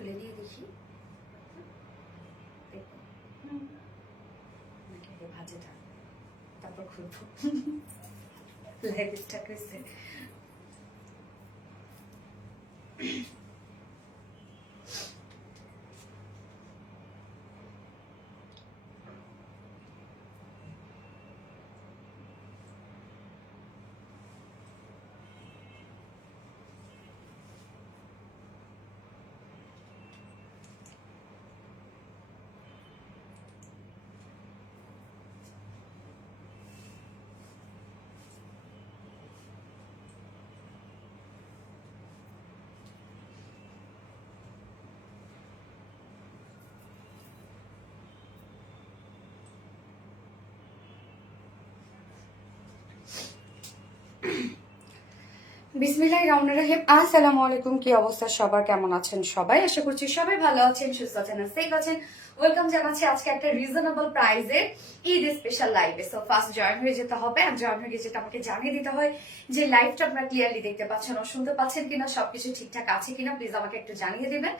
খুলে দিয়ে দেখি, ভাজেটা তারপর খুলবো। লাইভটা কইছে বিসমিল্লাহির রহমানির রহিম। আসসালামু আলাইকুম, কি অবস্থা সবার, কেমন আছেন সবাই? আশা করছি সবাই ভালো আছেন, সুস্থ আছেন, সেফ আছেন। ওয়েলকাম জানাচ্ছি আজকে একটা রিজনেবল প্রাইসে ঈদ স্পেশাল লাইভে। সো ফার্স্ট জয়েন হয়ে যেতে হবে, আর জয়েন হয়ে যেতে আমাকে জানিয়ে দিতে হয় যে লাইভটা আপনারা ক্লিয়ারলি দেখতে পাচ্ছেন ও শুনতে পাচ্ছেন কিনা, সবকিছু ঠিকঠাক আছে কিনা, প্লিজ আমাকে একটু জানিয়ে দিবেন।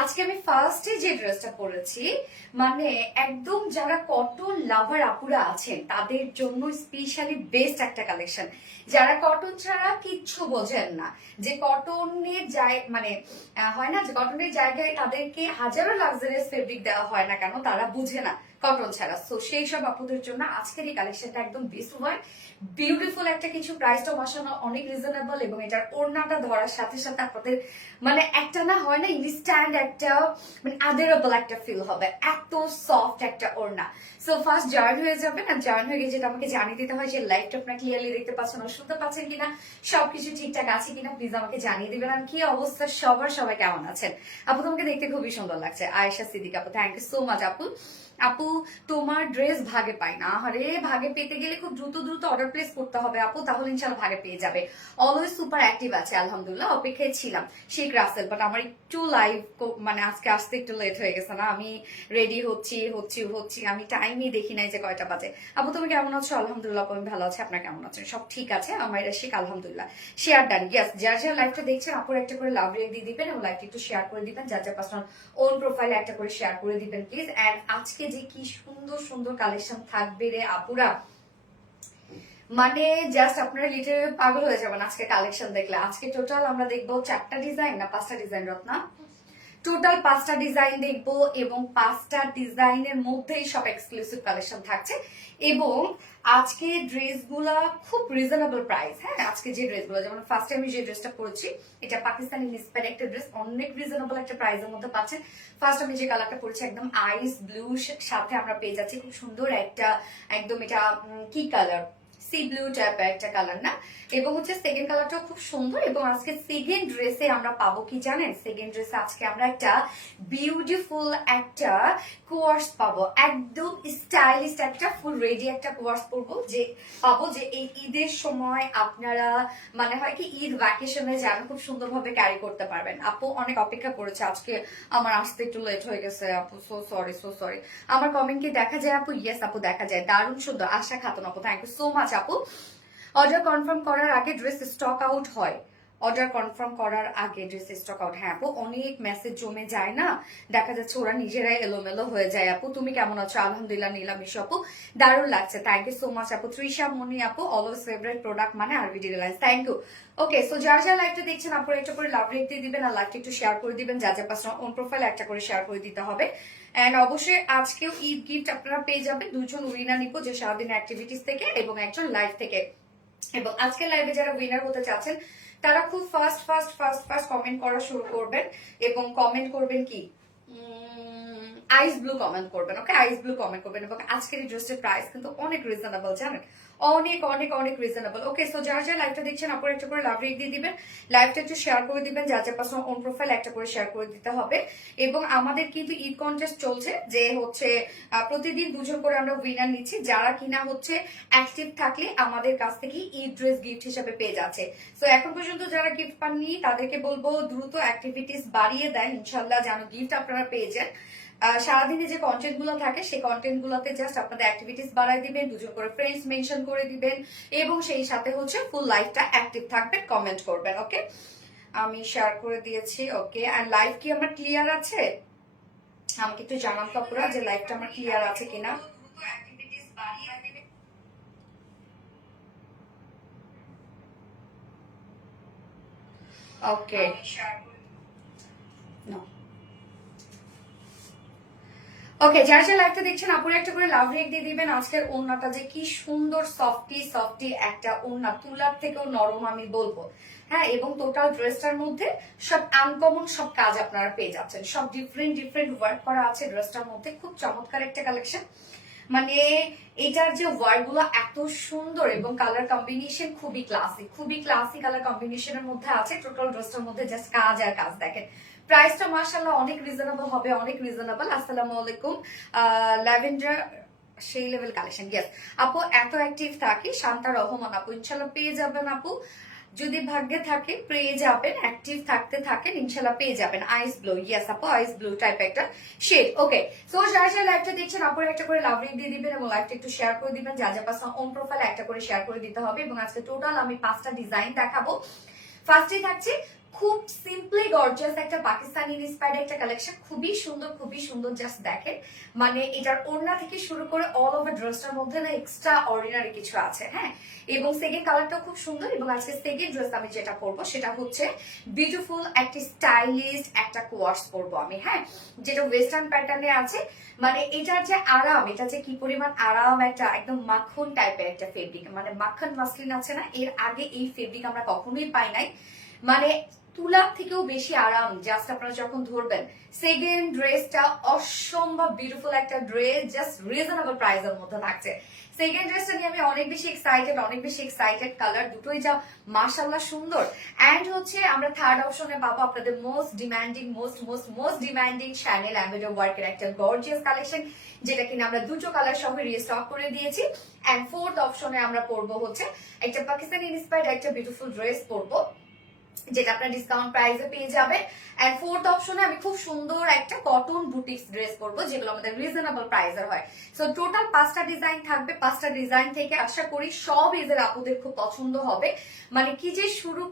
আজকে আমি ফার্স্টে যে ড্রেসটা পরেছি, মানে একদম যারা কটন লাভার আপুরা আছেন তাদের জন্য স্পেশালি বেস্ট একটা কালেকশন। যারা কটন ছাড়া কিচ্ছু বোঝেন না, যে কটনের মানে হয় না যে কটনের জায়গায় তাদেরকে হাজারো লাক্সারিয়াস ফেব্রিক দেওয়া হয় না কেন, তারা বুঝে না কটন ছাড়া। সো সেই সব আপুদের জন্য আজকের এই কালেকশনটা একদম বেস্ট হয়, বিউটিফুল একটা কিছু, প্রাইসটা বসানো অনেক রিজনেবল, এবং এটার ওড়নাটা ধরার সাথে সাথে আপনাদের মানে একটা না হয় না ইনস্ট্যান্ট একটা মানে আদারেবল একটা ফিল হবে, এত সফট একটা ওড়না। সো ফার্স্ট জয়েন হয়ে যাবেন, আর জয়েন হয়ে গিয়ে যেটা আমাকে জানিয়ে দিতে হয় যে লাইভটা আপনারা ক্লিয়ারলি দেখতে পাচ্ছেন ও শুনতে পাচ্ছেন কিনা, সবকিছু ঠিকঠাক আছে কিনা, প্লিজ আমাকে জানিয়ে দিবেন। আর কি অবস্থা সবার, সবাই কেমন আছেন? আপু তোমাকে দেখতে খুবই সুন্দর লাগছে। আয়েশা সিদ্দিক আপু, থ্যাংক ইউ সো মাচ আপু। আপু তোমার ড্রেস ভাগে পাই না, আরে ভাগে পেতে গেলে খুব দ্রুত দ্রুত অর্ডার প্লেস করতে হবে আপু, তাহলে ইনশাল্লাহ ভাগে পেয়ে যাবে। অলওয়েজ সুপার অ্যাক্টিভ আছে আলহামদুলিল্লাহ, অপেক্ষায় ছিলাম শেখ রাসেল, বাট আমার একটু লাইভ মানে আজকে আসতে একটু লেট হয়ে গেছে না, আমি রেডি হচ্ছি আমি টাইমই দেখি নাই যে কয়টা বাজে। আপু তুমি কেমন আছো? আলহামদুলিল্লাহ আমি ভালো আছি, আপনার কেমন আছেন? সব ঠিক আছে? আমার শেখ আলহামদুলিল্লাহ। শেয়ার ডান, ইয়াস, যারা যারা লাইভটা দেখছেন আপুর একটা করে লাভ রেক দিয়ে দিবেন এবং লাইভটা একটু শেয়ার করে দিবেন, যার যার পার্সোনাল ওন প্রোফাইলে একটা করে শেয়ার করে দিবেন প্লিজ। এন্ড আজকে যে কি সুন্দর সুন্দর কালেকশন থাকবে রে আপুরা, মানে জাস্ট আপনারা লিটারে পাগল হয়ে যাবেন আজকে কালেকশন দেখলে। আজকে টোটাল আমরা দেখবো 4টা ডিজাইন না 5টা ডিজাইন রত্না, টোটাল 5টা ডিজাইন দেখবো, এবং 5টা ডিজাইনের মধ্যেই সব এক্সক্লুসিভ কালেকশন থাকছে। এবং আজকে ড্রেসগুলা খুব রিজনেবল প্রাইস। হ্যাঁ, আজকে যে ড্রেসগুলো, যেমন ফার্স্ট টাইম যে ড্রেসটা পরেছি, এটা পাকিস্তানি ইন্সপায়ার্ড একটা ড্রেস, অনেক রিজনেবল একটা প্রাইসের মধ্যে পাচ্ছেন। ফার্স্ট আমি যে কালারটা পরেছি একদম আইস ব্লু সাথে আমরা পেয়ে যাচ্ছি খুব সুন্দর একটা, একদম এটা কি কালার, সি ব্লু টাইপের একটা কালার না, এবং হচ্ছে সেকেন্ড কালারটাও খুব সুন্দর। এবং আজকে সেকেন্ড ড্রেসে আমরা পাবো কি জানেন, সেকেন্ড ড্রেসে আজকে আমরা একটা বিউটিফুল একটা কোয়ার্স পাবো, একদম স্টাইলিশ একটা ফুল রেডি একটা কোয়ার্স পাবো, যে এই ঈদের সময় আপনারা মানে হয় কি ঈদ ভ্যাকেশনে যেন খুব সুন্দরভাবে ক্যারি করতে পারবেন। আপু অনেক অপেক্ষা করেছে, আজকে আমার আসতে একটু লেট হয়ে গেছে আপু, সো সরি। আমার কমেন্ট কি দেখা যায় আপু? ইয়েস আপু দেখা যায়, দারুণ সুন্দর। আশা খাতুন আপু, থ্যাংক ইউ সো মাচ আপু। অর্ডার কনফার্ম করার আগে ড্রেস স্টক আউট হয়, অর্ডার কনফার্ম করার আগে ড্রেস স্টক আউট। হ্যাঁ আপু, অনেক মেসেজ জমে যায় না, দেখা যাচ্ছে ওরা নিজেরাই এলোমেলো হয়ে যায়। আপু তুমি কেমন আছো? আলহামদুলিল্লাহ নীলামিশ আপু, দারুণ লাগছে, থ্যাংক ইউ সো মাচ আপু। ত্রিশা মনি আপু, অলওয়েজ ফেভারিট প্রোডাক্ট মানে RBD Reliance, thank you. Okay, so যারা যারা লাইভটা দেখছেন আপনারা একটা করে লাভ রেট দিয়ে দিবেন, আর লাইভটা একটু শেয়ার করে দিবেন, যা যা পার্সোনাল ওন প্রোফাইলে একটা করে শেয়ার করে দিতে হবে। এন্ড অবশ্যই আজকেও ঈদ গিফট আপনারা পেয়ে যাবেন, দুজন উইনার নিব, যে সারাদিনের অ্যাক্টিভিটিস থেকে এবং একজন লাইভ থেকে। এবং আজকের লাইভে যারা উইনার হতে চাচ্ছেন তারা খুব ফাস্ট কমেন্ট করা শুরু করবেন, এবং কমেন্ট করবেন কি আইস ব্লু কমেন্ট করবেন। ওকে, আইস ব্লু কমেন্ট করবেন। এবং আজকের এই ড্রেসের প্রাইস কিন্তু অনেক রিজনেবল, জানেন, অনেক অনেক অনেক রিজনেবল। ওকে, সো যারা যারা লাইভটা দেখছেন আপনারা একটা করে লাভ রেট দিয়ে দিবেন, লাইভটা একটু শেয়ার করে দিবেন, যার যার পার্সোনাল ওন প্রোফাইল একটা করে শেয়ার করে দিতে হবে। এবং আমাদের কিন্তু ঈদ কন্টেস্ট চলছে, যে হচ্ছে প্রতিদিন দুজন করে আমরা উইনার নিচ্ছি, যারা কিনা হচ্ছে অ্যাক্টিভ থাকলে আমাদের কাছ থেকে ঈদ ড্রেস গিফট হিসেবে পেয়ে যাচ্ছে। সো এখন পর্যন্ত যারা গিফট পাননি তাদেরকে বলবো দ্রুত অ্যাক্টিভিটিস বাড়িয়ে দেন, ইনশাল্লাহ যেন গিফট আপনারা পেয়ে যান। সারাদিনে যে কন্টেন্ট গুলো থাকে সেই কন্টেন্ট গুলোতে জাস্ট আপনাদের অ্যাক্টিভিটিস বাড়াই দিবেন, দুজন করে ফ্রেন্ডস মেনশন করে দিবেন, এবং সেই সাথে হচ্ছে ফুল লাইফটা অ্যাক্টিভ থাকবে, কমেন্ট করবেন। ওকে, আমি শেয়ার করে দিয়েছি। ওকে, আর লাইভ কি আমার ক্লিয়ার আছে? আমাকে একটু জানান তো আপুরা যে লাইভটা আমার ক্লিয়ার আছে কিনা। ওকে, ওকে, যারা যারা লাইভটা দেখছেন আপুরা একটা করে লাভ রেক দিয়ে দিবেন। আজকের ওড়নাটা যে কি সুন্দর, সফটি সফটি একটা ওড়না, তুলার থেকেও নরম আমি বলবো। হ্যাঁ, এবং টোটাল ড্রেসটার মধ্যে সব আনকমন সব কাজ আপনারা পেয়ে যাচ্ছেন, সব ডিফারেন্ট ডিফারেন্ট ওয়ার্ক করা আছে ড্রেসটার মধ্যে। খুব চমৎকার একটা কালেকশন, মানে এটার যে ওয়ার্ক গুলো এত সুন্দর এবং কালার কম্বিনেশন খুবই ক্লাসি কালার কম্বিনেশনের মধ্যে আছে। টোটাল ড্রেসটার মধ্যে জাস্ট কাজ আর কাজ দেখেন। প্রাইসটা মাশাআল্লাহ অনেক রিজনেবল হবে, অনেক রিজনেবল। আসসালামু আলাইকুম। ল্যাভেন্ডার সেই লেভেল কালেকশন, ইয়েস আপু, এত অ্যাক্টিভ থাকি। শান্তা রহমান আপু, ইনশাল্লাহ পেয়ে যাবেন আপু, যদি ভাগ্যে থাকে পেয়ে যাবেন। অ্যাক্টিভ থাকতে থাকেন, ইনশাল্লাহ পেয়ে যাবেন। আইস ব্লু, ইয়েস আপু, আইস ব্লু টাইপ একটা শেড। ওকে, সো যারা যারা লাইভটা দেখছেন আপুরা একটা করে লাভ রেট দিয়ে দিবেন এবং লাইভটা একটু শেয়ার করে দিবেন। যা যা পাসা অন প্রোফাইলে একটা করে শেয়ার করে দিতে হবে। এবং আজকে টোটাল আমি 5টা ডিজাইন দেখাবো। ফার্স্টে থাকছে খুব সিম্পলি গর্জিয়াস একটা পাকিস্তানি ইন্সপায়ার্ড একটা কালেকশন, খুবই সুন্দর। জাস্ট দেখেন, মানে এটার ওড়না থেকে শুরু করে অল ওভার ড্রেসটার মধ্যে না এক্সট্রা অর্ডিনারি কিছু আছে। হ্যাঁ, এবং সেকেন্ড কালারটা খুব সুন্দর। এবং আজকে সেকেন্ড ড্রেস আমি যেটা পরবো সেটা হচ্ছে বিউটিফুল একটা স্টাইলিশ একটা কোয়ার্স পরবো আমি। হ্যাঁ, যেটা ওয়েস্টার্ন প্যাটার্নে আছে। মানে এটার যে আরাম, এটা যে কি পরিমাণ আরাম, একটা একদম মাখন টাইপের একটা ফেব্রিক, মানে মাখন মাসলিন আছে না, এর আগে এই ফেব্রিক আমরা কখনোই পাই নাই। মানে তুলার থেকেও বেশি আরাম, জাস্ট আপনারা যখন ধরবেন। সেকেন্ড ড্রেসটা অসম্ভব বিউটিফুল একটা ড্রেস, জাস্ট রিজনেবল প্রাইসের মধ্যে থাকছে। সেকেন্ড ড্রেসটা নিয়ে আমি অনেক বেশি এক্সাইটেড। কালার দুটোই যা মাশাআল্লাহ সুন্দর। এন্ড হচ্ছে আমরা থার্ড অপশনে পাবো আপনাদের মোস্ট ডিমান্ডিং শ্যানেল এমব্রয়ডারি ওয়ার্কের একটা গর্জিয়াস কালেকশন, যেটা কিনা আমরা দুটো কালার সহ রিস্টক করে দিয়েছি। এন্ড ফোর্থ অপশনে আমরা পরবো হচ্ছে একটা পাকিস্তানি ইন্সপায়ার্ড একটা বিউটিফুল ড্রেস পরবো, যেটা আপনার ডিসকাউন্ট প্রাইসে পেয়ে যাবে। এন্ড ফোর্থ অপশনে আমি খুব সুন্দর একটা কটন বুটিক্স ড্রেস পরবো, যেগুলো আমাদের রিজনেবল প্রাইসের হয়। সো টোটাল 5টা ডিজাইন থাকবে। 5টা ডিজাইন থেকে আশা করি সব এজের আপুদের খুব পছন্দ হবে। মানে কি যে শুরু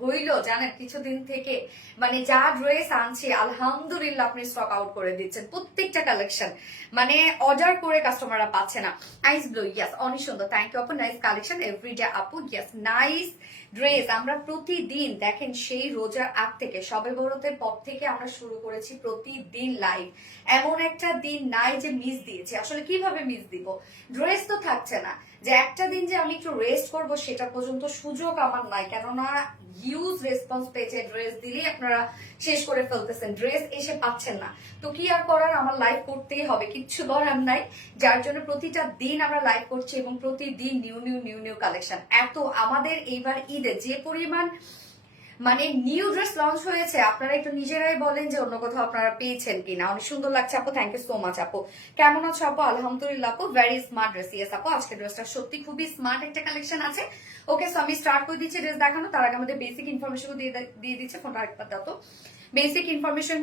হইলো জানেন কিছুদিন থেকে, মানে যা ড্রেস আনছি আলহামদুলিল্লাহ আপনি স্টক আউট করে দিচ্ছেন প্রত্যেকটা কালেকশন, মানে অর্ডার করে কাস্টমাররা পাচ্ছে না। আইস ব্লু, ইয়াস অনেক সুন্দর, থ্যাংক ইউ আপু, নাইস কালেকশন এভরিডে আপু, ইয়াস নাইস ড্রেস। আমরা প্রতিদিন দেখেন সেই রোজার আগ থেকে সবে বরতের পর থেকে আমরা শুরু করেছি প্রতিদিন লাইভ। এমন একটা দিন নাই যে মিস দিয়েছি। আসলে কিভাবে মিস দিব, ড্রেস তো থাকছে না। যে একটা দিন যে আমি একটু রেস্ট করব সেটা পর্যন্ত সুযোগ আমার নাই, কেননা হিউজ রেসপন্স পেয়েছে। ড্রেস দিলেই আপনারা শেষ করে ফেলতেছেন, ড্রেস এসে পাচ্ছেন না। তো কি আর করার, আমার লাইভ করতেই হবে, কিচ্ছু করার নাই। যার জন্য প্রতিটা দিন আমরা লাইভ করছি এবং প্রতিদিন নিউ কালেকশন। এত আমাদের এইবার ঈদে যে পরিমাণ মানে নিউ ড্রেস লঞ্চ হয়েছে, আপনারা একটু নিজেরাই বলেন যে অন্য কোথাও আপনারা পেয়েছেন কিনা। অনেক সুন্দর লাগছে আপু, থ্যাংক ইউ সো মাচ আপু। কেমন আছো আপু? আলহামদুলিল্লাহ আপু, ভেরি স্মার্ট ড্রেস। ইয়েস আপু, আজকে ড্রেসটা সত্যি খুবই স্মার্ট একটা কালেকশন আছে। ওকে, সো আমি স্টার্ট করে দিচ্ছি ড্রেস দেখানো। তার আগে আমাদের বেসিক ইনফরমেশন দিয়ে দিচ্ছে, ফোনটা আরেকবার দাও তো। বেসিক ইনফরমেশন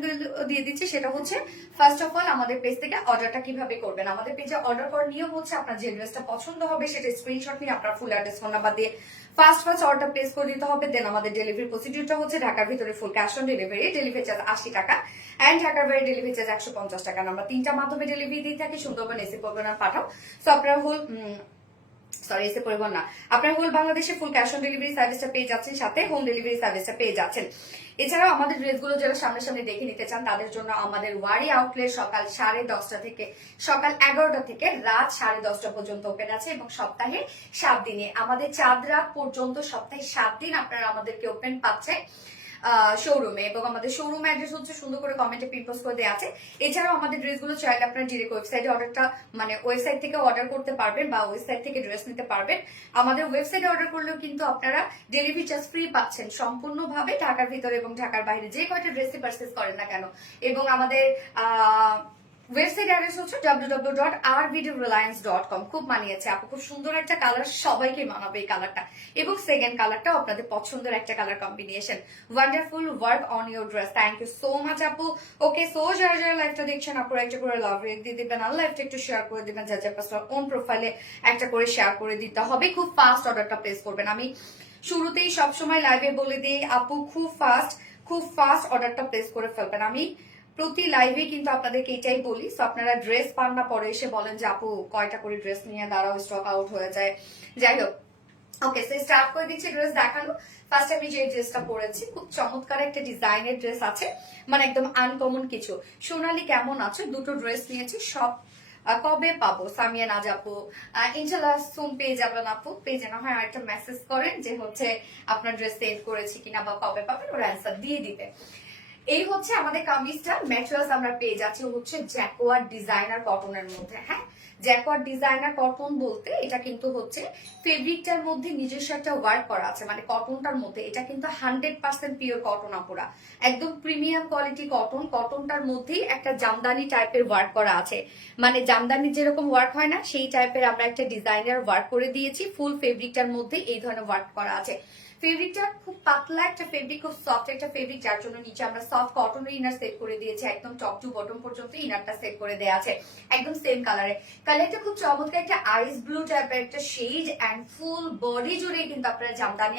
দিয়ে দিচ্ছি, সেটা হচ্ছে ফার্স্ট অফ অল আমাদের পেজ থেকে অর্ডারটা কিভাবে করবেন। আমাদের পেজে অর্ডার করার নিয়ম হচ্ছে আপনার যে ড্রেসটা পছন্দ হবে সেটা স্ক্রিনশট নিয়ে আপনার ফুল অ্যাড্রেস ফোন নাম্বার দিয়ে ফার্স্ট অর্ডার প্লেস করে দিতে হবে। দেন আমাদের ডেলিভারি প্রসিডিউরটা হচ্ছে ঢাকার ভিতরে full cash on delivery, delivery charge 80 টাকা এন্ড ঢাকার বাইরে ডেলিভারি চার্জ 150 টাকা। আমরা 3টা মাধ্যমে ডেলিভারি দিয়ে থাকি, সুন্দরবন এসি পরিবহন পাঠাও। সো আপনারা এসে পরিবহন না, আপনার হোল বাংলাদেশে ফুল ক্যাশ অন ডেলিভারি সার্ভিসটা পেয়ে যাচ্ছেন, সাথে হোম ডেলিভারি সার্ভিসটা পেয়ে যাচ্ছেন। এছাড়াও আমাদের ড্রেসগুলো যারা সামনে দেখে নিতে চান তাদের জন্য আমাদের ওয়ারি আউটলেট সকাল 10:30 থেকে সকাল 11টা থেকে রাত 10:30 পর্যন্ত ওপেন আছে এবং সপ্তাহে 7 দিনে, আমাদের চাঁদ রাত পর্যন্ত সপ্তাহে 7 দিন আপনারা আমাদেরকে ওপেন পাচ্ছে শোরুমে। এবং আমাদের শোরুম অ্যাড্রেস হচ্ছে সুন্দর করে কমেন্টে পিনপোস্ট করে দেওয়া আছে। এছাড়াও আমাদের ড্রেসগুলো চাইলে আপনারা ডিরেক্ট ওয়েবসাইটে অর্ডারটা মানে ওয়েবসাইট থেকে অর্ডার করতে পারবেন বা ওয়েবসাইট থেকে ড্রেস নিতে পারবেন। আমাদের ওয়েবসাইটে অর্ডার করলেও কিন্তু আপনারা ডেলিভারি চার্জ ফ্রি পাচ্ছেন সম্পূর্ণভাবে, ঢাকার ভিতরে এবং ঢাকার বাইরে যে কয়টা ড্রেসই পারচেজ করেন না কেন। এবং আমাদের ওয়েবসাইট অ্যাড্রেস হচ্ছে www.rvdreliance.com। খুব মানিয়েছে আপু, খুব সুন্দর একটা কালার, সবাইকে মানাবে এই কালারটা। এবং সেকেন্ড কালারটাও আপনাদের পছন্দের একটা colour combination. Wonderful work on your dress, thank you so much আপু। ওকে, সো যারা যারা লাইভটা দেখছেন আপুরা একটা করে লাভ রেট দিয়ে দিবেন, আর লাইভটা একটু শেয়ার করে দিবেন। যা যা পাসওয়ার্ড অন প্রোফাইলে একটা করে শেয়ার করে দিতে হবে। খুব ফাস্ট অর্ডারটা প্লেস করবেন। আমি শুরুতেই সবসময় লাইভে বলে দিই আপু খুব ফাস্ট অর্ডারটা প্লেস করে ফেলবেন। আমি প্রতি লাইভে কিন্তু আপনাদেরকে এটাই বলি। সো আপনারা ড্রেস পান না, পরে এসে বলেন যে আপু কয়টা করে ড্রেস নিয়ে দাঁড়াও, স্টক আউট হয়ে যায়। যাই হোক, ওকে, সো স্টার্ট করে দিচ্ছি ড্রেস দেখানো। ফার্স্ট আমি যে ড্রেসটা পরেছি, খুব চমৎকার একটা ডিজাইনের ড্রেস আছে, মানে একদম আনকমন কিছু। সোনালি কেমন আছে? দুটো ড্রেস নিয়েছি, সব কবে পাবো? সামিয়া নাজ আপু ইনশাল্লাহ সুন পেয়ে যাবেন আপু। পেয়ে না হয় আরেকটা মেসেজ করেন যে হচ্ছে আপনার ড্রেস সেভ করেছি কিনা বা কবে পাবেন, ওর অ্যান্সার দিয়ে দিবে। এই হচ্ছে আমাদের কামিজটা। ম্যাটেরিয়ালস আমরা পেয়ে যাচ্ছি হচ্ছে জ্যাকোয়ার্ড ডিজাইনার কটনের মধ্যে। হ্যাঁ, জ্যাকোয়ার্ড ডিজাইনার কটন বলতে এটা কিন্তু হচ্ছে ফেব্রিকটার মধ্যে নিজস্ব একটা ওয়ার্ক করা আছে, মানে কটনটার মধ্যে এটা কিন্তু 100% পিওর কটন আপুরা, একদম প্রিমিয়াম কোয়ালিটি কটন। কটনটার মধ্যেই একটা জামদানি টাইপের ওয়ার্ক করা আছে, মানে জামদানির যেরকম ওয়ার্ক হয় না সেই টাইপের আমরা একটা ডিজাইনার ওয়ার্ক করে দিয়েছি। ফুল ফেব্রিকটার মধ্যে এই ধরনের ওয়ার্ক করা আছে। ফেব্রিকটা খুব পাতলা একটা ফেব্রিক, খুব সফট একটা ফেব্রিক, যার জন্য নিচে আমরা সফট কটনের ইনার সেট করে দিয়েছি। একদম টপ টু বটম পর্যন্ত ইনারটা সেট করে দেওয়া আছে, একদম সেম কালারে। কালারটা খুব চমৎকার একটা আইস ব্লু টাইপের একটা শেড, এন্ড ফুল বডি জুড়ে কিন্তু আপনারা জামদানি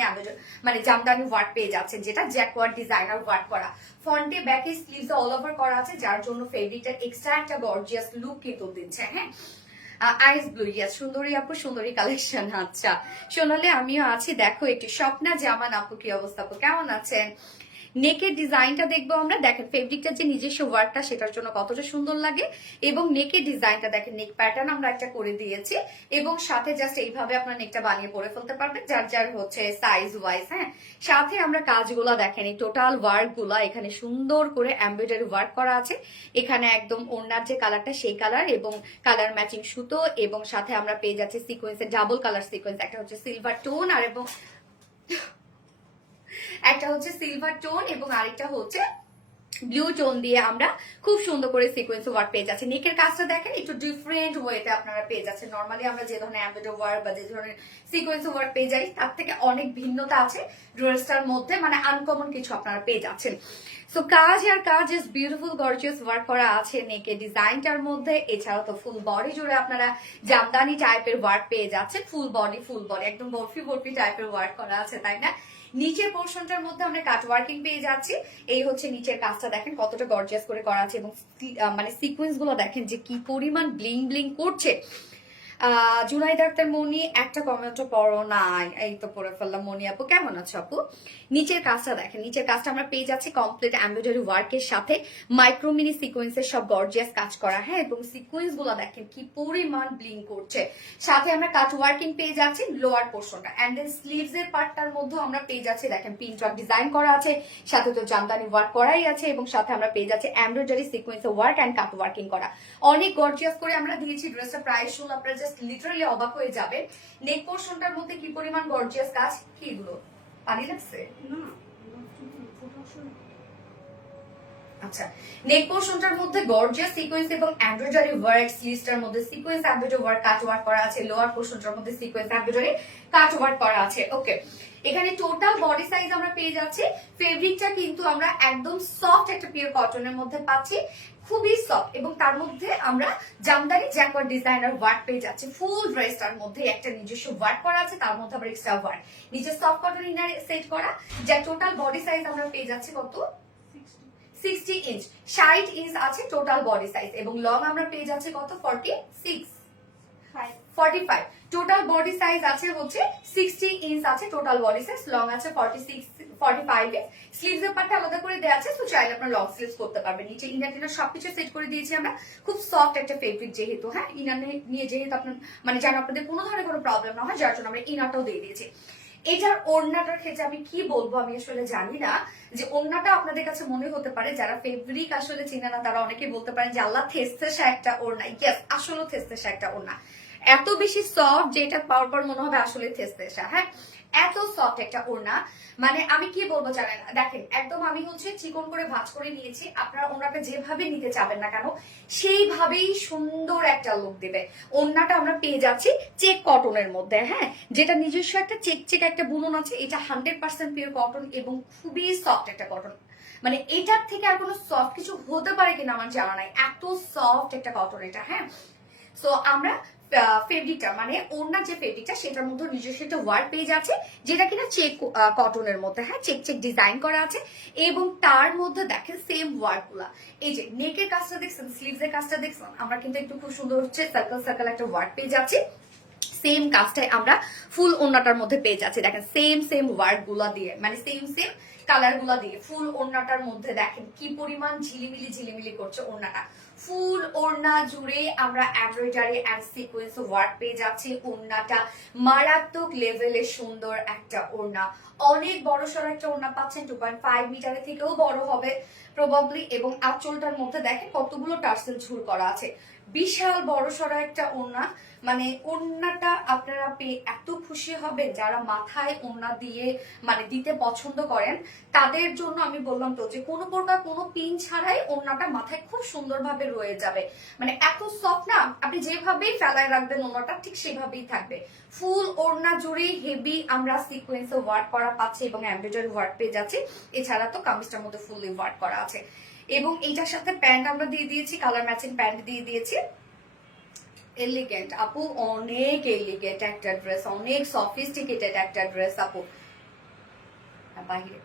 মানে জামদানি ওয়ার্ক পেয়ে যাচ্ছেন, যেটা জ্যাকওয়ার্ড ডিজাইনার ওয়ার্ক করা। ফ্রন্টে ব্যাকে স্লিভস অল ওভার করা আছে, যার জন্য ফেব্রিকটা এক্সট্রা একটা গর্জিয়াস লুক কিন্তু দিচ্ছে। হ্যাঁ, আইস ব্লু, ইয়াস, সুন্দরী আপু, সুন্দরী কালেকশন। আচ্ছা সোনালে আমিও আছি, দেখো একটু স্বপ্না জামান আপু, কি অবস্থা আপু, কেমন আছেন? নেকের ডিজাইনটা দেখবো আমরা। দেখেন ফেব্রিকটা যে নিজস্ব ওয়ার্কটা, সেটার জন্য কতটা সুন্দর লাগে। এবং নেকের ডিজাইনটা দেখেন, নেক প্যাটার্ন আমরা একটা করে দিয়েছি, এবং সাথে জাস্ট এইভাবে আপনার নেকটা বানিয়ে পরে ফেলতে পারবেন যার যার হচ্ছে সাইজ ওয়াইজ। হ্যাঁ, সাথে আমরা কাজগুলা দেখেন, এই টোটাল ওয়ার্ক গুলা এখানে সুন্দর করে এমব্রয়ডারি ওয়ার্ক করা আছে। এখানে একদম ওড়নার যে কালারটা সেই কালার, এবং কালার ম্যাচিং সুতো, এবং সাথে আমরা পেয়ে যাচ্ছি সিকোয়েন্সের ডাবল কালার সিকোয়েন্স, একটা হচ্ছে সিলভার টোন আর এবং একটা হচ্ছে সিলভার টোন এবং আরেকটা হচ্ছে ব্লু টোন দিয়ে আমরা খুব সুন্দর করে সিকোয়েন্স ওয়ার্ক পেয়ে যাচ্ছি। নেকের কাজটা দেখেন একটু ডিফারেন্ট ওয়েতে আপনারা পেয়ে যাচ্ছেন। নর্মালি আমরা যে ধরনের এমব্রয়ডারি ওয়ার্ক বা যে ধরনের সিকোয়েন্স ওয়ার্ক পেয়ে যাই, তার থেকে অনেক ভিন্নতা আছে ড্রেসটার মধ্যে, মানে আনকমন কিছু আপনারা পেয়ে যাচ্ছেন। সো কাজ আর কাজ, ইজ বিউটিফুল গর্জিয়াস ওয়ার্ক করা আছে নেকের ডিজাইনটার মধ্যে। এছাড়াও তো ফুল বডি জুড়ে আপনারা জামদানি টাইপের ওয়ার্ক পেয়ে যাচ্ছেন। ফুল বডি একদম বরফি টাইপের ওয়ার্ক করা আছে, তাই না? নিচের পোর্শনটার মধ্যে আমরা কাট ওয়ার্কিং পেয়ে যাচ্ছি। এই হচ্ছে নিচের কাজটা দেখেন কতটা গর্জিয়াস করে করা আছে, এবং মানে সিকোয়েন্স গুলো দেখেন যে কি পরিমাণ ব্লিং ব্লিং করছে। জুনাইদ আক্তার মনি, একটা কমেন্টও পড়ো নাই, এই তো পড়ে ফেললাম। মনি আপু কেমন আছো আপু? নিচের কাজটা দেখেন, নিচের কাজটা আমরা পেয়ে যাচ্ছি কমপ্লিট এমব্রয়ডারি ওয়ার্কের সাথে মাইক্রো মিনি সিকোয়েন্সের সব গর্জিয়াস কাজ করা। হ্যাঁ, এবং সিকোয়েন্স গুলো দেখেন কি পরিমাণ ব্লিং করছে। সাথে আমরা কাট ওয়ার্কিং পেয়ে যাচ্ছি লোয়ার পোর্শনটা, এন্ড দেন স্লিভস এর পার্টটার মধ্যে আমরা পেয়ে যাচ্ছি দেখেন পিন ওয়ার্ক ডিজাইন করা আছে, সাথে তো জামদানি ওয়ার্ক করাই আছে, এবং সাথে আমরা পেয়ে যাচ্ছি embroidery sequence work and cut working করা। অনেক গর্জিয়াস করে আমরা দিয়েছি ড্রেসটা। প্রাইস শুনলে আপনারা জাস্ট লিটারালি অবাক হয়ে যাবে। নেক পোর্শনটার মধ্যে কি পরিমাণ গর্জিয়াস কাজ, কি এগুলো পানি লাগছে না? আচ্ছা, নেক পোর্শনটার মধ্যে গর্জিয়াস সিকোয়েন্স এবং এমব্রয়ডারি ওয়ার্ক, স্লিভসটার মধ্যে সিকোয়েন্স এমব্রয়ডারি ওয়ার্ক কাট ওয়ার্ক করা আছে, লোয়ার পোর্শনটার মধ্যে সিকোয়েন্স এমব্রয়ডারি কাট ওয়ার্ক করা আছে। ওকে, এখানে টোটাল বডি সাইজ আমরা পেয়ে যাচ্ছি। ফেব্রিকটা কিন্তু আমরা একদম সফট একটা পিওর কটনের মধ্যে পাচ্ছি, খুবই সফট, এবং তার মধ্যে আমরা জামদানি জ্যাকওয়ার্ড ডিজাইনার ওয়ার্ক পেয়ে যাচ্ছি। ফুল ড্রেসটার মধ্যে একটা নিজস্ব ওয়ার্ক করা আছে, তার মধ্যে আবার এক্সট্রা ওয়ার্ক, নিচে সফট কটন ইনার সেট করা, যা টোটাল বডি সাইজ আমরা পেয়ে যাচ্ছি কত? 60 ইঞ্চ, 60 ইঞ্চ আছে টোটাল বডি সাইজ, এবং লং আমরা পেয়ে যাচ্ছি কত? 45 টোটাল বডি সাইজ আছে হচ্ছে 60 ইঞ্চ আছে টোটাল বডি সাইজ, লং আছে 45 ইঞ্চ। স্লিভস এর পার্টটা আলাদা করে দেওয়া আছে, তো চাইলে আপনারা লং স্লিভস করতে পারবেন। নিচে ইনার টিনার সবকিছু সেট করে দিয়েছি আমরা, খুব সফট একটা ফেব্রিক যেহেতু। হ্যাঁ, ইনার নিয়ে যেহেতু আপনার মানে যেন আপনাদের কোনো ধরনের কোনো প্রবলেম না হয়, যার জন্য আমরা ইনারটাও দিয়ে দিয়েছি। এটার ওড়নাটার ক্ষেত্রে আমি কি বলবো, আমি আসলে জানি না যে ওড়নাটা আপনাদের কাছে মনে হতে পারে, যারা ফেব্রিক আসলে চিনে না তারা অনেকে বলতে পারেন যে আল্লাহ থেসতেসা একটা ওড়না। ইয়েস, আসলে থেসতেসা একটা ওড়না, এত বেশি সফট যে এটা পাওয়ার পর মনে হবে আসলে থেসতেসা। হ্যাঁ, এত সফট একটা ওড়না, মানে আমি কি বলবো জানেন, দেখেন একদম আমি হচ্ছে চিকন করে ভাঁজ করে নিয়েছি। আপনারা ওড়নাটা যেভাবে নিতে চাবেন না কেন সেইভাবেই সুন্দর একটা লুক দেবে। ওড়নাটা আমরা পেয়ে যাচ্ছি চেক কটনের মধ্যে। হ্যাঁ, যেটা নিজস্ব একটা চেক একটা বুনন আছে, এটা 100% পিওর কটন এবং খুবই সফট একটা কটন। মানে এটার থেকে আর কোনো সফট কিছু হতে পারে কিনা আমার জানা নাই, এত সফট একটা কটন এটা। হ্যাঁ, সো আমরা ফেব্রিকটা মানে ওড়নার যে ফেব্রিকটা সেটার মধ্যে নিজস্ব একটা ওয়ার্ক পেজ আছে, যেটা কিনা চেক কটনের মধ্যে, হ্যাঁ চেক চেক ডিজাইন করা আছে। এবং তার মধ্যে দেখেন সেম ওয়ার্ক গুলা, এই যে নেকের কাজটা দেখছেন, স্লিভস এর কাজটা দেখছেন, আমরা কিন্তু একটু খুব সুন্দর হচ্ছে সার্কেল সার্কেল একটা ওয়ার্ক পেজ আছে। সেম কাজটাই আমরা ফুল ওড়নাটার মধ্যে পেয়ে যাচ্ছি। দেখেন সেম সেম ওয়ার্ক গুলা দিয়ে, মানে সেম সেম কালার গুলা দিয়ে ফুল ওড়নাটার মধ্যে দেখেন কি পরিমাণ ঝিলিমিলি ঝিলিমিলি করছে ওড়নাটা। ফুল ওড়না জুড়ে আমরা এমব্রয়ডারি এন্ড সিকোয়েন্স ওয়ার্ক পেয়ে যাচ্ছি। ওড়নাটা মারাত্মক লেভেলে সুন্দর একটা ওড়না, অনেক বড় সড়ো একটা ওড়না পাচ্ছেন, 2.5 মিটারের থেকেও বড় হবে প্রবাবলি। এবং আঁচলটার মধ্যে দেখেন কতগুলো টার্সেল ঝুল করা আছে, বিশাল বড় সড়ো একটা ওড়না। মানে ওড়নাটা আপনারা পেয়ে এত খুশি হবেন, যারা মাথায় ওড়না দিয়ে মানে দিতে পছন্দ করেন তাদের জন্য আমি বললাম তো যে কোনো প্রকার কোনো পিন ছাড়াই ওড়নাটা মাথায় খুব সুন্দরভাবে রয়ে যাবে। মানে এত সফট না, আপনি যেভাবেই ফেলায় রাখবেন ওড়নাটা ঠিক সেভাবেই থাকবে। ফুল ওড়না জুড়ে হেভি আমরা সিকোয়েন্সে ওয়ার্ক করা পাচ্ছি এবং এমব্রয়ডারি ওয়ার্ক পেয়ে যাচ্ছি। এছাড়া তো কামিজটার মধ্যে ফুললি ওয়ার্ক করা আছে। এবং এইটার সাথে প্যান্ট আমরা দিয়ে দিয়েছি, কালার ম্যাচিং প্যান্ট দিয়ে দিয়েছি। এলিগেন্ট আপু, অনেক এলিগেন্ট একটা ড্রেস, অনেক সফিস্টিকেটেড একটা ড্রেস আপু। বাহিরে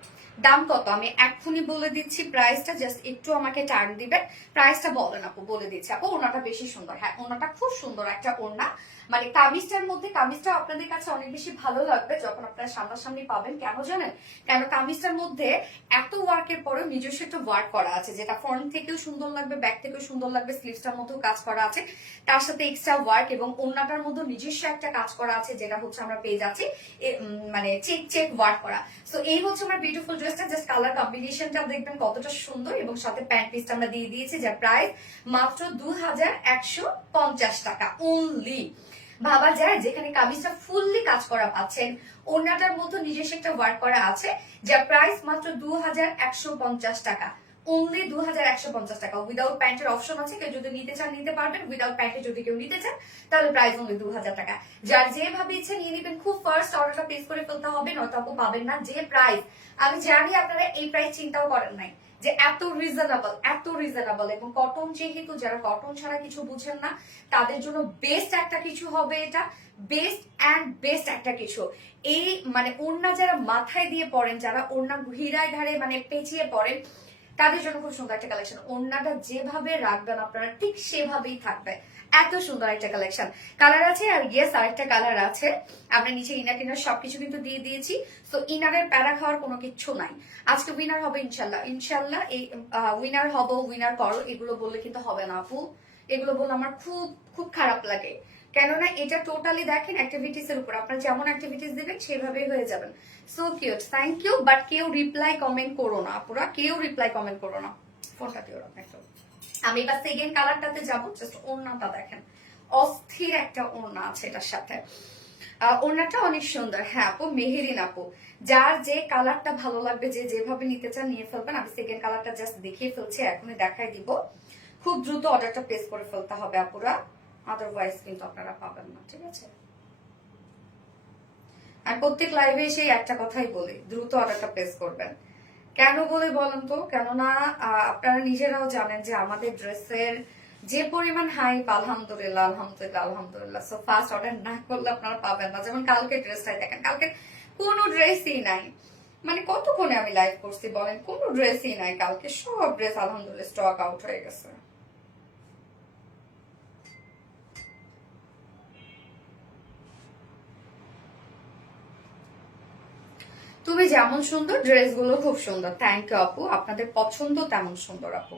দাম কত আমি এক্ষুনি বলে দিচ্ছি, প্রাইসটা জাস্ট একটু আমাকে টার্ন দিবেন। প্রাইসটা বলেন আপু, বলে দিচ্ছি আপু। ওড়নাটা বেশি সুন্দর, হ্যাঁ ওড়নাটা খুব সুন্দর একটা ওড়না। মানে কামিজটার মধ্যে, কামিজটা আপনাদের কাছে অনেক বেশি ভালো লাগবে যখন আপনারা সামনাসামনি পাবেন। কেন জানেন? কেন কামিজটার মধ্যে এত ওয়ার্কের পরেও নিজস্ব একটা ওয়ার্ক করা আছে, যেটা ফ্রন্ট থেকেও সুন্দর লাগবে, ব্যাক থেকেও সুন্দর লাগবে। স্লিভসটার মধ্যেও কাজ করা আছে, তার সাথে এক্সট্রা ওয়ার্ক। এবং ওড়নাটার মধ্যে নিজস্ব একটা কাজ করা আছে, যেটা হচ্ছে আমরা পেয়ে যাচ্ছি মানে চেক চেক ওয়ার্ক করা। সো এই হচ্ছে আমার বিউটিফুল ড্রেসটা। জাস্ট কালার কম্বিনেশনটা দেখবেন কতটা সুন্দর। এবং সাথে প্যান্ট পিসটা আমরা দিয়ে দিয়েছি, যার প্রাইস মাত্র 2150 টাকা অনলি। ভাবা যায় যেখানে কামিজটা ফুললি কাজ করা পাচ্ছেন, ওড়নাটার মতো নিজস্ব একটা ওয়ার্ক করা আছে, যার প্রাইস মাত্র 2150 টাকা অনলি। 2150 টাকা। উইদাউট প্যান্টের অপশন আছে, কেউ যদি নিতে চান নিতে পারবেন। উইদাউট প্যান্টে যদি কেউ নিতে চান তাহলে প্রাইস অনলি 2000 টাকা। যার যেভাবে ইচ্ছে নিয়ে নিবেন, খুব ফার্স্ট অর্ডারটা প্লেস করে ফেলতে হবে, নয়তো আপু পাবেন না। যে প্রাইস, আমি জানি আপনারা এই প্রাইস চিন্তাও করেন নাই যে এত রিজনেবল, এত রিজনেবল। এবং কটন, যেহেতু যারা কটন ছাড়া কিছু বুঝেন না তাদের জন্য বেস্ট একটা কিছু হবে এটা, বেস্ট অ্যান্ড বেস্ট একটা কিছু। এই মানে ওড়না যারা মাথায় দিয়ে পড়েন, যারা ওড়না ঘিরায় ঘাড়ে মানে পেঁচিয়ে পড়েন, তাদের জন্য খুব সুন্দর একটা কালেকশন। ওড়নাটা যেভাবে রাখবেন আপনারা ঠিক সেভাবেই থাকবে, এত সুন্দর একটা কালেকশন। কালার আছে, আর ইয়েস আরেকটা কালার আছে। আমরা নিচে ইনার টিনার সবকিছু কিন্তু দিয়ে দিয়েছি। তো ইনারের প্যারা খাওয়ার কোনো কিছু নাই। আজকে উইনার হবে ইনশাল্লাহ, ইনশাল্লাহ। এই উইনার হব, উইনার করো, এগুলো বললে কিন্তু হবে না আপু। এগুলো বললে আমার খুব খুব খারাপ লাগে। কেননা এটা টোটালি দেখেন অ্যাক্টিভিটিস এর উপর, আপনারা যেমন অ্যাক্টিভিটিস দিবেন সেভাবেই হয়ে যাবেন। So cute, thank you. But কেউ রিপ্লাই কমেন্ট করো না আপুরা, কেউ রিপ্লাই কমেন্ট করো না। ফোনটা দিও না একটু। আমি এবার সেকেন্ড কালারটাতে যাবো। জাস্ট ওড়নাটা দেখেন, অস্থির একটা ওড়না আছে এটার সাথে। ওড়নাটা অনেক সুন্দর, হ্যাঁ আপু মেহেরিন আপু। যার যে কালারটা ভালো লাগবে, যে যেভাবে নিতে চান নিয়ে ফেলবেন। আমি সেকেন্ড কালারটা জাস্ট দেখিয়ে ফেলছি, এখনই দেখাই দিব। খুব দ্রুত অর্ডারটা প্লেস করে ফেলতে হবে আপুরা, আদারওয়াইজ কিন্তু আপনারা পাবেন না, ঠিক আছে? আর প্রত্যেক লাইভে সেই একটা কথাই বলি, দ্রুত অর্ডারটা প্লেস করবেন। কেন বলে বলেন তো? কেননা আপনারা নিজেরাও জানেন যে আমাদের ড্রেসের যে পরিমাণ হাইপ, আলহামদুলিল্লাহ আলহামদুলিল্লাহ আলহামদুলিল্লাহ। সো ফার্স্ট অর্ডার না করলে আপনারা পাবেন না। যেমন কালকে ড্রেসটাই দেখেন, কালকে কোনো ড্রেসই নাই। মানে কতক্ষণে আমি লাইভ করছি বলেন, কোনো ড্রেসই নাই কালকে। সব ড্রেস আলহামদুলিল্লাহ স্টক আউট হয়ে গেছে। তুমি যেমন সুন্দর, ড্রেসগুলো খুব সুন্দর। থ্যাংক ইউ আপু, আপনাদের পছন্দ তেমন সুন্দর আপু।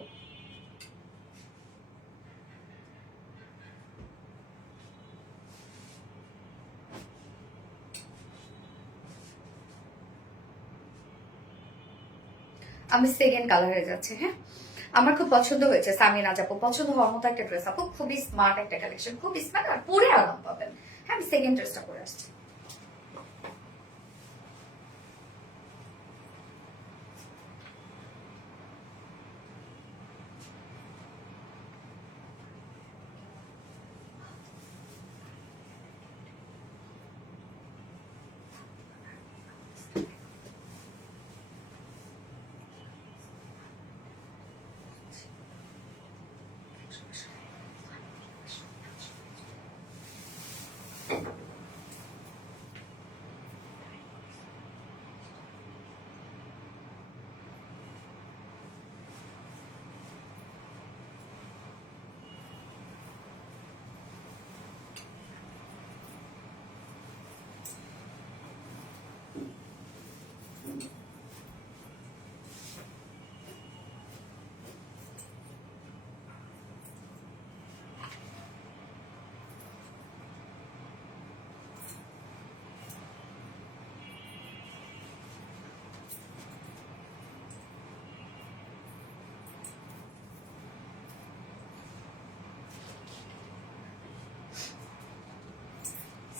আমি সেকেন্ড কালারে যাচ্ছি, হ্যাঁ আমার খুব পছন্দ হয়েছে। সামিনা আপু পছন্দ হওয়ার মতো একটা ড্রেস আপু, খুবই স্মার্ট একটা কালেকশন, খুব স্মার্ট, আর পরে আরাম পাবেন। হ্যাঁ আমি সেকেন্ড ড্রেসটা পরে আসছি।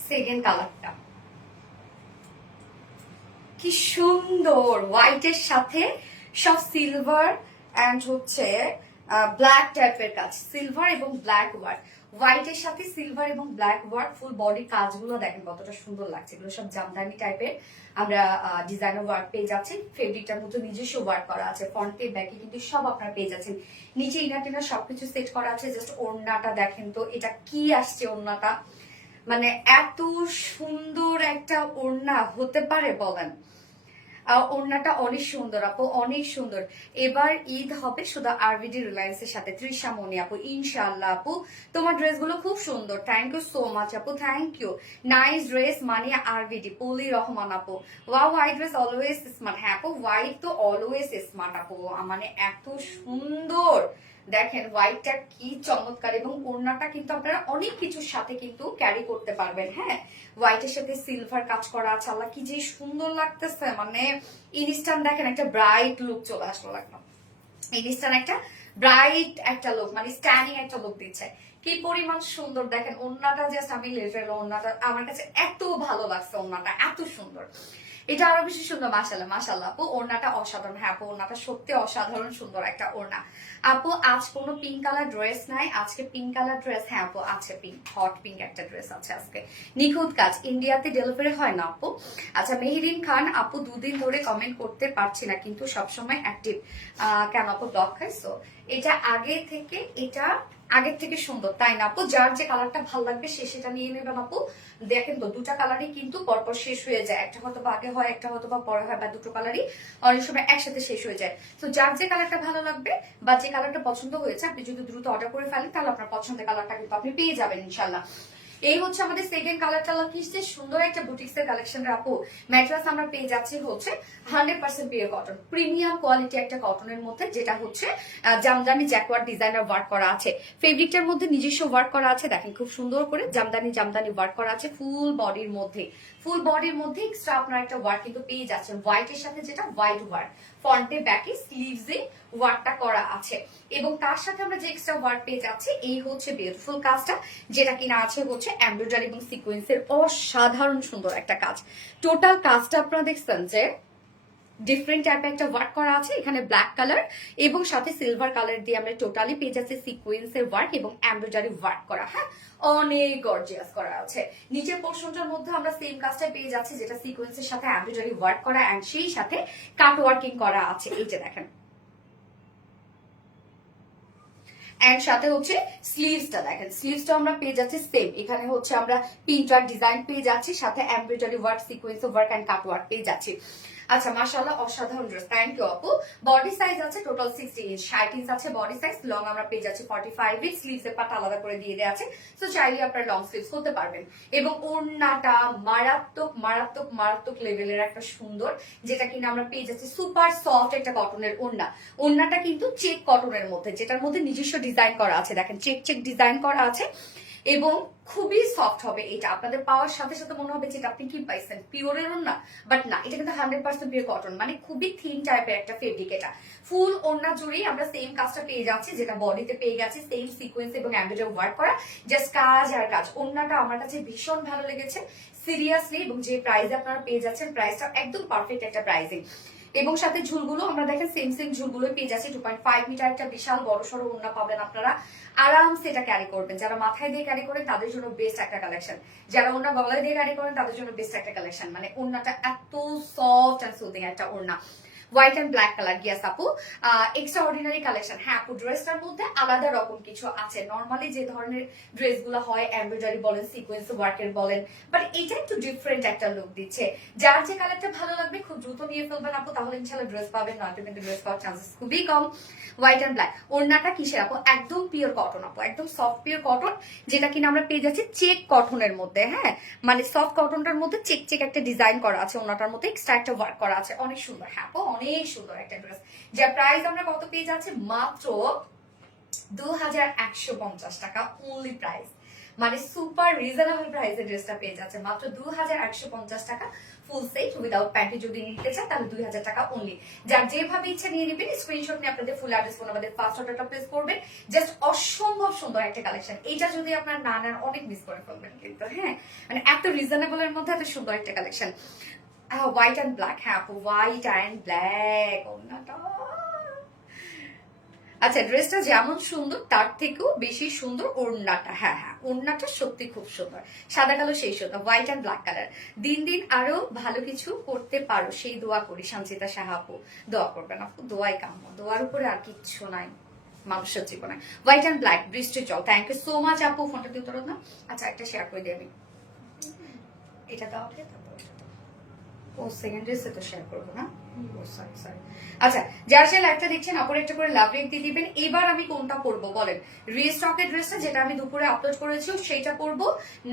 সেকেন্ড কালারটা কি সুন্দর, হোয়াইটের সাথে সব সিলভার এন্ড হচ্ছে ব্ল্যাক টাইপের কাজ, সিলভার এবং ব্ল্যাক ওয়ার্ক, হোয়াইটের সাথে সিলভার এবং ব্ল্যাক ওয়ার্ক, ফুল বডি কাজগুলো দেখেন কতটা সুন্দর লাগছে। এগুলো সব জামদানি টাইপের আমরা ডিজাইনার ওয়ার্ক পেয়ে যাচ্ছি। ফেব্রিকটার মতো নিজস্ব ওয়ার্ক করা আছে, ফ্রন্টে ব্যাকে কিন্তু সব আপনারা পেয়ে যাচ্ছেন। নিচে ইনার টিনার সবকিছু সেট করা আছে। জাস্ট ওড়নাটা দেখেন তো, এটা কি আসছে ওড়নাটা, মানে এত সুন্দর একটা ওড়না হতে পারে বলেন? ওড়নাটা অনেক সুন্দর আপু, অনেক সুন্দর। এবার ঈদ হবে শুধু আরবিডি রিলায়েন্স এর সাথে, তৃষা মনি আপু, ইনশাআল্লাহ আপু তোমার ড্রেসগুলো খুব সুন্দর। থ্যাংক ইউ সো মাচ আপু, থ্যাংক ইউ। নাইস ড্রেস মানে আরবিডি, পলি রহমান আপু, wow white dress always smart. হ্যাঁ আপু, হোয়াইট তো অলওয়েজ স্মার্ট আপু, মানে এত সুন্দর। দেখেন হোয়াইটটা কি চমৎকার, এবং ওড়নাটা কিন্তু আপনারা অনেক কিছুর সাথে কিন্তু ক্যারি করতে পারবেন। হ্যাঁ, হোয়াইটের সাথে সিলভার কাজ করা আছে, আল্লাহ কি যে সুন্দর লাগতেছে, মানে ইনস্ট্যান্ট দেখেন একটা ব্রাইট লুক চলে আসলো, লাগলো ইনস্ট্যান্ট একটা ব্রাইট একটা লুক, মানে স্ট্যান্ডিং একটা লুক দিচ্ছে। কি পরিমাণ সুন্দর দেখেন ওড়নাটা, জাস্ট আমি লেভেল ওড়নাটা আমার কাছে এত ভালো লাগছে, ওড়নাটা এত সুন্দর, এটা আরো বেশি সুন্দর। মাশাআল্লাহ মাশাআল্লাহ আপু, ওড়নাটা অসাধারণ। হ্যাঁ আপু, ওড়নাটা সত্যি অসাধারণ সুন্দর একটা ওড়না। আপু আজ কোনো পিঙ্ক কালার ড্রেস নাই, আজকে পিঙ্ক কালার ড্রেস? হ্যাঁ আপু আছে, পিঙ্ক, হট পিঙ্ক একটা ড্রেস আছে আজকে, নিখুঁত কাজ, ইন্ডিয়াতে ডেলিভারি হয় না আপু। আচ্ছা মেহেরিন খান আপু, দুদিন ধরে কমেন্ট করতে পারছি না কিন্তু সবসময় অ্যাক্টিভ, কেন আপু ব্লক খাইছো? এটা আগের থেকে সুন্দর, তাই না আপু? যার যে কালারটা ভালো লাগবে সে সেটা নিয়ে নেবেন আপু। দেখেন তো দুটা কালারই কিন্তু পরপর শেষ হয়ে যায়, একটা হয়তো বা আগে হয়, একটা হয়তো বা পরে হয়, বা দুটো কালারই অনেক সময় একসাথে শেষ হয়ে যায়। তো যার যে কালারটা ভালো লাগবে বা যে কালারটা পছন্দ হয়েছে, আপনি যদি দ্রুত অর্ডার করে ফেলেন তাহলে আপনার পছন্দের কালারটা কিন্তু আপনি পেয়ে যাবেন ইনশাল্লাহ। এই হচ্ছে আমাদের সেকেন্ড কালারটা, কি সুন্দর একটা বুটিক্স এর কালেকশন আপু। ম্যাট্রেস আমরা পেয়ে যাচ্ছি হচ্ছে 100% পিওর কটন, প্রিমিয়াম কোয়ালিটি একটা কটনের মধ্যে, যেটা হচ্ছে জামদানি জ্যাকওয়ার্ড ডিজাইনার ওয়ার্ক করা আছে। ফেব্রিকটার মধ্যে নিজস্ব ওয়ার্ক করা আছে, দেখেন খুব সুন্দর করে জামদানি ওয়ার্ক করা আছে ফুল বডির মধ্যে। ফুল বডির মধ্যে এক্সট্রা আপনার একটা ওয়ার্ক কিন্তু পেয়ে যাচ্ছেন, হোয়াইটের সাথে, যেটা হোয়াইট ওয়ার্ক, ফ্রন্টে ব্যাকে স্লিভসে ওয়ার্কটা করা আছে, এবং তার সাথে আমরা যে এক্সট্রা ওয়ার্ক পেয়ে যাচ্ছি এই হচ্ছে বিউটিফুল কাজটা, যেটা কিনা আছে হচ্ছে এমব্রয়ডারি এবং সিকোয়েন্সের অসাধারণ সুন্দর একটা কাজ। টোটাল কাজটা আপনারা দেখছেন যে ডিফারেন্ট টাইপের একটা ওয়ার্ক করা আছে, এখানে ব্ল্যাক কালার এবং সাথে সিলভার কালার দিয়ে আমরা টোটালি পেয়ে যাচ্ছি সিকোয়েন্সের ওয়ার্ক এবং এমব্রয়ডারি ওয়ার্ক করা। হ্যাঁ, অনেক গর্জিয়াস করা আছে। নিচের পোর্শনটার মধ্যে আমরা সেম কাজটা পেয়ে যাচ্ছি, যেটা সিকোয়েন্সের সাথে এমব্রয়ডারি ওয়ার্ক করা এন্ড সেই সাথে কাট ওয়ার্কিং করা আছে, এই যে দেখেন। এন্ড সাথে হচ্ছে স্লিভসটা দেখেন, স্লিভসটা আমরা পেয়ে যাচ্ছি সেম, এখানে হচ্ছে আমরা প্রিন্টার ডিজাইন পেয়ে যাচ্ছি, সাথে embroidery work, sequence work and cut work পেয়ে যাচ্ছি। আচ্ছা মাশাআল্লাহ অসাধারণ ড্রেস, থ্যাংক ইউ আপু। বডি সাইজ আছে টোটাল 60 ইঞ্চ, 60 ইঞ্চ আছে বডি সাইজ, লং আমরা পেয়ে যাচ্ছি 45 ইঞ্চ, স্লিভস এর পাট আলাদা করে দিয়ে দেওয়া আছে, সো চাইলে আপনারা লং স্লিভস করতে পারবেন। এবং ওড়নাটা মারাত্মক মারাত্মক মারাত্মক লেভেলের একটা সুন্দর, যেটা কিনা আমরা পেয়ে যাচ্ছি সুপার সফট একটা কটনের ওড়না। ওড়নাটা কিন্তু চেক কটনের মধ্যে, যেটার মধ্যে নিজস্ব ডিজাইন করা আছে, দেখেন চেক চেক ডিজাইন করা আছে, এবং খুবই সফট হবে। এটা আপনাদের পাওয়ার সাথে সাথে মনে হবে যে আপনি কি পাইছেন, পিওরের না, বাট না, এটা কিন্তু 100% পিওর কটন, মানে খুবই থিন টাইপের একটা ফেব্রিক। এটা ফুল ওড়না জুড়েই আমরা সেম কাজটা পেয়ে যাচ্ছি, যেটা বডিতে পেয়ে গেছি সেম সিকোয়েন্স এবং এমব্রয়ডারি ওয়ার্ক করা, জাস্ট কাজ আর কাজ। ওড়নাটা আমার কাছে ভীষণ ভালো লেগেছে সিরিয়াসলি, এবং যে প্রাইসে আপনারা পেয়ে যাচ্ছেন প্রাইসটা একদম পারফেক্ট একটা প্রাইসিং। এবং সাথে ঝুলগুলো আমরা দেখেন সেম সেম ঝুলগুলো পেয়ে যাচ্ছি, 2.5 মিটার একটা বিশাল বড় সড়ো ওড়না পাবেন আপনারা, আরামসে এটা ক্যারি করবেন। যারা মাথায় দিয়ে ক্যারি করেন তাদের জন্য বেস্ট একটা কালেকশন, যারা ওড়না গলায় দিয়ে ক্যারি করেন তাদের জন্য বেস্ট একটা কালেকশন। মানে ওড়নাটা এত সফট এন্ড সুদিং একটা ওড়না, হোয়াইট এন্ড ব্ল্যাক কালার। গিয়াস আপু এক্সট্রা অর্ডিনারি কালেকশন। হ্যাঁ আপু, ড্রেসটার মধ্যে আলাদা রকম কিছু আছে, নর্মালি যে ধরনের ড্রেস গুলো হয় এমব্রয়ডারি বলেন, সিকোয়েন্স ওয়ার্কের বলেন, বাট এটা একটু ডিফারেন্ট একটা লুক দিচ্ছে। যার যে কালারটা ভালো লাগবে খুব দ্রুত নিয়ে ফেলবেন আপু, তাহলে ইনশাল্লাহ ড্রেস পাবেন, নয়তো কিন্তু ড্রেস পাওয়ার চান্সেস খুবই কম। হোয়াইট এন্ড ব্ল্যাক ওড়নাটা কিসের আপু? একদম পিওর কটন আপু, একদম সফট পিওর কটন, যেটা কিনা আমরা পেয়ে যাচ্ছি চেক কটনের মধ্যে। হ্যাঁ, মানে সফট কটনটার মধ্যে চেক চেক একটা ডিজাইন করা আছে, ওড়নাটার মধ্যে এক্সট্রা একটা ওয়ার্ক করা আছে, অনেক সুন্দর। হ্যাঁ আপু, অনেক সুন্দর একটা ড্রেস, যার প্রাইস আমরা কত পেয়ে যাচ্ছি? মাত্র 2150 টাকা অনলি প্রাইস, মানে সুপার রিজনেবল প্রাইসে ড্রেসটা পেয়ে যাচ্ছে মাত্র 2150 টাকা। ফুল সেট উইদাউট প্যান্টি যদি নিতে চান তাহলে 2000 টাকা অনলি। যার যেভাবে ইচ্ছা নিয়ে নেবেন, স্ক্রিনশট নিয়ে আপনাদের ফুল অ্যাড্রেস ফোন আমাদের ফার্স্ট অর্ডারটা প্লেস করবেন। জাস্ট অসম্ভব সুন্দর একটা কালেকশন। এইটা যদি আপনার না নেন অনেক মিস করে ফেলবেন কিন্তু, হ্যাঁ মানে এত রিজনেবল এর মধ্যে এত সুন্দর একটা কালেকশন। হোয়াইট অ্যান্ড ব্ল্যাক, হ্যাঁ আপু হোয়াইট অ্যান্ড ব্ল্যাক ওড়নাটা। আচ্ছা ড্রেসটা যেমন সুন্দর তার থেকেও বেশি সুন্দর ওড়নাটা। হ্যাঁ হ্যাঁ ওড়নাটা সত্যি খুব সুন্দর, সাদা কালো সেই সুন্দর, হোয়াইট অ্যান্ড ব্ল্যাক কালার। দিন দিন আরো ভালো কিছু করতে পারো সেই দোয়া করি। সঞ্চিতা সাহা আপু দোয়া করবেন আপু, দোয়াই কাম্য, দোয়ার উপরে আর কিচ্ছু নাই মানুষের জীবনে। হোয়াইট অ্যান্ড ব্ল্যাক বৃষ্টি জল, থ্যাংক ইউ সো মাচ আপু। ফোনটা দিয়ে উত্তর না। আচ্ছা একটা শেয়ার করে দিই আমি, এটা দাও ও সেকেন্ড ড্রেসে তো শেয়ার করবো না। আচ্ছা যারা সেই লাইভটা দেখছেন অপর একটা করে লাভ রেট দিয়ে দিবেন। এবার আমি কোনটা পরবো বলেন? রিস্টকের ড্রেসটা যেটা আমি দুপুরে আপলোড করেছি সেইটা পরবো,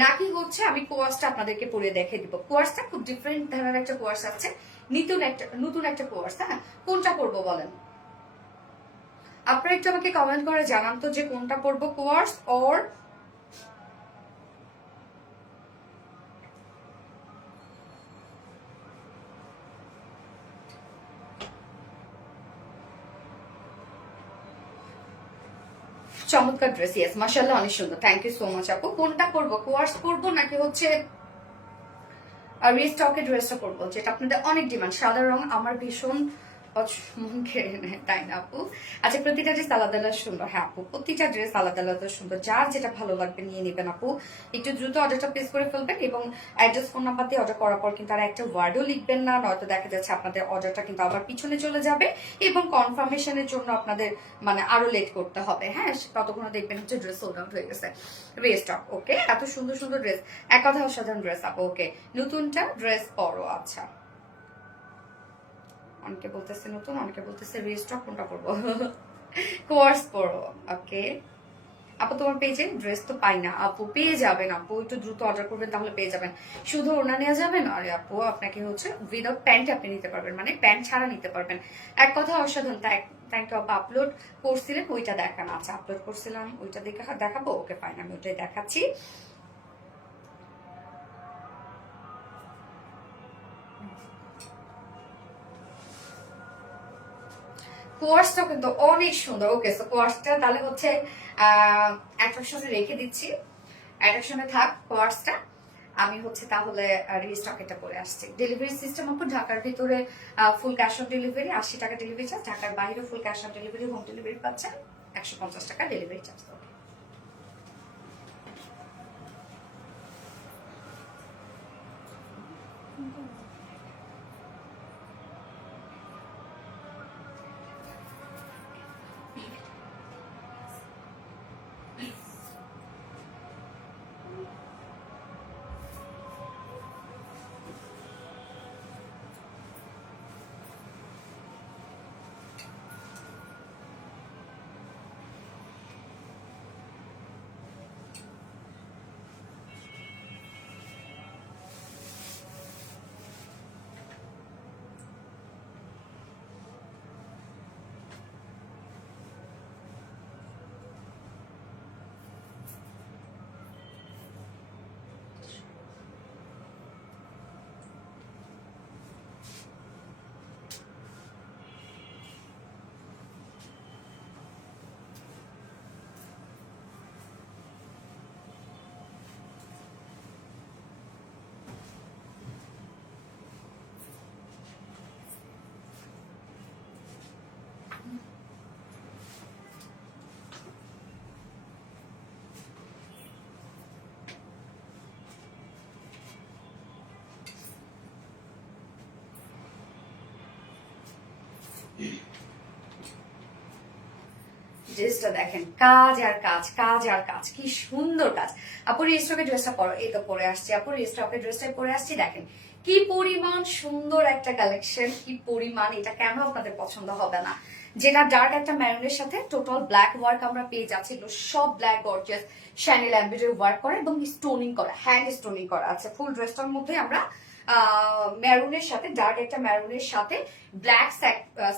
নাকি হচ্ছে আমি কোয়ার্সটা আপনাদেরকে পরে দেখে দিব? কোয়ার্সটা খুব ডিফারেন্ট ধরনের একটা কোয়ার্স আছে, নতুন একটা কোয়ার্স। হ্যাঁ কোনটা পরবো বলেন? আপনারা একটু আমাকে কমেন্ট করে জানান তো যে কোনটা পরবো, কোয়ার্স অর চমৎকার ড্রেস। ইয়েস মাশাআল্লাহ অনেক সুন্দর, থ্যাংক ইউ সো মাচ আপু। কোনটা করবো, কোয়ার্স করবো নাকি হচ্ছে রিস্টকের ড্রেসটা করবো যেটা আপনাদের অনেক ডিমান্ড? সাদা রং আমার ভীষণ মন কেড়ে নেয়, তাই না আপু? আচ্ছা প্রতিটা ড্রেস আলাদা আলাদা সুন্দর। হ্যাঁ আপু প্রতিটা ড্রেস আলাদা আলাদা সুন্দর, যার যেটা ভালো লাগবে নিয়ে নেবেন আপু। একটু দ্রুত অর্ডারটা প্লেস করে ফেলবেন এবং অ্যাড্রেস ফোন নাম্বার দিয়ে অর্ডার করার পর কিন্তু আর একটা ওয়ার্ডও লিখবেন না, নয়তো দেখা যাচ্ছে আপনাদের অর্ডারটা কিন্তু আবার পিছনে চলে যাবে এবং কনফার্মেশনের জন্য আপনাদের মানে আরো লেট করতে হবে। হ্যাঁ ততক্ষণ দেখবেন হচ্ছে ড্রেস সোল্ড আউট হয়ে গেছে। রিস্টক ওকে, এত সুন্দর সুন্দর ড্রেস, এক কথা অসাধারণ ড্রেস আপু। ওকে নতুনটা ড্রেস পরো। আচ্ছা অনেকে বলতেছে নতুন, অনেকে বলতেছে রিস্টক, কোনটা পরবো? কোর্স পরো। ওকে আপু তোমার পেজে ড্রেস তো পাই না। আপু পেয়ে যাবেন আপু, একটু দ্রুত অর্ডার করবেন তাহলে পেয়ে যাবেন। শুধু ওনা নেওয়া যাবে না, আরে আপু আপনাকে হচ্ছে উইদাউট প্যান্ট আপনি নিতে পারবেন, মানে প্যান্ট ছাড়া নিতে পারবেন। এক কথা অসাধারণ। থ্যাংক ইউ আপু। আপলোড করছিলেন ওইটা দেখান। আচ্ছা আপলোড করছিলাম ওইটা দেখাবো। ওকে ফাইন আমি ওইটাই দেখাচ্ছি। কোয়ার্সটা কিন্তু অনেক সুন্দর। ওকে সো কোয়ার্সটা তাহলে হচ্ছে অ্যাট্রাকশনে রেখে দিচ্ছি, অ্যাট্রাকশনে থাক কোয়ার্সটা। আমি হচ্ছে তাহলে রিস্টক এটা করে আসছি। ডেলিভারি সিস্টেম আপু ঢাকার ভিতরে ফুল ক্যাশ অন ডেলিভারি 80 টাকা ডেলিভারি চার্জ, ঢাকার বাইরে full cash on delivery home delivery পাচ্ছেন 150 টাকা ডেলিভারি চার্জ। ড্রেসটা দেখেন, কাজ আর কাজ, কাজ আর কাজ, কি সুন্দর কাজ। আপু রিস্টকের ড্রেসটা পরো, এই তো পরে আসছি আপু, রিস্টকের ড্রেসটাই পরে আসছি। দেখেন কি পরিমাণ সুন্দর একটা কালেকশন, কি পরিমাণ, এটা কেন আপনাদের পছন্দ হবে না? যেটা ডার্ক একটা ম্যারুনের সাথে টোটাল ব্ল্যাক ওয়ার্ক আমরা পেয়ে যাচ্ছি, সব black gorgeous channel embroidery work করা এবং স্টোনিং করা, হ্যান্ড স্টোনিং করা আছে। ফুল ড্রেসটার মধ্যে আমরা ম্যারুনের সাথে, ডার্ক একটা ম্যারুনের সাথে black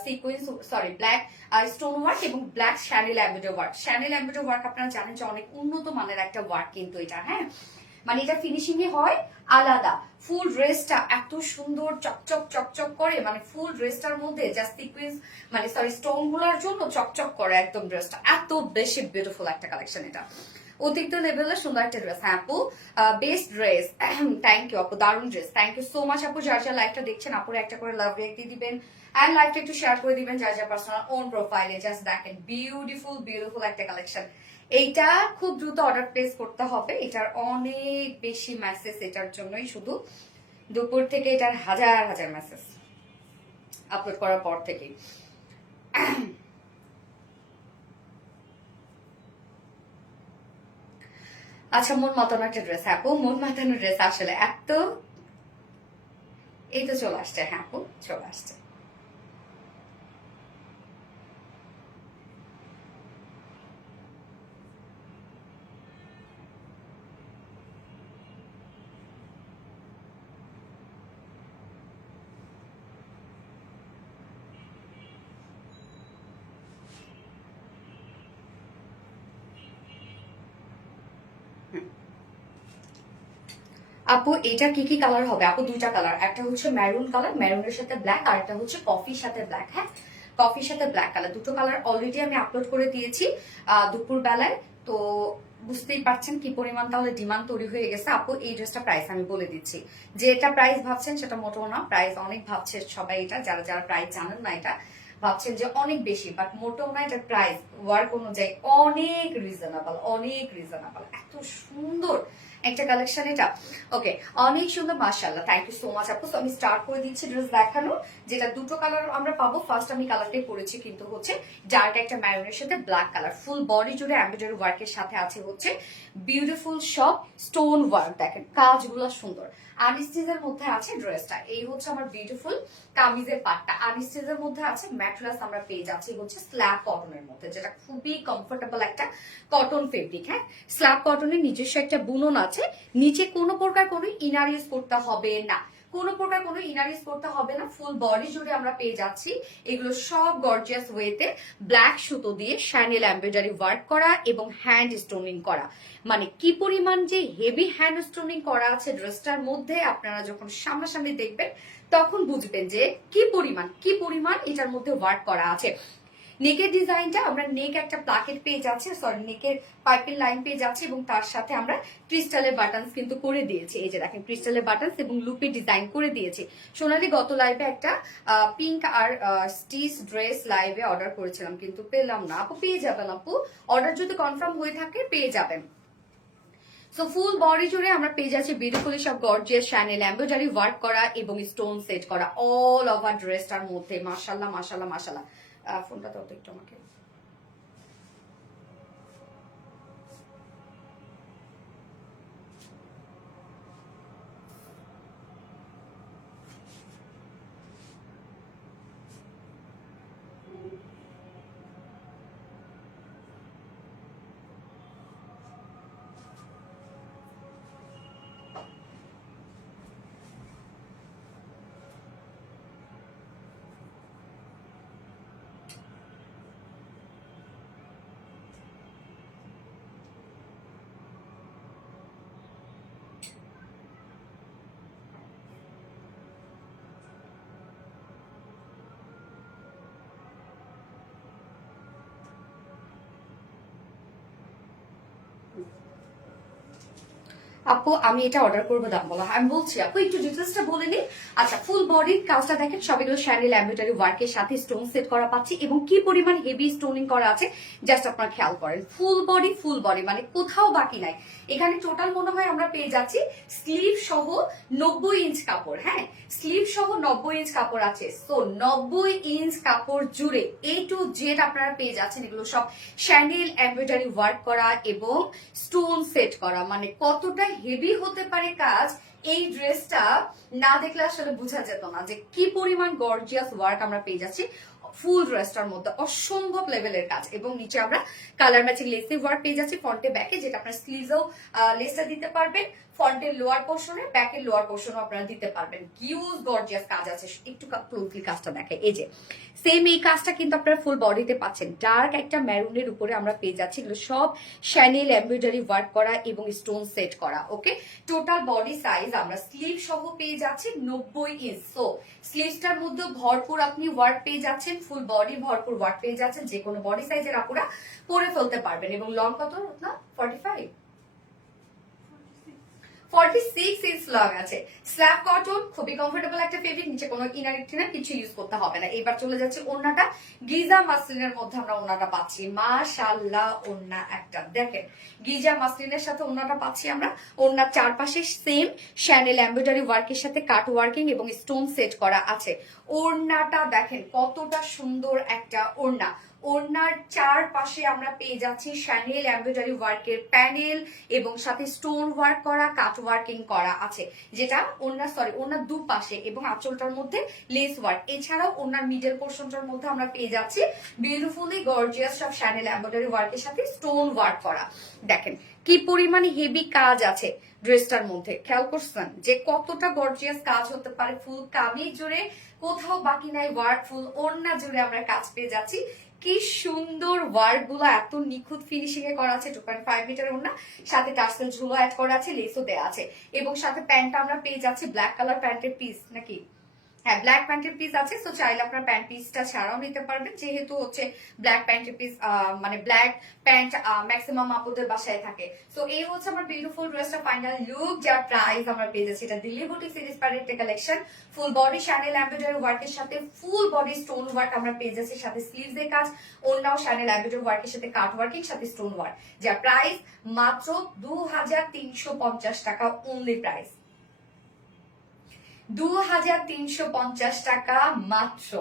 sequence, sorry black stone work এবং black channel embroidery work. Channel embroidery work আপনারা জানেন যে অনেক উন্নত মানের একটা ওয়ার্ক কিন্তু এটা। হ্যাঁ মানে এটা ফিনিশিং এ হয় আলাদা। ফুল ড্রেসটা এত সুন্দর চকচক চকচক করে, মানে ফুল ড্রেসটার মধ্যে জাস্ট সিকোয়েন্স মানে সরি স্টোন গুলার জন্য চকচক করে একদম ড্রেসটা, এত বেশি বিউটিফুল একটা কালেকশন এটা। অতিরিক্ত লেভেলের সুন্দর একটা ড্রেস। হ্যাঁ আপু, বেস্ট ড্রেস। থ্যাংক ইউ আপু, দারুন dress, thank you so much আপু। যার যার লাইভটা দেখছেন আপুরা একটা করে লাভ রেক দিয়ে দিবেন, এন্ড লাইভটা একটু শেয়ার করে দিবেন যার যার পার্সোনাল ওন প্রোফাইলে। জাস্ট দেখেন বিউটিফুল বিউটিফুল একটা কালেকশন। এইটা খুব দ্রুত অর্ডার প্লেস করতে হবে, এটার অনেক বেশি মেসেজ এটার জন্যই, শুধু দুপুর থেকে এটার হাজার হাজার মেসেজ আপলোড করার পর থেকেই। আচ্ছা, মন মাতানো একটা ড্রেস। হ্যাঁ আপু, মন মাতানো ড্রেস আসলে এত, এই তো চলে আসছে। হ্যাঁ আপু, চলে আসছে। আপু এটা কি কি কালার হবে? আপু দুইটা কালার, একটা হচ্ছে মেরুন কালার, মেরুনের সাথে ব্ল্যাক, আর একটা হচ্ছে কফির সাথে ব্ল্যাক। হ্যাঁ, কফির সাথে ব্ল্যাক কালার, দুটো কালার অলরেডি আমি আপলোড করে দিয়েছি দুপুর বেলায়। তো বুঝতেই পারছেন কি পরিমাণ তাহলে ডিমান্ড তৈরি হয়ে গেছে। আপু এই ড্রেসটা প্রাইস আমি বলে দিচ্ছি, যে এটা প্রাইস ভাবছেন সেটা মোটেও না, প্রাইস অনেক ভাবছে সবাই, এটা যারা যারা প্রাইস জানেন না এটা ভাবছেন যে অনেক বেশি, বাট মোটেও না, এটার প্রাইস ওয়ার্ক অনুযায়ী অনেক রিজনেবল, অনেক রিজনেবল। এত সুন্দর একটা কালেকশন এটা। ওকে, অনেক সুন্দর, মাশাআল্লাহ, থ্যাংক ইউ সো মাচ আপু। তো আমি স্টার্ট করে দিচ্ছি ড্রেস দেখানো, যেটা দুটো কালার আমরা পাবো। ফার্স্ট আমি কালারটাই পরেছি, কিন্তু হচ্ছে ডার্ক একটা ম্যারুনের সাথে ব্ল্যাক কালার, ফুল বডি জুড়ে এমব্রয়ডারি ওয়ার্কের সাথে আছে হচ্ছে বিউটিফুল সব স্টোন ওয়ার্ক। দেখেন কাজগুলো সুন্দর। আনস্টিচের মধ্যে আছে ড্রেসটা, এই হচ্ছে আমার বিউটিফুল কামিজের পাটটা। আনস্টিচের মধ্যে আছে ম্যাটেরিয়ালস আমরা পেয়ে যাচ্ছি হচ্ছে স্ল্যাব কটনের মধ্যে, যেটা খুবই কমফোর্টেবল একটা কটন ফেব্রিক। হ্যাঁ, স্ল্যাব কটনের নিজস্ব একটা বুনন আছে, নিচে কোনো প্রকার কোনো ইনার ইউজ করতে হবে না, কোনো প্রকার কোনো ইনার ইউজ করতে হবে না। ফুল বডি জুড়ে আমরা পেয়ে যাচ্ছি এগুলো সব গর্জিয়াস ওয়েতে ব্ল্যাক সুতো দিয়ে শ্যানেল এমব্রয়ডারি ওয়ার্ক করা এবং হ্যান্ড স্টোনিং করা। মানে কি পরিমাণ যে হেভি হ্যান্ড স্টোনিং করা আছে ড্রেসটার মধ্যে, আপনারা যখন সামনাসামনি দেখবেন তখন বুঝবেন যে কি পরিমাণ এটার মধ্যে ওয়ার্ক করা আছে। নেকের ডিজাইনটা আমরা নেক একটা প্লাকেট পেয়ে যাচ্ছে, সরি নেকের পাইপের লাইন পেয়ে যাচ্ছে, এবং তার সাথে আমরা ক্রিস্টালের বাটনস কিন্তু করে দিয়েছি। এই যে দেখেন ক্রিস্টালের বাটনস এবং লুপে ডিজাইন করে দিয়েছি। সোনালি গত লাইভে একটা পিঙ্ক আর স্টিচ ড্রেস লাইভে অর্ডার করেছিলাম, কিন্তু পেলাম না। আপু পেয়ে যাবেন, আপু অর্ডার যদি কনফার্ম হয়ে থাকে পেয়ে যাবেন। সো ফুল বডি জুড়ে আমরা পেয়ে যাচ্ছি বিউটিফুলি সব গর্জিয়াস শ্যানেল এমব্রয়ডারি ওয়ার্ক করা এবং স্টোন সেট করা অল ওভার ড্রেসটার মধ্যে। মাশাআল্লাহ মাশাআল্লাহ মাশাআল্লাহ। ফোনটা দাও তো একটু আমাকে। আপু আমি এটা অর্ডার করবো, দাম বলা আমি বলছি। আপু একটু ডিটেলসটা বলে নিই। আচ্ছা, ফুল বডির কাজটা দেখেন, সবগুলো শ্যানেল এমব্রয়ডারি ওয়ার্কের সাথে স্টোন সেট করা পাচ্ছি, এবং কি পরিমাণ হেভি স্টোনিং করা আছে জাস্ট আপনারা খেয়াল করেন। ফুল বডি মানে কোথাও বাকি নাই। এখানে টোটাল মনে হয় আমরা পেয়ে যাচ্ছি স্লিভ সহ 90 ইঞ্চ কাপড়। হ্যাঁ, স্লিভ সহ 90 ইঞ্চ কাপড় আছে। সো 90 ইঞ্চ কাপড় জুড়ে এ টু জেড আপনারা পেয়ে যাচ্ছেন এগুলো সব শ্যানেল এমব্রয়ডারি ওয়ার্ক করা এবং স্টোন সেট করা। মানে কতটা হেভি হতে পারে কাজ, এই ড্রেসটা না দেখলে আসলে বোঝা যেত না যে কি পরিমাণ গর্জিয়াস ওয়ার্ক আমরা পেয়ে যাচ্ছি ফুল ড্রেসটার মধ্যে। অসম্ভব লেভেলের কাজ, এবং নিচে আমরা কালার ম্যাচিং লেসে ওয়ার্ক পেয়ে যাচ্ছি ফ্রন্টে ব্যাকে, যেটা আপনার স্লিভেও লেসটা দিতে পারবেন। ফ্রন্টের লোয়ার পোর্শনে, ব্যাকের লোয়ার পোর্শনও আপনারা দিতে পারবেন। হিউজ গর্জিয়াস কাজ আছে। একটু ক্লোজলি কাজটা দেখে, এই যে সেম এই কাজটা কিন্তু আপনারা ফুল বডিতে পাচ্ছেন। ডার্ক একটা ম্যারুনের উপরে আমরা পেয়ে যাচ্ছি, এগুলো সব শ্যানেল এমব্রয়ডারি ওয়ার্ক করা এবং স্টোন সেট করা। ওকে, টোটাল বডি সাইজ আমরা স্লিভ সহ পেয়ে যাচ্ছি 90 ইঞ্চ। সো স্লিভসটার মধ্যে ভরপুর আপনি ওয়ার্ক পেয়ে যাচ্ছেন, ফুল বডি ভরপুর ওয়ার্ক পেয়ে যাচ্ছেন। যে কোনো বডি সাইজের আপুরা পরে ফেলতে পারবেন। এবং লং কত না 45 46 ইঞ্চ লং আছে। স্ল্যাব কটন, খুবই কমফোর্টেবল একটা ফেব্রিক, নিচে কোনো ইনার টিনার কিছু ইউজ করতে হবে না। এবার চলে যাচ্ছে ওড়নাটা, গিজা মাসলিনের মধ্যে আমরা ওড়নাটা পাচ্ছি। মাশাআল্লাহ, ওড়না একটা দেখেন, গিজা মাসলিনের সাথে ওড়নাটা পাচ্ছি আমরা। ওড়নার চারপাশে সেম শ্যানেল এমব্রয়ডারি ওয়ার্কের সাথে কাট ওয়ার্কিং এবং স্টোন সেট করা আছে। ওড়নাটা দেখেন কতটা সুন্দর একটা ওড়না। ওড়নার চারপাশে আমরা পেয়ে যাচ্ছি শ্যানেল এমব্রয়ডারি ওয়ার্কের প্যানেল এবং সাথে স্টোন ওয়ার্ক করা, কাট ওয়ার্কিং করা আছে, যেটা ওড়নার দুপাশে, এবং আঁচলটার মধ্যে লেস ওয়ার্ক। এছাড়াও ওড়নার মিডল পোর্শনটার মধ্যে আমরা পেয়ে যাচ্ছি বিউটিফুলি গর্জিয়াস সব শ্যানেল এমব্রয়ডারি ওয়ার্কের সাথে স্টোন ওয়ার্ক করা। দেখেন কি পরিমাণে হেভি কাজ আছে ড্রেসটার মধ্যে। খেয়াল করছেন যে কতটা গর্জিয়াস কাজ হতে পারে। ফুল কামিজ জুড়ে কোথাও বাকি নাই ওয়ার্ক, ফুল ওড়না জুড়ে আমরা কাজ পেয়ে যাচ্ছি। কি সুন্দর ওয়ার্ক গুলো, এত নিখুঁত ফিনিশিং এ করা আছে। 2.5 মিটার ওড়না, সাথে টার্সেল ঝুলো অ্যাড করা আছে, লেসও দেওয়া আছে। এবং সাথে প্যান্টটা আমরা পেয়ে যাচ্ছি ব্ল্যাক কালার প্যান্টের পিস, নাকি হ্যাঁ ব্ল্যাক প্যান্টের পিস আছে। সো চাইলে আপনার প্যান্ট পিসটা ছাড়াও নিতে পারবেন, যেহেতু হচ্ছে ব্ল্যাক প্যান্টের পিস, মানে ব্ল্যাক প্যান্ট ম্যাক্সিমাম আপুদের বাসায় থাকে। সো এই হচ্ছে আমার বিউটিফুল ড্রেসটা ফাইনাল লুক, যার প্রাইস আমরা পেয়ে যাচ্ছি। এটা Delhi boutique series parent collection, full body channel embroidery ওয়ার্কের সাথে ফুল বডি স্টোন ওয়ার্ক আমরা পেয়ে যাচ্ছি, সাথে স্লিভস এর কাজ, ওড়নাও শ্যানেল এমব্রয়ডারি ওয়ার্কের সাথে কাট ওয়ার্কিং সাথে স্টোন ওয়ার্ক, যার প্রাইস মাত্র 2350 টাকা অনলি প্রাইস। 2350 টাকা মাত্র।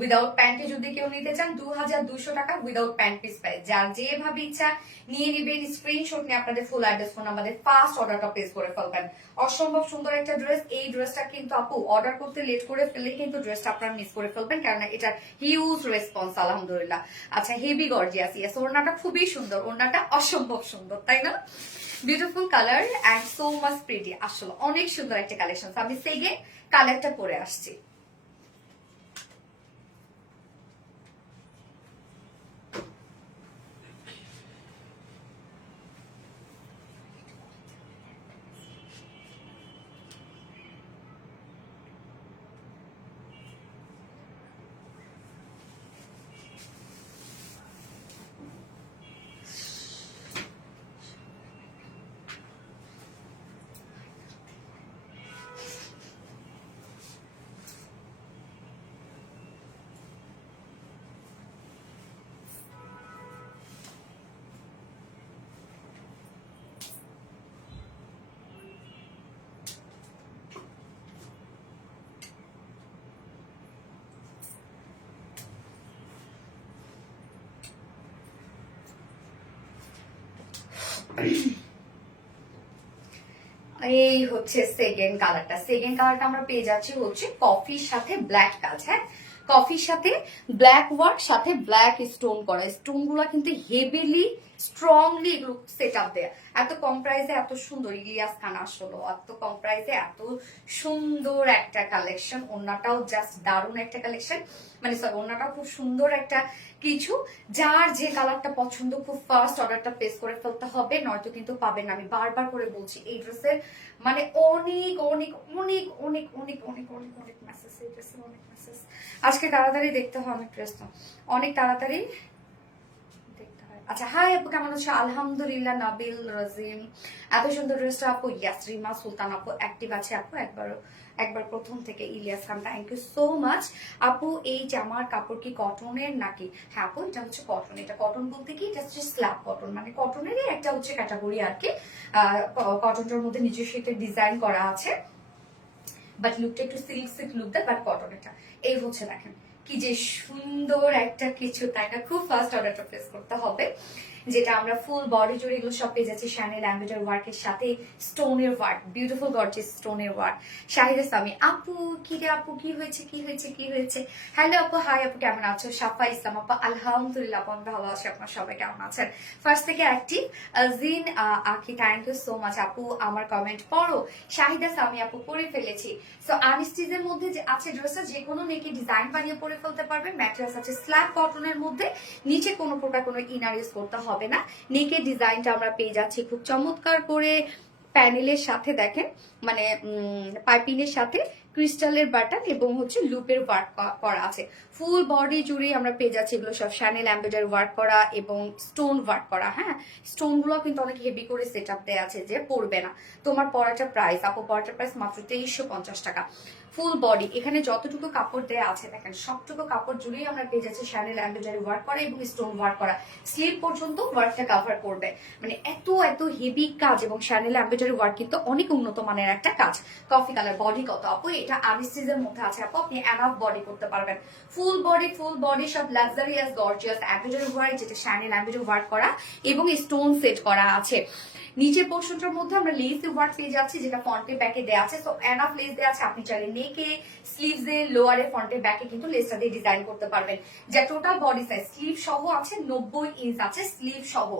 উইদাউট প্যান্টে যদি কেউ নিতে চান 2200 টাকা উইদাউট প্যান্ট পিস প্রাইস। যার যেভাবে ইচ্ছা নিয়ে নিবেন, স্ক্রিনশট নিয়ে আপনাদের ফুল অ্যাড্রেস ফোন আমাদের ফার্স্ট অর্ডারটা প্লেস করে ফেলবেন। অসম্ভব সুন্দর একটা ড্রেস। এই ড্রেসটা কিন্তু আপু অর্ডার করতে লেট করে ফেললে কিন্তু ড্রেসটা আপনারা মিস করে ফেলবেন, কারণ এটার হিউজ রেসপন্স আলহামদুলিল্লাহ। আচ্ছা, হেভি গর্জিয়াস। ইয়েস, ওড়নাটা খুবই সুন্দর, ওড়নাটা অসম্ভব সুন্দর, তাই না? Beautiful colour and so much pretty. আসলে অনেক সুন্দর একটা কালেকশন। আমি সেকেন্ড কালারটা পরে আসছি। এই হচ্ছে সেকেন্ড কালারটা। সেকেন্ড কালারটা আমরা পেয়ে যাচ্ছি হচ্ছে কফির সাথে ব্ল্যাক কাজ। হ্যাঁ, কফির সাথে ব্ল্যাক ওয়ার্ক, সাথে ব্ল্যাক স্টোন করা। স্টোন গুলা কিন্তু হেভিলি স্ট্রংলি এগুলো সেট আপ দেয়া। এত কম প্রাইসে এত সুন্দর, ইলিয়াস খান আসলো এত কম প্রাইসে এত সুন্দর একটা কালেকশন। ওড়নাটাও জাস্ট দারুণ একটা কালেকশন, মানে সরি ওড়নাটাও খুব সুন্দর একটা কিছু। যার যে কালারটা পছন্দ খুব ফার্স্ট অর্ডারটা প্লেস করে ফেলতে হবে, নয়তো কিন্তু পাবেন না। আমি বারবার করে বলছি এই ড্রেসের মানে অনেক অনেক অনেক অনেক অনেক অনেক অনেক অনেক মেসেজ, এই ড্রেসের অনেক মেসেজ। আজকে তাড়াতাড়ি দেখতে হয় অনেক ড্রেসটা, অনেক তাড়াতাড়ি দেখতে হয়। আচ্ছা, হাই আপু কেমন আছো? আলহামদুলিল্লাহ। নাবিল রাজিম, এত সুন্দর ড্রেসটা আপু। ইয়াস, রিমা সুলতান আপু অ্যাক্টিভ আছে আপু, একবার প্রথম থেকে। ইলিয়াস খান, থ্যাংক ইউ সো মাচ আপু। এই জামার কাপড় কি কটনের নাকি? হ্যাঁ আপু, এটা হচ্ছে কটন। এটা কটন বলতে কি, এটা হচ্ছে স্ল্যাব কটন, মানে কটনেরই একটা হচ্ছে ক্যাটাগরি আর কি। কটনটার মধ্যে নিজস্ব একটা ডিজাইন করা আছে, বাট লুকটা একটু সিল্ক সিল্ক লুক দেয়, বাট কটন। এটা এই হচ্ছে দেখেন কি যে সুন্দর সুন্দর একটা কিছু, তাই না? খুব ফাস্ট অর্ডারটা প্লেস করতে হবে, যেটা আমরা ফুল বডি জুড়ে এগুলো সব পেয়ে যাচ্ছি শ্যানেল এমব্রয়ডারি ওয়ার্কের সাথে স্টোনের ওয়ার্ক, বিউটিফুল গর্জিয়াস স্টোনের ওয়ার্ক। শাহিদা সামি আপু, কি রে আপু, কি হয়েছে কি হয়েছে কি হয়েছে? হ্যালো আপু, হাই আপু, কেমন আছো? সাফা ইসলাম আপু, আলহামদুলিল্লাহ আপু, আমি ভালো আছি। আপনার সবাই কেমন আছেন? ফার্স্ট থেকে অ্যাক্টিভ জিন আখি, থ্যাংক ইউ সো মাচ আপু। আমার কমেন্ট পড়ো। শাহিদা সামি আপু, পরে ফেলেছি। সো আনস্টিচের মধ্যে যে আছে ড্রেসটা, যে কোনো নেকে ডিজাইন বানিয়ে পরে ফেলতে পারবেন। ম্যাটেরিয়ালস আছে স্ল্যাব কটনের মধ্যে, নিচে কোনো প্রকার কোনো ইনার ইউজ করতে হবে না। নেকের ডিজাইনটা আমরা পেয়ে যাচ্ছি খুব চমৎকার করে প্যানেলের সাথে, দেখেন মানে পাইপিংয়ের সাথে ক্রিস্টালের বাটন এবং হচ্ছে লুপের ওয়ার্ক করা আছে। ফুল বডি জুড়ে আমরা পেয়ে যাচ্ছি এগুলো সব শ্যানেল এমব্রয়ডারি ওয়ার্ক করা এবং স্টোন ওয়ার্ক করা। হ্যাঁ, স্টোন গুলো কিন্তু অনেক হেভি করে সেট আপ দেওয়া আছে যে পড়বে না। তোমার পরাটা প্রাইস আপু, পরাটার প্রাইস মাত্র 2350 টাকা। ফুল বডি, এখানে যতটুকু কাপড় দেওয়া আছে দেখেন সবটুকু কাপড় জুড়েই আমরা পেয়ে যাচ্ছি শ্যানেল এমব্রয়ডারি ওয়ার্ক করা এবং স্টোন ওয়ার্ক করা। স্লিভ পর্যন্ত ওয়ার্কটা কভার করবে, মানে এত এত হেভি কাজ। এবং শ্যানেল এমব্রয়ডারি ওয়ার্ক কিন্তু অনেক উন্নত মানের একটা কাজ। কফি কালার বডি কত আপু? এটা আনস্টিচের মধ্যে আছে আপু, আপনি এনাফ বডি করতে পারবেন। ফুল বডি সব লাক্সারিয়াস গর্জিয়াস এমব্রয়ডারি ওয়ার্ক, যেটা শ্যানেল এমব্রয়ডারি ওয়ার্ক করা এবং স্টোন সেট করা আছে। নিচের পোর্শনটার মধ্যে আমরা লেস ওয়ার্ক পেয়ে যাচ্ছি, যেটা ফ্রন্টে ব্যাকে দেওয়া আছে। সো এনাফ লেস দেওয়া আছে, আপনি চাইলে নেকে, স্লিভসে, লোয়ারে, ফ্রন্টে ব্যাকে কিন্তু লেসটা দিয়ে ডিজাইন করতে পারবেন। যা টোটাল বডি সাইজ স্লিভ সহ আছে 90 ইঞ্চ আছে স্লিভ সহ,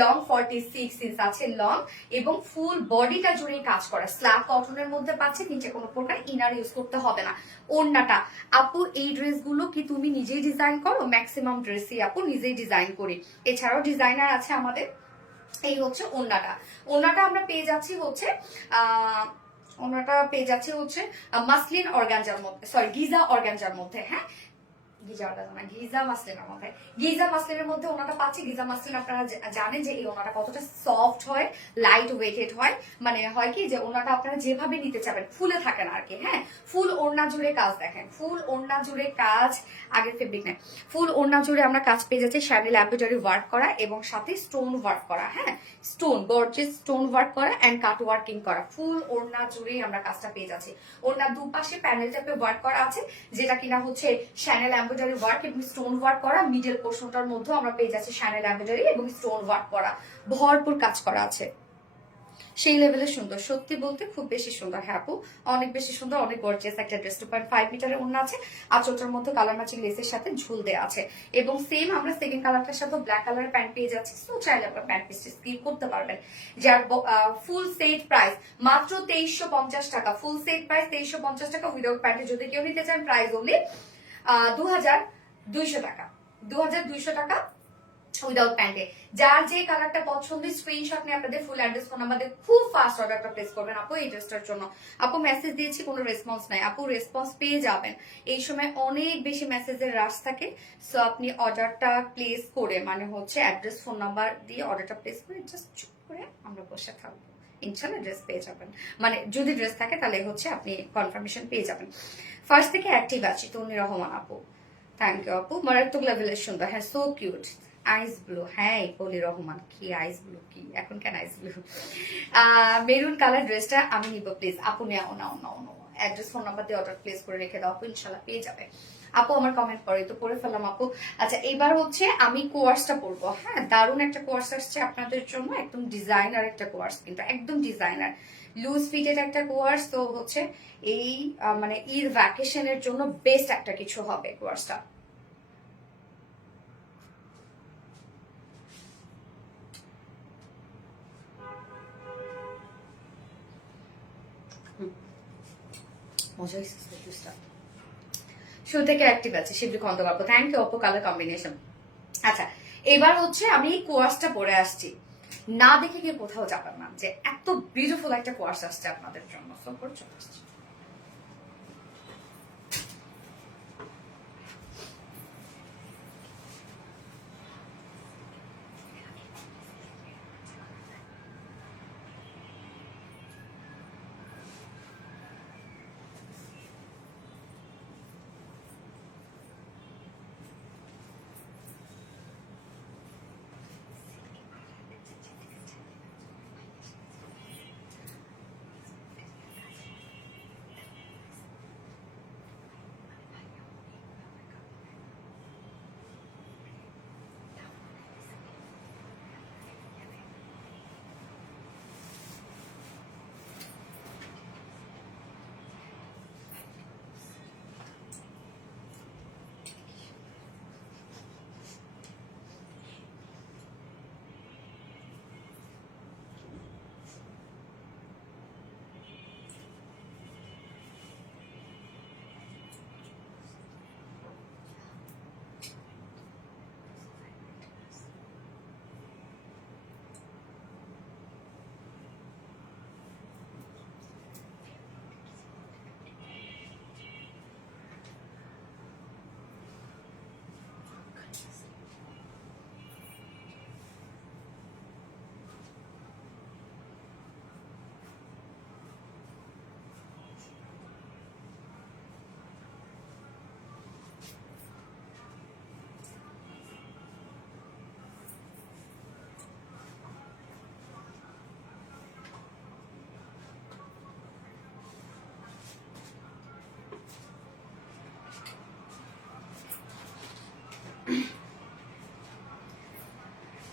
লং 46 ইঞ্চ আছে লং, এবং ফুল বডিটা জুড়ে কাজ করা স্ল্যাব কটনের মধ্যে পাচ্ছে। নিচে কোনো প্রকার ইনার ইউজ করতে হবে না। ওড়নাটা আপু, এই ড্রেসগুলো কি তুমি নিজেই ডিজাইন করো? ম্যাক্সিমাম ড্রেসই আপু নিজেই ডিজাইন করি, এছাড়াও ডিজাইনার আছে আমাদের। এই হচ্ছে ওড়নাটা আমরা পেয়ে যাচ্ছি হচ্ছে মাসলিন অর্গানজার মধ্যে, সরি গিজা অর্গানজার মধ্যে। হ্যাঁ, গিজা মাসলিনের মধ্যে ওনাটা পাচ্ছি। গিজা মাসলিন আপনারা জানেন যে এই ওনাটা কতটা সফট হয়, লাইট ওয়েটেড হয়। মানে হয় কি যে ওনাটা আপনারা যেভাবে নিতে চাবেন ফুলে থাকে না আর কি। হ্যাঁ, ফুল ওড়না জুড়ে কাজ, দেখেন ফুল ওড়না জুড়ে কাজ, আগের ফেব্রিক নেই, ফুল ওড়না জুড়ে আমরা কাজ পেয়ে যাচ্ছি শ্যানেল এমব্রয়ডারি ওয়ার্ক করা এবং সাথে স্টোন ওয়ার্ক করা। হ্যাঁ, স্টোন গর্জিয়াস স্টোন ওয়ার্ক করা এন্ড কাট ওয়ার্কিং করা। ফুল ওড়না জুড়ে আমরা কাজটা পেয়ে যাচ্ছি। ওড়নার দুপাশে প্যানেল টাইপের ওয়ার্ক করা আছে, যেটা কিনা হচ্ছে শ্যানেল এমব্রয়ডারি ওয়ার্ক এবং স্টোন ওয়ার্ক করা। মিডল পোর্শনটার মধ্যে আমরা পেয়ে যাচ্ছি শ্যানেল এমব্রয়ডারি এবং স্টোন ওয়ার্ক করা, ভরপুর কাজ করা আছে। সেই লেভেলের সুন্দর, সত্যি বলতে খুব বেশি সুন্দর। হ্যাঁ আপু, অনেক বেশি সুন্দর, অনেক গর্জিয়াস একটা ড্রেস। 2.5 মিটারের ওড়না আছে, আঁচলটার মধ্যে কালার ম্যাচিং লেসের সাথে ঝুল দেওয়া আছে। এবং সেম আমরা সেকেন্ড কালারটার সাথে ব্ল্যাক কালারের প্যান্ট পেয়ে যাচ্ছি। সো চাইলে আপনার প্যান্ট পিসটা স্কিপ করতে পারবেন। যার ফুল সেট প্রাইস মাত্র 2350 টাকা। ফুল সেট প্রাইস 2350 টাকা উইদাউট প্যান্টে। যদি কেউ নিতে চান প্রাইস অনলি 2200 টাকা। 2200 টাকা উইদাউট প্যান্টে। যার যে কালারটা পছন্দ স্ক্রিনশট নিয়ে আপনাদের ফুল অ্যাড্রেস ফোন নাম্বার দিয়ে খুব ফাস্ট অর্ডারটা প্লেস করবেন আপু এই ড্রেসটার জন্য। আপু মেসেজ দিয়েছি, কোনো রেসপন্স নাই। আপু রেসপন্স পেয়ে যাবেন, এই সময় অনেক বেশি মেসেজের রাশ থাকে। সো আপনি অর্ডারটা প্লেস করে মানে হচ্ছে অ্যাড্রেস ফোন নাম্বার দিয়ে অর্ডারটা প্লেস করে জাস্ট চুপ করে আমরা বসে থাকবো, ইনশাল্লাহ ড্রেস পেয়ে যাবেন। মানে যদি ড্রেস থাকে তাহলে হচ্ছে আপনি কনফার্মেশন পেয়ে যাবেন। ফার্স্ট থেকে অ্যাক্টিভ আছি তন্নি রহমান আপু, থ্যাংক ইউ আপু, মারাত্মক লেভেলের সুন্দর। হ্যাঁ, সো কিউট আইস ব্লু। হ্যাঁ পলি রহমান, কি আইস ব্লু, কি এখন কেন আইস ব্লু? মেরুন কালার ড্রেসটা আমি নিব প্লিজ। আপু নাও নাও নাও নাও, অ্যাড্রেস ফোন নাম্বার দিয়ে অর্ডার প্লেস করে রেখে দাও আপু, ইনশাল্লাহ পেয়ে যাবে। আপু আমার কমেন্ট পড়ে তো পড়ে ফেললাম আপু। আচ্ছা এবার হচ্ছে আমি কোয়ার্সটা পরবো। হ্যাঁ, দারুণ একটা কোয়ার্স আসছে আপনাদের জন্য, একদম ডিজাইনার একটা কোয়ার্স, কিন্তু একদম ডিজাইনার লুজ ফিটেড একটা কোয়ার্স। তো হচ্ছে এই মানে ঈদ ভ্যাকেশনের জন্য বেস্ট একটা কিছু হবে কোয়ার্সটা। মজা হয়েছে জুসটা। শুরু থেকে অ্যাক্টিভ আছে শিবলি খন্দকার, থ্যাংক ইউ অপো, কালার কম্বিনেশন। আচ্ছা এবার হচ্ছে আমি এই কোয়ার্সটা পরে আসছি, না দেখে গিয়ে কোথাও যাবেন না যে এত বিউটিফুল একটা কোয়ার্স আসছে আপনাদের জন্য। সো করে চলে আসছি।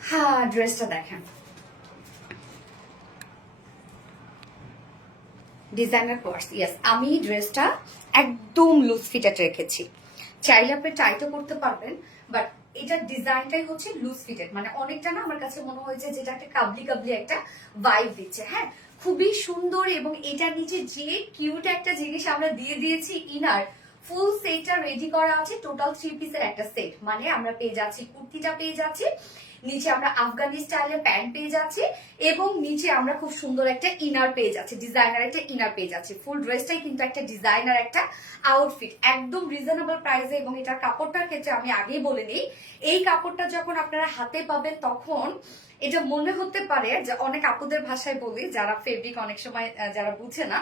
হ্যাঁ, ড্রেসটা দেখেন, ডিজাইনার কোর্স। ইয়েস, আমি ড্রেসটা একদম লুজ ফিটেড রেখেছি। চাইলে আপনি টাইটও করতে পারবেন, বাট এটার ডিজাইনটাই হচ্ছে লুজ ফিটেড, মানে অনেকটা না আমার কাছে মনে হয়েছে যেটা একটা কাবলি কাবলি একটা ভাইব দিচ্ছে। হ্যাঁ, খুবই সুন্দর। এবং এটার নিচে যে কিউট একটা জিনিস আমরা দিয়ে দিয়েছি, ইনার ফুল সেটটা রেডি করা আছে। টোটাল 3 পিসের একটা সেট, মানে আমরা পেয়ে যাচ্ছি কুর্তিটা, পেয়ে যাচ্ছি নিচে আমরা আফগানি স্টাইলের প্যান্ট পেয়ে যাচ্ছি, এবং নিচে আমরা খুব সুন্দর একটা ইনার পেয়ে যাচ্ছি, ডিজাইনার একটা ইনার পেয়ে যাচ্ছি। ফুল ড্রেসটাই কিন্তু একটা ডিজাইনার একটা আউটফিট, একদম রিজনেবল প্রাইসে। এবং এটার কাপড়টার ক্ষেত্রে আমি আগেই বলে নিই, এই কাপড়টা যখন আপনারা হাতে পাবেন তখন এটা মনে হতে পারে যে, অনেক আপুদের ভাষায় বলি যারা ফেব্রিক অনেক সময় যারা বুঝে না,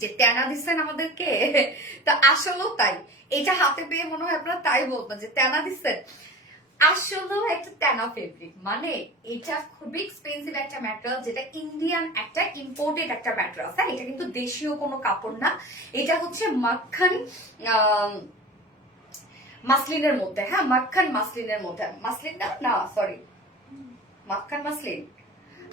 যে টেনা দিচ্ছেন আমাদেরকে। তা আসলেও তাই, এটা হাতে পেয়ে মনে হয় আপনারা তাই বলবেন যে টেনা দিচ্ছেন। আসলেও একটা টেনা ফেব্রিক, মানে এটা খুবই এক্সপেন্সিভ একটা ম্যাটেরিয়াল, যেটা ইন্ডিয়ান একটা ইম্পোর্টেড একটা ম্যাটেরিয়াল। হ্যাঁ, এটা কিন্তু দেশীয় কোনো কাপড় না, এটা হচ্ছে মাখন মাসলিনের মধ্যে। হ্যাঁ, মাখন মাসলিনের মধ্যে, মাসলিন না, না সরি, মাখন মাসলিন।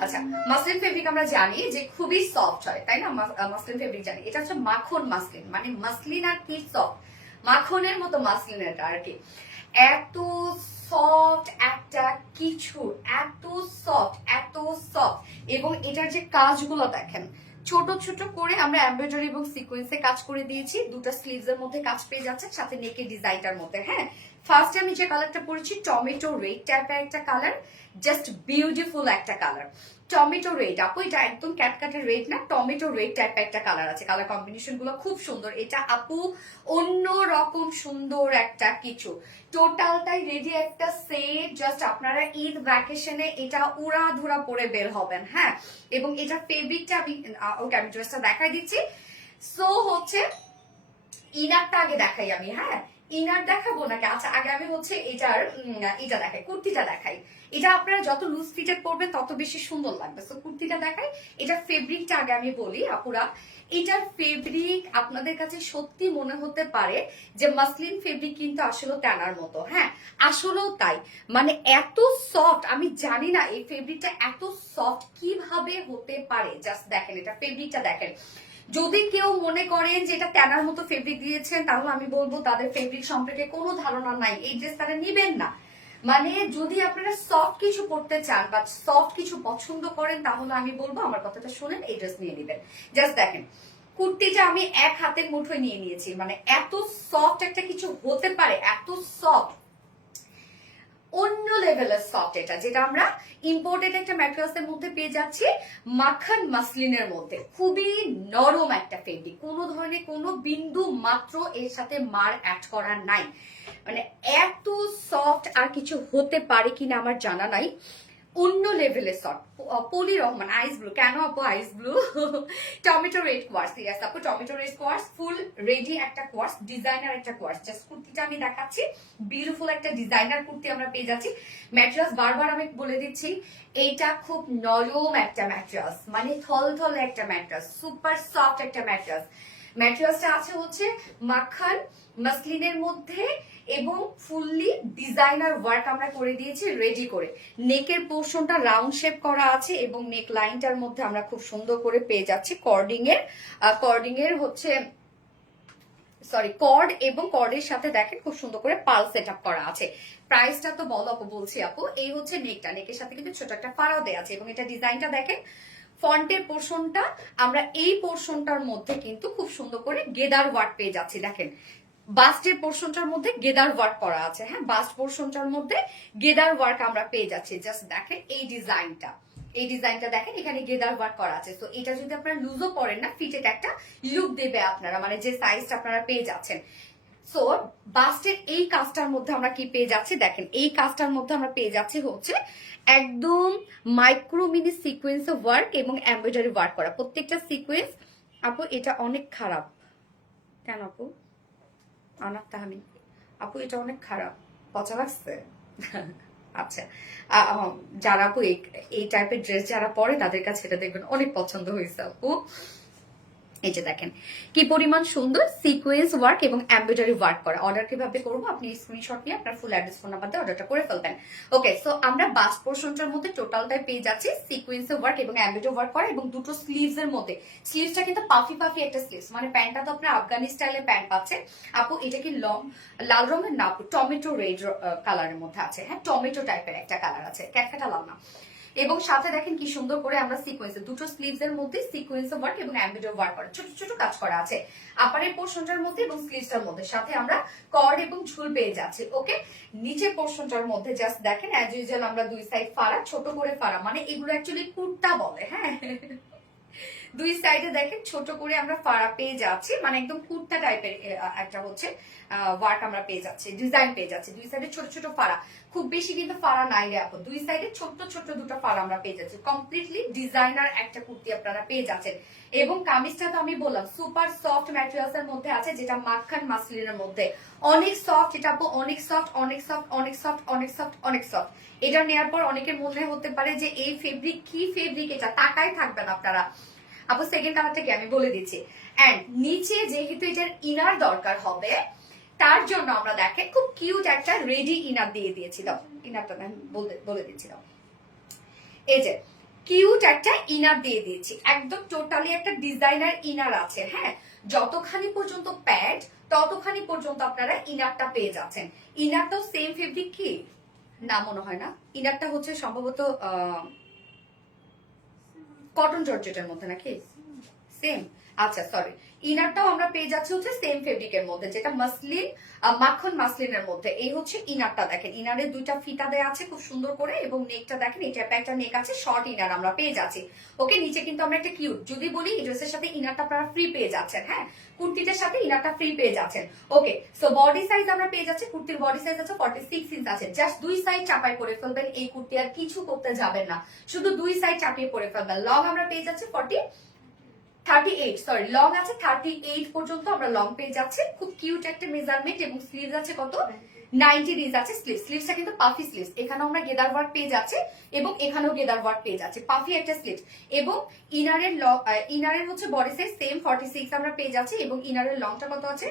আচ্ছা, মাসলিন ফেব্রিক আমরা জানি যে খুবই সফট হয়, তাই না? মাসলিন ফেব্রিক জানি, এটা হচ্ছে মাখন মাসলিন, মানে মাসলিন আর কি সফট, মাখনের মতো মাসলিন এটা আর কি। এত সফট একটা কিছু, এত সফট, এত সফট। এবং এটার যে কাজগুলো দেখেন, ছোট ছোট করে আমরা এমব্রয়ডারি এবং সিকোয়েন্সে কাজ করে দিয়েছি। দুটো স্লিভস এর মধ্যে কাজ পেয়ে যাচ্ছে, সাথে নেকের ডিজাইনটার মধ্যে। হ্যাঁ, ফার্স্টে আমি যে কালারটা পরেছি টমেটো রেড টাইপের একটা কালার, জাস্ট বিউটিফুল একটা কালার, টমেটো রেড। আপু এটা একদম ক্যাটকাটের রেড না, টমেটো রেড টাইপের একটা কালার আছে। কালার কম্বিনেশন গুলো খুব সুন্দর। এটা আপু অন্য রকম সুন্দর একটা কিছু, টোটালটাই রেডি একটা সেট। জাস্ট আপনারা ঈদ ভ্যাকেশনে এটা উড়া ধুরা পরে বের হবেন। হ্যাঁ, এবং এটা ফেব্রিকটা আমি ওকে আমি ড্রেসটা দেখাই দিচ্ছি। সো হচ্ছে ইনারটা আগে দেখাই আমি। হ্যাঁ, ইনার দেখাবো নাকি? আচ্ছা, আগে আমি হচ্ছে এটা দেখাই, কুর্তিটা দেখাই। এটা আপনারা যত লুজ ফিটেড পরবেন তত বেশি সুন্দর লাগবে। তো কুর্তিটা দেখাই, এটার ফেব্রিকটা আগে আমি বলি আপুরা। এটার ফেব্রিক আপনাদের কাছে সত্যি মনে হতে পারে যে মাসলিন ফেব্রিক, কিন্তু আসলে টানার মতো। হ্যাঁ, আসলেও তাই, মানে এত সফট। আমি জানি না এই ফেব্রিকটা এত সফট কিভাবে হতে পারে। জাস্ট দেখেন, এটা ফেব্রিকটা দেখেন। যদি কেউ মনে করেন যে এটা ট্যানার মতো ফেব্রিক দিয়েছেন, তাহলে আমি বলবো তাদের ফেব্রিক সম্পর্কে কোনো ধারণা নাই, এই ড্রেস তারা নিবেন না। মানে যদি আপনারা সফট কিছু পড়তে চান বা সফট কিছু পছন্দ করেন, তাহলে আমি বলবো আমার কথাটা শুনেন, এই ড্রেস নিয়ে নিবেন। জাস্ট দেখেন, কুর্তিটা আমি এক হাতের মুঠোয় নিয়ে নিয়েছি, মানে এত সফট একটা কিছু হতে পারে, এত সফট, অন্য লেভেলের সফট এটা, যেটা আমরা ইম্পোর্টেড একটা ম্যাটেরিয়ালস এর মধ্যে পেয়ে যাচ্ছি, মাখন মাসলিনের মধ্যে। খুবই নরম একটা ফেব্রিক, কোনো ধরনের কোনো বিন্দু মাত্র এর সাথে মার অ্যাড করা নাই। মানে এত সফট আর কিছু হতে পারে কিনা আমার জানা নাই, অন্য লেভেলের soft. Poly Rahman ice blue, কেন আপু ice blue? Tomato red coords. Yes আপু, tomato red coords, full ready একটা কোয়ার্স, ডিজাইনার একটা কোয়ার্স। জাস্ট কুর্তিটা আমি দেখাচ্ছি, বিউটিফুল একটা ডিজাইনার কুর্তি আমরা পেয়ে যাচ্ছি। ম্যাটেরিয়ালস বারবার আমি বলে দিচ্ছি, এইটা খুব নরম একটা ম্যাটেরিয়ালস, মানে থল একটা ম্যাটেরিয়ালস, সুপার সফট একটা ম্যাটেরিয়ালস। ম্যাটেরিয়ালসটা আছে হচ্ছে মাখন মাসলিনের মধ্যে, এবং ফুললি ডিজাইনার ওয়ার্ক আমরা করে দিয়েছি রেডি করে। নেকের পোর্শনটা রাউন্ড শেপ করা আছে, এবং নেক লাইনটার মধ্যে আমরা খুব সুন্দর করে পেয়ে যাচ্ছি কর্ডিং এর হচ্ছে কর্ড, এবং কর্ডের সাথে দেখেন খুব সুন্দর করে পাল সেট আপ করা আছে। প্রাইসটা তো বলো আপু, বলছি আপু। এই হচ্ছে নেকটা, নেকের সাথে কিন্তু ছোট একটা ফাড়াও দেওয়া আছে, এবং এটা ডিজাইনটা দেখেন, ফন্টের পোর্শনটা আমরা এই পোর্শনটার মধ্যে কিন্তু খুব সুন্দর করে গেদার ওয়ার্ক পেয়ে যাচ্ছি। দেখেন, বাস্টের পোর্শনটার মধ্যে গেদার ওয়ার্ক করা আছে। হ্যাঁ, বাস্ট পোর্শনটার মধ্যে গেদার ওয়ার্ক আমরা পেয়ে যাচ্ছি। জাস্ট দেখেন এই ডিজাইনটা দেখেন, এখানে গেদার ওয়ার্ক করা আছে। তো এটা যদি আপনারা লুজও পরেন না, ফিটেড একটা লুক দেবে আপনারা, মানে যে সাইজটা আপনারা পেয়ে যাচ্ছেন। সো বাস্টের এই কাজটার মধ্যে আমরা কি পেয়ে যাচ্ছি দেখেন, এই কাজটার মধ্যে আমরা পেয়ে যাচ্ছি হচ্ছে একদম মাইক্রো মিনি সিকোয়েন্স ওয়ার্ক এবং এমব্রয়ডারি ওয়ার্ক করা প্রত্যেকটা সিকোয়েন্স। আপু এটা অনেক খারাপ কেন আপু? আনার তাহমি আপু এটা অনেক খারাপ, পচা লাগছে? আচ্ছা, যারা আপু এই টাইপের ড্রেস যারা পরে তাদের কাছে এটা দেখবেন অনেক পছন্দ হয়েছে আপু। এই যে দেখেন কি পরিমাণ সুন্দর সিকোয়েন্স ওয়ার্ক এবং এমব্রয়ডারি ওয়ার্ক করা। অর্ডার কিভাবে করবো, আপনি স্ক্রিনশট নিয়ে আপনার ফুল অ্যাড্রেস ফোন নাম্বার দিয়ে অর্ডারটা করে ফেলবেন। ওকে, সো আমরা বাস্ট পোর্শনটার মধ্যে টোটালটাই পেয়ে যাচ্ছি সিকোয়েন্স ওয়ার্ক এবং এমব্রয়ডারি ওয়ার্ক করা, এবং দুটো স্লিভস এর মধ্যে। স্লিভসটা কিন্তু পাফি পাফি একটা স্লিভস, মানে প্যান্টটা তো আপনার আফগানি স্টাইলের প্যান্ট পাচ্ছে। আপু এটা কি লাল রঙের না আপু, টমেটো রেড কালারের মধ্যে আছে। হ্যাঁ, টমেটো টাইপের একটা কালার আছে, ক্যাটকাটা লাল না। এবং সাথে দেখেন কি সুন্দর করে আমরা সিকোয়েন্স, দুটো স্লিভস এর মধ্যে সিকোয়েন্স ওয়ার্ক এবং এমব্রয়ডারি ওয়ার্ক করা, ছোট ছোট কাজ করা আছে আপারের পোর্শনটার মধ্যে এবং স্লিভসটার মধ্যে। সাথে আমরা কর্ড এবং ঝুল পেয়ে যাচ্ছি। ওকে, নিচের পোর্শনটার মধ্যে জাস্ট দেখেন অ্যাজ ইউজুয়াল আমরা দুই সাইড ফাড়া, ছোট করে ফাড়া, মানে এগুলো অ্যাকচুয়ালি কুর্তা বলে। হ্যাঁ, দুই সাইডে দেখেন ছোট করে আমরা ফাড়া পেয়ে যাচ্ছি, মানে একদম কুর্তা টাইপের একটা হচ্ছে ওয়ার্ক আমরা পেয়ে যাচ্ছি, ডিজাইন পেয়ে যাচ্ছি। দুই সাইডে ছোট ছোট ফাড়া, খুব বেশি কিন্তু ফাড়া নাই রে আপু, দুই সাইডে ছোট ছোট দুটো ফাড়া আমরা পেয়ে যাচ্ছি। কমপ্লিটলি ডিজাইনার একটা কুর্তি আপনারা পেয়ে যাচ্ছেন। এবং কামিজটা তো আমি বললাম সুপার সফট ম্যাটেরিয়ালস এর মধ্যে আছে, যেটা মাখন মাসলিনের মধ্যে। অনেক সফট এটা আপু, অনেক সফট, অনেক সফট, অনেক সফট, অনেক সফট, অনেক সফট। এটা নেওয়ার পর অনেকের মনে হতে পারে যে এই ফেব্রিক কি ফেব্রিক, এটা তাকায় থাকবেন আপনারা। আপু সেকেন্ড কালারটা কি আমি বলে দিচ্ছি। এন্ড নিচে যেহেতু এটার ইনার দরকার হবে, তার জন্য আমরা দেখেন খুব কিউট একটা রেডি ইনার দিয়ে দিয়েছি। দাও ইনারটা আমি বলে দিচ্ছি। দাও, এই যে কিউট একটা ইনার দিয়ে দিয়েছি, একদম টোটালি একটা ডিজাইনার ইনার আছে। হ্যাঁ, যতখানি পর্যন্ত প্যাড ততখানি পর্যন্ত আপনারা ইনারটা পেয়ে যাচ্ছেন। ইনারটাও সেম ফেব্রিক কি না মনে হয় না, ইনারটা হচ্ছে সম্ভবত কটন জর্জেটের মধ্যে নাকি সেম। আচ্ছা সরি, ইনারটাও আমরা পেয়ে যাচ্ছি হচ্ছে সেম ফেব্রিকের মধ্যে, যেটা মাসলিন, মাখন মাসলিনের মধ্যে। এই হচ্ছে ইনারটা, দেখেন ইনারের দুইটা ফিতা দেয়া আছে খুব সুন্দর করে, এবং নেকটা দেখেন এই টাইপের একটা নেক আছে, শর্ট ইনার আমরা পেয়ে যাচ্ছি। ওকে, নিচে কিন্তু আমরা একটা কিউট, যদি বলি এই ড্রেসের সাথে ইনারটা আপনারা ফ্রি পেয়ে যাচ্ছেন। হ্যাঁ, কুর্তিটার সাথে ইনারটা ফ্রি পেয়ে যাচ্ছেন। ওকে, সো বডি সাইজ আমরা পেয়ে যাচ্ছি, কুর্তির বডি সাইজ আছে 46 ইঞ্চ আছে। জাস্ট দুই সাইড চাপাই করে ফেলবেন এই কুর্তি, আর কিছু করতে যাবেন না, শুধু দুই সাইড চাপিয়ে পরে ফেলবেন। লং আমরা পেয়ে যাচ্ছি 38, সরি লং আছে 38 পর্যন্ত আমরা লং পেয়ে যাচ্ছি। খুব কিউট একটা মেজারমেন্ট, এবং স্লিভস আছে কত 90 ইঞ্চ আছে স্লিভস। স্লিভসটা কিন্তু পাফি স্লিভস, এখানেও আমরা গেদার ওয়ার্ক পেয়ে যাচ্ছি এবং এখানেও গেদার ওয়ার্ক পেয়ে যাচ্ছি, পাফি একটা স্লিভস। এবং ইনারের হচ্ছে বডি সাইজ সেম 46 আমরা পেয়ে যাচ্ছি, এবং ইনারের লংটা কত আছে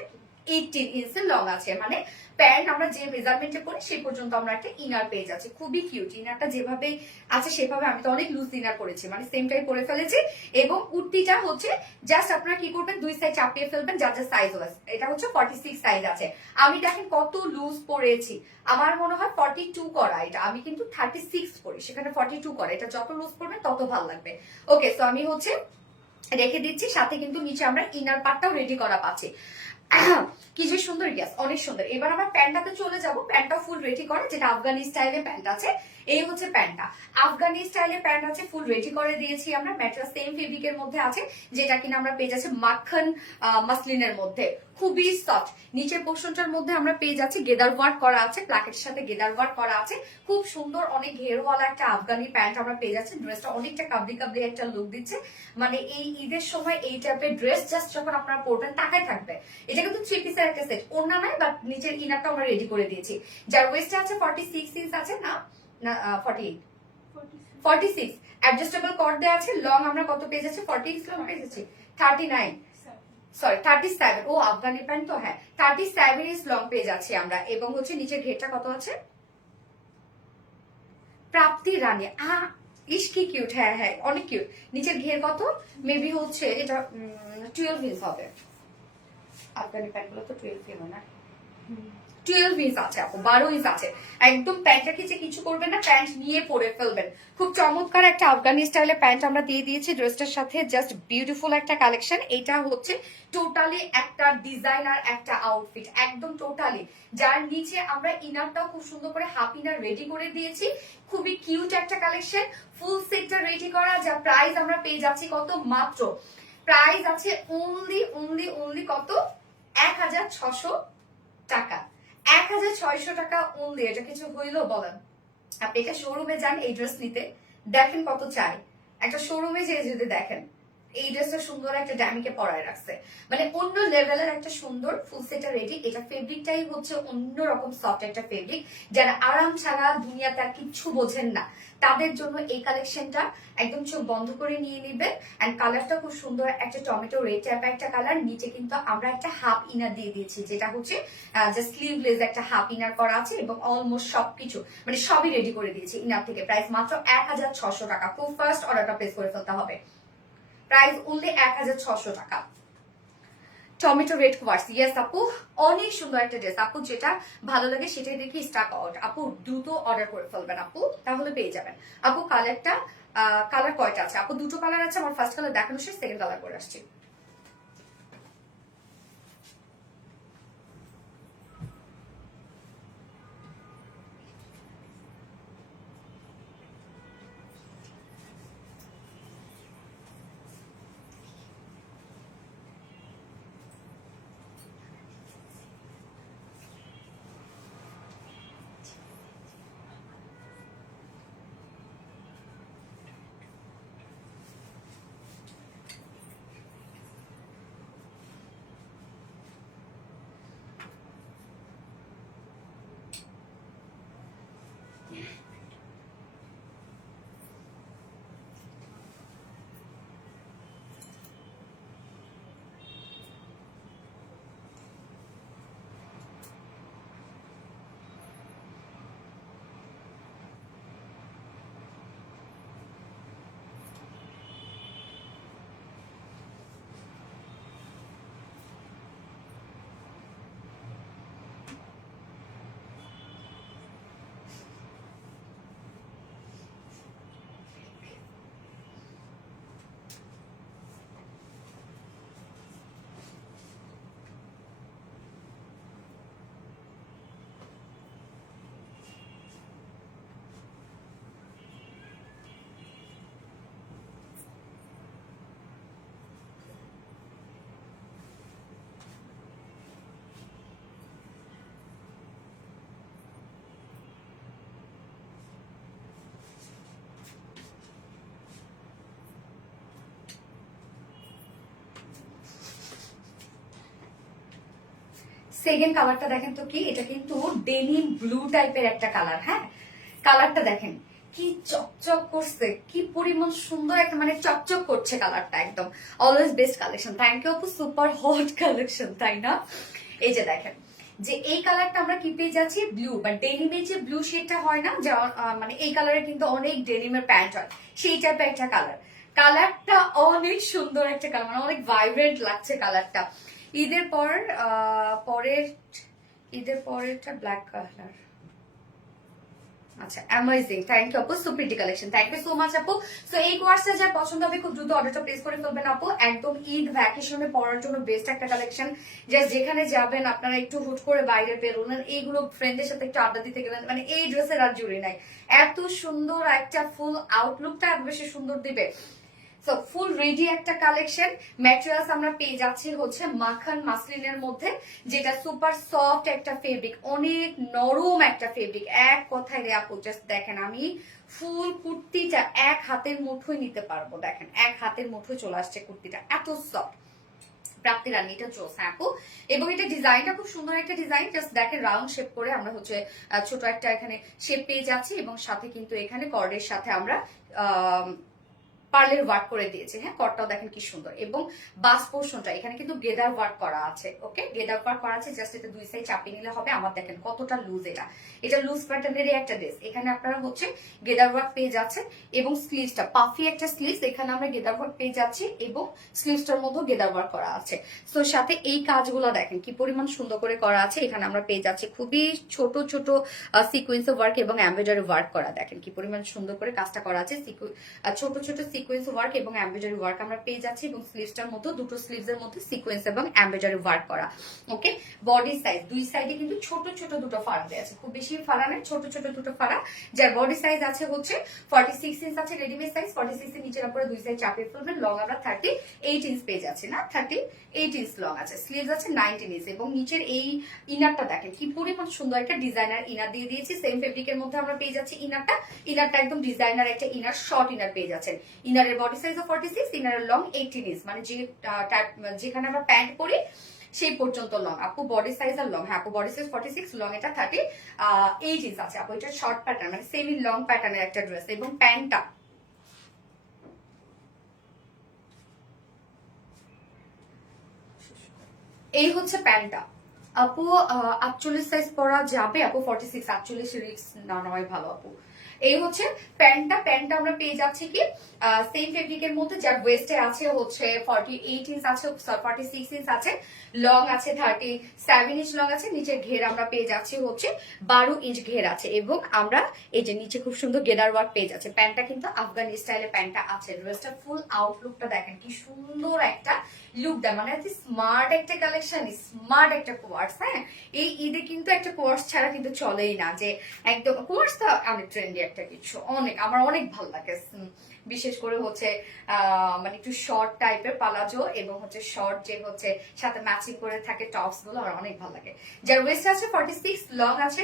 18 ইঞ্চের লং আছে, মানে প্যান্ট আমরা যে মেজারমেন্টে করি সেই পর্যন্ত আমরা একটা ইনার পেয়ে যাচ্ছি। খুবই কিউট ইনারটা, যেভাবে আছে সেভাবে। আমি তো অনেক লুজ ইনার করেছি, মানে সেম টাইপ করে ফেলেছি। এবং কুর্তিটা হচ্ছে জাস্ট আপনারা কি করবেন, দুই সাইড চাপিয়ে ফেলবেন যার যা সাইজ আছে। এটা হচ্ছে 46 সাইজ আছে। আমি দেখেন কত লুজ পরেছি, আমার মনে হয় 42 করা, এটা আমি কিন্তু 36 পরি, সেখানে 42 করা। এটা যত লুজ পড়বে তত ভালো লাগবে। ওকে, তো আমি হচ্ছে রেখে দিচ্ছি। সাথে কিন্তু নিচে আমরা ইনার পার্টটাও রেডি করা পাচ্ছি। কি যে সুন্দর, গ্যাস অনেক সুন্দর। এবার আমরা প্যান্টটাতে চলে যাব। প্যান্টটা ফুল রেডি করে, যেটা আফগানি স্টাইলে প্যান্ট আছে। এই হচ্ছে প্যান্টটা, আফগানি স্টাইলে প্যান্ট আছে, ফুল রেডি করে দিয়েছি আমরা। ম্যাটেরিয়াল সেম ফেব্রিকের মধ্যে আছে, যেটা কিনা আমরা পেয়ে যাচ্ছি মাখন মাসলিনের মধ্যে, খুবই সফট। নিচের পোর্শনটার মধ্যে আমরা পেয়ে যাচ্ছি গেদার ওয়ার্ক করা আছে, প্লাকেটের সাথে গেদার ওয়ার্ক করা আছে। খুব সুন্দর অনেক ঘেরওয়ালা একটা আফগানি প্যান্ট আমরা পেয়ে যাচ্ছি। ড্রেসটা অনেকটা কাবলি কাবলি একটা লুক দিচ্ছে, মানে এই ঈদের সময় এই টাইপের ড্রেস জাস্ট যখন আপনারা পরবেন তাকায় থাকবে। এটা কিন্তু 3 পিসের একটা সেট, ওড়না নাই, বাট নিচের ইনারটা আমরা রেডি করে দিয়েছি। যার ওয়েস্টে আছে 46 ইঞ্চ আছে, না 48 46 অ্যাডজাস্টেবল কর্ড দেওয়া আছে। লং আমরা কত পেয়ে যাচ্ছি 40 লং পেয়ে যাচ্ছি 39, সরি 37। ও আফগানি প্যান্ট তো, হ্যাঁ 37 ইঞ্চ লং পেয়ে যাচ্ছি আমরা। এবং হচ্ছে নিচের ঘেরটা কত আছে, প্রাপ্তি রানী, ইস কি কিউট। হ্যাঁ হ্যাঁ অনেক কিউট। নিচের ঘের কত, মেবি হচ্ছে এটা 12 ইঞ্চ হবে। আফগানি প্যান্ট গুলো তো 12 ইঞ্চ হয় না, 12 ইঞ্চ আছে আপু, 12 ইঞ্চ আছে। একদম প্যান্টটা কিছু করবেন না, প্যান্ট নিয়ে পরে ফেলবেন। খুব চমৎকার একটা আফগানি স্টাইলে প্যান্ট আমরা দিয়ে দিয়েছি ড্রেসটার সাথে, জাস্ট বিউটিফুল একটা কালেকশন। এটা হচ্ছে টোটালি একটা ডিজাইনার একটা আউটফিট, একদম টোটালি। যার নিচে আমরা ইনারটাও খুব সুন্দর করে হাফ ইনার রেডি করে দিয়েছি। খুবই কিউট একটা কালেকশন, ফুল সেটটা রেডি করা। যা প্রাইস আমরা পেয়ে যাচ্ছি কত, মাত্র প্রাইস আছে অনলি কত 1600 টাকা, 1600 টাকা অনলি। এটা কিছু হইলো বলেন? আপনি একটা শোরুমে যান এই ড্রেস নিতে, দেখেন কত চাই। একটা শোরুমে যেয়ে যদি দেখেন এই ড্রেসটা সুন্দর একটা ড্যামিকে পরায় রাখছে, মানে অন্য লেভেলের একটা সুন্দর ফুল সেটা রেডি। এটা ফেব্রিকটাই হচ্ছে অন্যরকম সফট একটা ফেব্রিক, যারা আরাম ছাড়া দুনিয়াতে আর কিচ্ছু বোঝেন না তাদের জন্য এই কালেকশনটা একদম চোখ বন্ধ করে নিয়ে নিবে। এন্ড কালারটা খুব সুন্দর, একটা টমেটো রেড টাইপ একটা কালার। নিচে কিন্তু আমরা একটা হাফ ইনার দিয়ে দিয়েছি, যেটা হচ্ছে যে স্লিভলেস একটা হাফ ইনার করা আছে, এবং অলমোস্ট সবকিছু মানে সবই রেডি করে দিয়েছি ইনার থেকে। প্রাইস মাত্র 1600 টাকা। খুব ফার্স্ট অর্ডারটা প্লেস করে ফেলতে হবে। প্রাইস অনলি 1600 টাকা। টমেটো রেড কোয়ার্স, ইয়েস আপু, অনেক সুন্দর একটা ড্রেস। আপু যেটা ভালো লাগে সেটাই দেখি স্টক আউট। আপু দ্রুত অর্ডার করে ফেলবেন আপু, তাহলে পেয়ে যাবেন। আপু কালারটা কালার কয়টা আছে আপু? দুটো কালার আছে। আমার ফার্স্ট কালার দেখানো শেষ, সেকেন্ড কালার করে আসছি। সেকেন্ড কালারটা দেখেন তো কি, এটা কিন্তু ডেনিম ব্লু টাইপের একটা কালার। হ্যাঁ, কালারটা দেখেন কি চকচক করছে, কি পরিমাণ সুন্দর একটা, মানে চকচক করছে কালারটা একদম। Always best collection. Thank you আপু, সুপার হট কালেকশন, তাই না? এই যে দেখেন, যে এই কালারটা আমরা কি পেয়ে যাচ্ছি, ব্লু বা ডেনিমের যে ব্লু শেডটা হয় না, যে মানে এই কালারে কিন্তু অনেক ডেনিমের প্যান্ট হয়, সেই টাইপের একটা কালার। কালারটা অনেক সুন্দর একটা কালার, মানে অনেক ভাইব্রেন্ট লাগছে কালারটা। ঈদের পর পরের ঈদের পরেরটা ব্ল্যাক কালার। আচ্ছা, অ্যামেজিং, থ্যাংক ইউ আপু, so pretty collection, thank you so much আপু। সো এই কোর্সটা যা পছন্দ হবে খুব দ্রুত অর্ডারটা প্লেস করে ফেলবেন আপু। একদম ঈদ ভ্যাকেশনে পরার জন্য বেস্ট একটা কালেকশন। জাস্ট যেখানে যাবেন আপনারা একটু হুট করে বাইরে বেরোলেন, এইগুলো ফ্রেন্ডের সাথে একটু আড্ডা দিতে গেলেন, মানে এই ড্রেসের আর জুড়ি নাই। এত সুন্দর একটা ফুল আউটলুকটা এত বেশি সুন্দর দিবে। সো ফুল রেডি একটা কালেকশন। ম্যাটেরিয়ালস আমরা পেয়ে যাচ্ছি হচ্ছে মাখন মাসলিনের মধ্যে, যেটা সুপার সফট একটা ফেব্রিক, অনেক নরম একটা ফেব্রিক। এক কথায় রে আপু, জাস্ট দেখেন, আমি ফুল কুর্তিটা এক হাতের মুঠোয় নিতে পারবো। দেখেন, এক হাতের মুঠোয় চলে আসছে কুর্তিটা, এত সফট। প্রাপ্তি রানী, এটা চোস আপু। এবং এটা ডিজাইনটা খুব সুন্দর একটা ডিজাইন। জাস্ট দেখেন, রাউন্ড শেপ করে আমরা হচ্ছে ছোট একটা এখানে শেপ পেয়ে যাচ্ছি, এবং সাথে কিন্তু এখানে কর্ডের সাথে আমরা পার্লের ওয়ার্ক করে দিয়েছে। হ্যাঁ, কটটাও দেখেন কি সুন্দর, এবং বাস পোর্শনটা এখানে কিন্তু গেদার ওয়ার্ক করা আছে। ওকে, গেদার ওয়ার্ক করা আছে, জাস্ট এটা দুই সাইড চাপিয়ে নিলে হবে। আমার দেখেন কতটা লুজ, এটা লুজ প্যাটার্নেরই একটা ড্রেস। এখানে আপনারা হচ্ছে গেদার ওয়ার্ক পেয়ে যাচ্ছেন, এবং স্লিভসটা পাফি একটা স্লিভস, এখানে আমরা গেদার ওয়ার্ক পেয়ে যাচ্ছি, এবং স্লিভসটার মধ্যে গেদার ওয়ার্ক করা আছে। তো সাথে এই কাজগুলো দেখেন কি পরিমাণ সুন্দর করে করা আছে। এখানে আমরা পেয়ে যাচ্ছি খুবই ছোট ছোট সিকোয়েন্স ওয়ার্ক এবং এমব্রয়ডারি ওয়ার্ক করা। দেখেন কি পরিমাণ সুন্দর করে কাজটা করা আছে। ছোট ছোট সিকোয়েন্স ওয়ার্ক এবং এমব্রয়ডারি ওয়ার্ক আমরা পেয়ে যাচ্ছি, এবং স্লিভসটার মতো দুটো স্লিভসের মধ্যে সিকোয়েন্স এবং এমব্রয়ডারি ওয়ার্ক করা। ওকে, বডি সাইজ দুই সাইডে কিন্তু ছোট ছোট দুটো ফাড়া দেওয়া আছে, খুব বেশি ফাড়া নেই, ছোট ছোট দুটো ফাড়া। যার বডি সাইজ আছে হচ্ছে 46 ইঞ্চ আছে, রেডিমেড সাইজ 46 এর নিচের উপরে দুই সাইড চাপিয়ে ফেলবেন। লং আমরা 38 ইঞ্চ পেয়ে যাচ্ছি, না 38 ইঞ্চ লং আছে। স্লিভস আছে 19 ইঞ্চ, এবং নিচের এই ইনারটা দেখেন কি পরিমাণ সুন্দর একটা ডিজাইনার ইনার দিয়ে দিয়েছি। সেম ফেব্রিকের মধ্যে আমরা পেয়ে যাচ্ছি ইনারটা একদম ডিজাইনার একটা ইনার, শর্ট ইনার পেয়ে যাচ্ছেন। ইনারের বডি সাইজ 46, ইনারের লং 18 ইঞ্চ, মানে যেখানে আমরা প্যান্ট পরি সেই পর্যন্ত লং। আপু বডি সাইজ আর লং, হ্যাঁ আপু বডি সাইজ 46, লং এটা 38 ইঞ্চ আছে আপু। এটা শর্ট প্যাটার্ন মানে সেমি লং প্যাটার্নের একটা ড্রেস, এবং প্যান্টটা এই হচ্ছে প্যান্টটা আপু। 48 সাইজ পরা যাবে আপু? 46 48 রিক্স না নয় ভালো আপু। এই হচ্ছে প্যান্টটা আমরা পেয়ে যাচ্ছি কি সেম ফেব্রিকের মধ্যে, যার ওয়েস্টে আছে হচ্ছে 48 ইঞ্চ আছে, 46 ইঞ্চ আছে, লং আছে 37 ইঞ্চ লং আছে, নিচের ঘের আমরা পেয়ে যাচ্ছি হচ্ছে 12 ইঞ্চ ঘের আছে, এবং আমরা এই যে নিচে খুব সুন্দর গেদার ওয়ার্ক পেয়ে যাচ্ছে। প্যান্টটা কিন্তু আফগানি স্টাইলে প্যান্টটা আছে। ড্রেসটা ফুল আউটলুকটা দেখেন কি সুন্দর একটা লুক দেয়, মানে স্মার্ট একটা কালেকশন, স্মার্ট একটা কোয়ার্স। হ্যাঁ এই ঈদে কিন্তু একটা কোয়ার্স ছাড়া কিন্তু চলেই না, যে একদম কোয়ার্স তো অনেক ট্রেন্ডি একটা কিছু, অনেক আমার অনেক ভালো লাগে। বিশেষ করে হচ্ছে মানে একটু শর্ট টাইপের পালাজো, এবং হচ্ছে শর্ট যে হচ্ছে সাথে ম্যাচিং করে থাকে টপস গুলো আমার অনেক ভালো লাগে। যার ওয়েস্ট আছে 46, লং আছে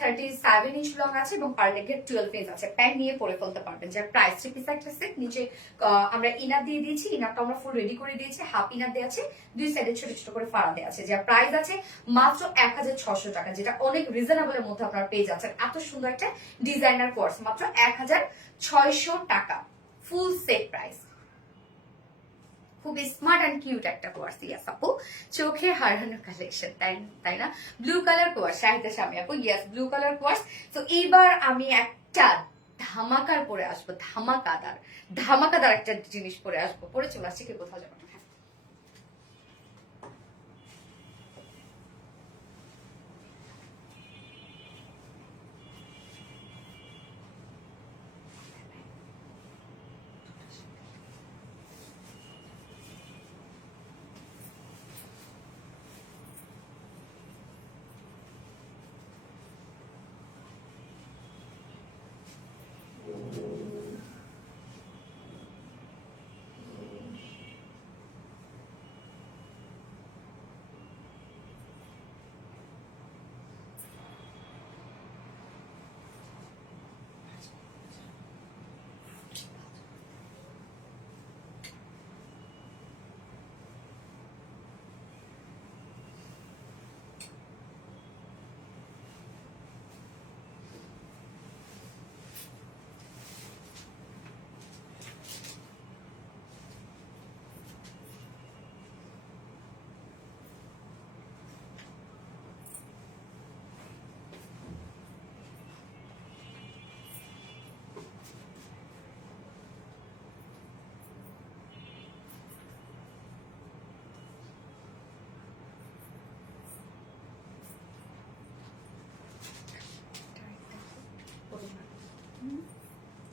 37 ইঞ্চ লং আছে, এবং পার লেগের 12 ইঞ্চ আছে। প্যান্ট নিয়ে পরে ফেলতে পারবেন। যার প্রাইস 3 পিস একটা সেট, নিচে আমরা ইনার দিয়ে দিয়েছি, ইনারটা আমরা ফুল রেডি করে দিয়েছি, হাফ ইনার দেওয়া আছে, দুই সাইডে ছোট ছোট করে ফাড়া দেওয়া আছে। যার প্রাইস আছে মাত্র 1600 টাকা, যেটা অনেক রিজনেবলের মধ্যে আপনারা পেয়ে যাচ্ছেন। এত সুন্দর একটা ডিজাইনার কোর্স মাত্র 1600 টাকা, ফুল সেট প্রাইস। খুব স্মার্ট এন্ড কিউট একটা কোর্স। ইয়াস আপু, চোখে হারানো কালেকশন, তাই না? ব্লু কালার কোর্স, শাহিদা স্বামী আপু, ইয়াস ব্লু কালার কোর্স। তো এইবার আমি একটা ধামাকার পরে আসবো, ধামাকাদার একটা জিনিস পরে আসবো, পরে চলে আসছি, কি কোথাও যাবো না।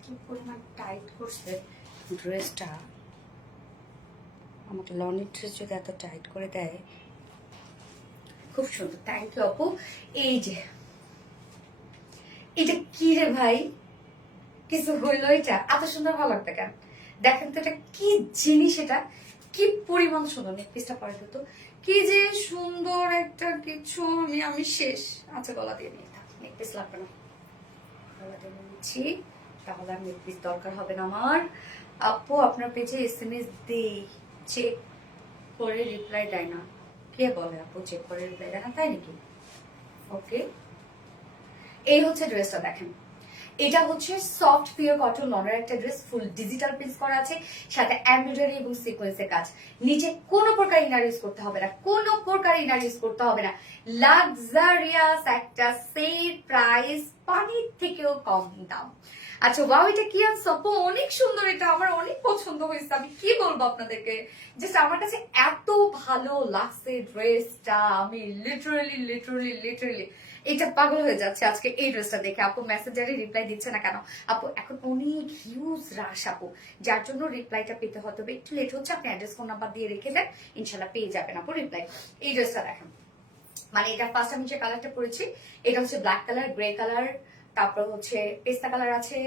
কি পরিমাণ টাইট করছে ড্রেসটা, আমাকে লনের ড্রেস যদি এত টাইট করে দেয়, খুব সুন্দর। থ্যাংক ইউ আপু। এই যে এটা কি রে ভাই, কিছু হইলো? এটা এত সুন্দর ভালো লাগবে কেন? দেখেন তো এটা কি জিনিস, এটা কি পরিমাণ সুন্দর। নেকপিসটা পরে তো কি যে সুন্দর একটা কিছু। আমি শেষ। আচ্ছা গলা দিয়ে নিয়ে থাক, নেকপিস লাগবে না, গলা দিয়ে নিচ্ছি, তাহলে আর নেকপিস দরকার হবে না আমার। আপু আপনার পেজে SMS দেই, চেক করে রিপ্লাই দেয় না। কে বলে আপু চেক করে রিপ্লাই দেয় না? তাই নাকি? ওকে, এই হচ্ছে ড্রেসটা দেখেন। এটা হচ্ছে সফট পিওর কটন লনের একটা ড্রেস, ফুল ডিজিটাল প্রিন্ট করা আছে, সাথে এমব্রয়ডারি এবং সিকোয়েন্সের কাজ। নিচে কোনো প্রকার ইনার ইউজ করতে হবে না, কোনো প্রকার ইনার ইউজ করতে হবে না। লাক্সারিয়াস একটা সেল প্রাইস, পানির থেকেও কম দাম। আচ্ছা ওয়াও, এটা কি আছে আপু? অনেক সুন্দর, এটা আমার অনেক পছন্দ হয়েছে। আমি কি বলবো আপনাদেরকে, জাস্ট আমার কাছে এত ভালো লাগছে ড্রেসটা, আমি লিটারালি এটা পাগল হয়ে যাচ্ছে আজকে এই ড্রেসটা দেখে। আপু মেসেঞ্জারে রিপ্লাই দিচ্ছে না কেন? আপু এখন অনেক হিউজ রাশ আপু, যার জন্য রিপ্লাইটা পেতে হয়তো একটু লেট হচ্ছে। আপনি অ্যাড্রেস ফোন নাম্বার দিয়ে রেখে দেন, ইনশাল্লাহ পেয়ে যাবেন আপু রিপ্লাই। এই ড্রেসটা দেখেন, মানে এটা ফার্স্ট আমি যে কালারটা পরেছি এটা হচ্ছে ব্ল্যাক কালার, গ্রে কালার, তারপর হচ্ছে পেস্তা কালার আছে,